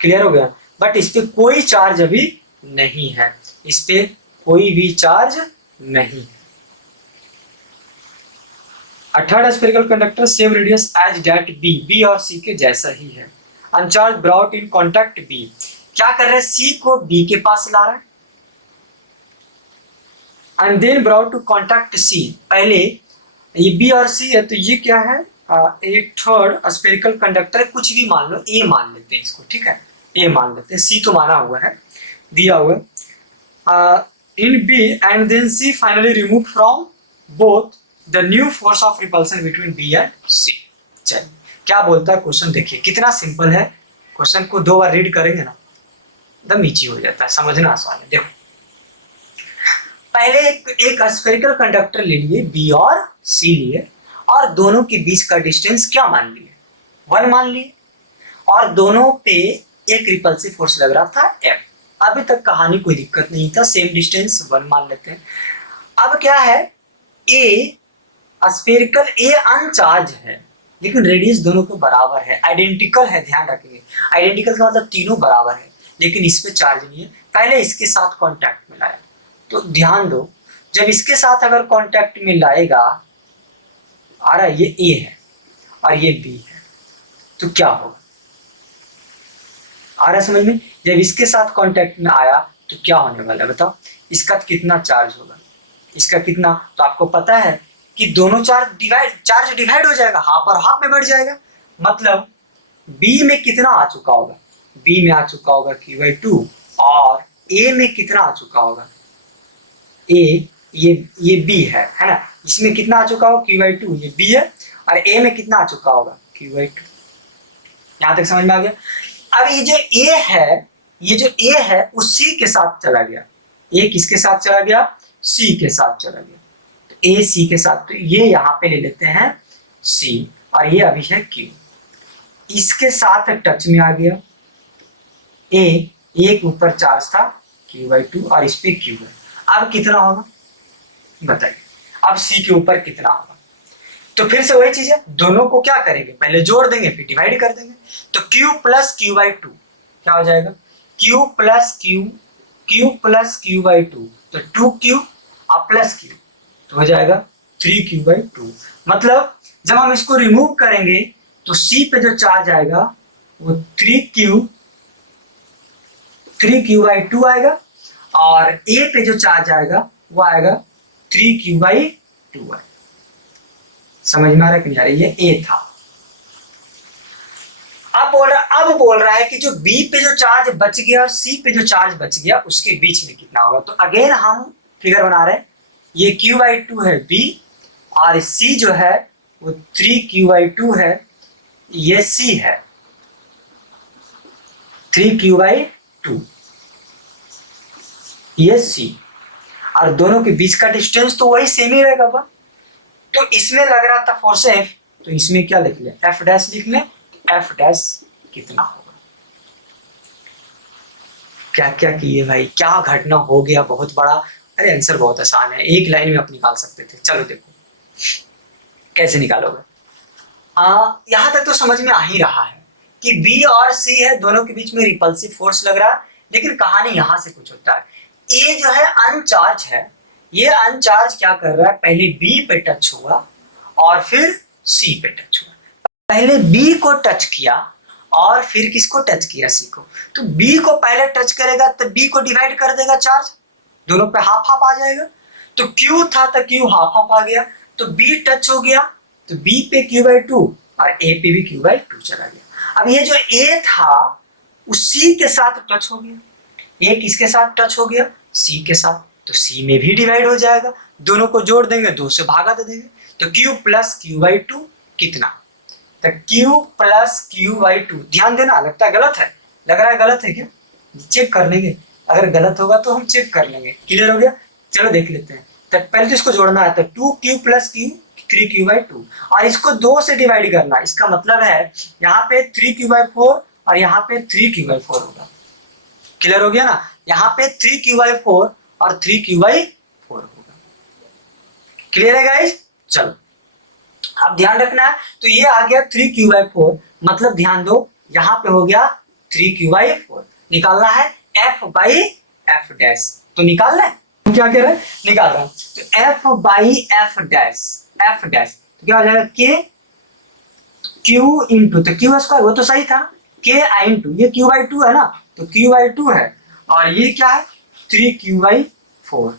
क्लियर हो गया, बट इस पे कोई चार्ज अभी नहीं है, इस पे कोई भी चार्ज नहीं है। A third spherical conductor same radius as that B और C के जैसा ही है, अनचार्ज brought in contact B, क्या कर रहे हैं, C को B के पास ला रहा है and then brought to contact C, पहले ये B और C है, तो ये क्या है, एक थर्ड स्फेरिकल कंडक्टर है, कुछ भी मान लो, A मान लेते हैं इसको, ठीक है, A मान लेते हैं, C तो माना हुआ है, दिया हुआ है, in B and then C finally removed from both the new force of repulsion between B and C। चलिए क्या बोलता है क्वेश्चन, देखिए कितना सिंपल है, क्वेश्चन को 2 बार रीड करेंगे ना एकदम इजी हो जाता है, समझना आसान है। देखो पहले एक स्फेरिकल कंडक्टर ले लिए बी और सी लिए, और दोनों के बीच का डिस्टेंस क्या मान लिए, 1 मान लिए, और दोनों पे एक रिपल्सिव फोर्स लग रहा था F। अभी तक कहानी कोई दिक्कत नहीं था, सेम डिस्टेंस 1 मान लेते हैं। अब क्या है, ए स्फेरिकल, ए अनचार्ज है लेकिन रेडियस दोनों को बराबर है, आइडेंटिकल है, ध्यान रखेंगे। आइडेंटिकल का मतलब तीनों बराबर है, लेकिन इस पे चार्ज नहीं है। पहले इसके साथ कांटेक्ट में लाया, तो ध्यान दो, जब इसके साथ अगर कांटेक्ट में लाएगा, आ रहा ये ए है और ये बी है, तो क्या होगा, आ रहा समझ में? जब इसके साथ कांटेक्ट में आया तो क्या होने वाला है बताओ? इसका कितना चार्ज होगा, इसका कितना, तो आपको पता है कि दोनों चार्ज डिवाइड हो जाएगा, हाफ और हाफ में बढ़ जाएगा। मतलब बी में कितना आ चुका होगा, बी में आ चुका होगा Q/2, और ए में कितना आ चुका होगा, ए ये बी है ना, इसमें कितना आ चुका होगा Q/2, ये बी है, और ए में कितना आ चुका होगा Q/2। यहां तक समझ में आ गया? अब ये जो ए है, ये जो ए है उसी के साथ चला गया, ए किसके साथ चला गया, सी के साथ चला गया, तो ए सी के साथ, तो ये यहाँ पे ले लेते हैं सी, और ये अभी है क्यू, इसके साथ टच में आ गया, ए के ऊपर चार्ज था Q/2 और इस पे क्यू है। अब कितना होगा बताइए, अब सी के ऊपर कितना होगा? तो फिर से वही चीज है, दोनों को क्या करेंगे, पहले जोड़ देंगे फिर डिवाइड कर देंगे, तो Q प्लस Q/2 क्या हो जाएगा, Q प्लस Q/2, तो 2Q और प्लस Q, तो हो जाएगा 3Q/2। मतलब जब हम इसको रिमूव करेंगे तो C पे जो चार्ज आएगा वो 3Q/2 आएगा, और A पे जो चार्ज आएगा वो आएगा 3Q/2 आएगा। समझ में आ रहा है कि नहीं आ रहा? ये ए था। अब बोल रहा है कि जो बी पे जो चार्ज बच गया और सी पे जो चार्ज बच गया उसके बीच में कितना होगा। तो अगेन हम फिगर बना रहे हैं, ये Q/2 है बी, और सी जो है वो 3Q/2 है, ये सी है 3Q/2, ये सी, और दोनों के बीच का डिस्टेंस तो वही सेम ही रहेगा। तो इसमें लग रहा था फोर्स F, तो इसमें क्या लिख ले, F' लिख ले, F' कितना होगा? क्या क्या किए भाई, क्या घटना हो गया बहुत बड़ा। अरे आंसर बहुत आसान है, एक लाइन में आप निकाल सकते थे। चलो देखो कैसे निकालोगे। यहां तक तो समझ में आ ही रहा है कि B और C है, दोनों के बीच में रिपल्सिव फोर्स लग रहा है, लेकिन कहानी यहां से कुछ होता है। A जो है अनचार्ज है, ये अनचार्ज क्या कर रहा है, पहले B पे टच हुआ और फिर C पे टच हुआ। पहले B को टच किया और फिर किसको टच किया, C को। तो B को पहले टच करेगा तो B को डिवाइड कर देगा चार्ज, दोनों पे हाफ हाफ आ जाएगा। तो Q था तो Q हाफ हाफ आ गया, तो B टच हो गया तो B पे Q/2 और A पे भी Q/2 चला गया। अब ये जो A था उसी के साथ टच हो गया, A किसके साथ टच हो गया, C के साथ, तो C में भी डिवाइड हो जाएगा, दोनों को जोड़ देंगे, 2 से भागा दे देंगे, तो Q प्लस Q/2 कितना, तो Q प्लस Q/2। ध्यान देना, लगता है गलत है, लग रहा है गलत है क्या, चेक कर लेंगे, अगर गलत होगा तो हम चेक कर लेंगे। क्लियर हो गया? चलो देख लेते हैं। तो पहले तो इसको जोड़ना है, तो 2Q प्लस Q 3Q/2, और इसको 2 से डिवाइड करना, इसका मतलब है यहाँ पे 3Q/4 और यहाँ पे 3Q/4 होगा। क्लियर हो गया ना, यहाँ पे 3Q/4 और 3Q/4 होगा। क्लियर है गाइस? चलो अब ध्यान रखना है, तो ये आ गया 3Q/4, मतलब ध्यान दो यहाँ पे हो गया 3Q/4, निकालना है F/F', तो निकालना है, क्या कह रहे हैं, निकाल रहा हूं, तो F/F', तो क्या हो जाएगा K Q इंटू, तो Q स्क्वायर वो तो सही था, K इंटू ये Q/2 है ना, तो Q/2 है, और ये क्या है 3Q/4।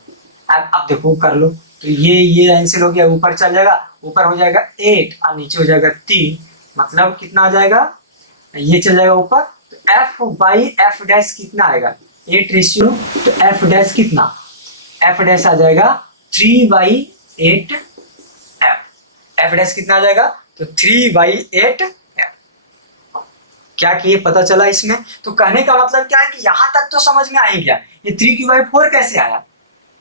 अब देखो कर लो, तो ये आंसर हो गया, ऊपर चल जाएगा, ऊपर हो जाएगा 8 और नीचे हो जाएगा 3, मतलब कितना आ जाएगा, ये चल जाएगा ऊपर, तो F/F' कितना आएगा 8 तो F' कितना, F' आ जाएगा 3/8 F' कितना आ जाएगा, तो 3/8 क्या किए पता चला इसमें। तो कहने का मतलब क्या है कि यहां तक तो समझ में आ ही गया, ये 3Q/4 कैसे आया,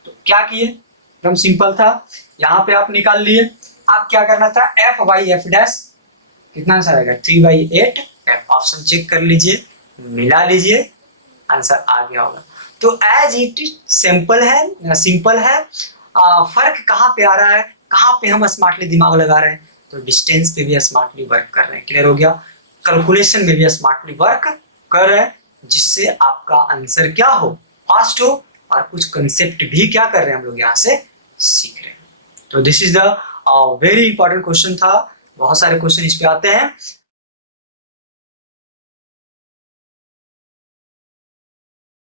तो क्या किए, एकदम सिंपल था, यहाँ पे आप निकाल लिए। अब क्या करना था, एफ बाई एफ डैश कितना आंसर आएगा 3/8 एफ। ऑप्शन चेक कर लीजिए, मिला लीजिए, आंसर आ गया होगा। तो एज इट सिंपल है, सिंपल है। फर्क कहाँ पे आ रहा है, कहाँ पे हम स्मार्टली दिमाग लगा रहे हैं, तो डिस्टेंस पे भी स्मार्टली वर्क कर रहे हैं। क्लियर हो गया, कैलकुलेशन में भी स्मार्टली वर्क कर रहे हैं, जिससे आपका आंसर क्या हो, फास्ट हो, और कुछ कंसेप्ट भी क्या कर रहे हैं हम लोग यहाँ से सीख रहे हैं। तो this is the very important question था, बहुत सारे क्वेश्चन इस पे आते हैं।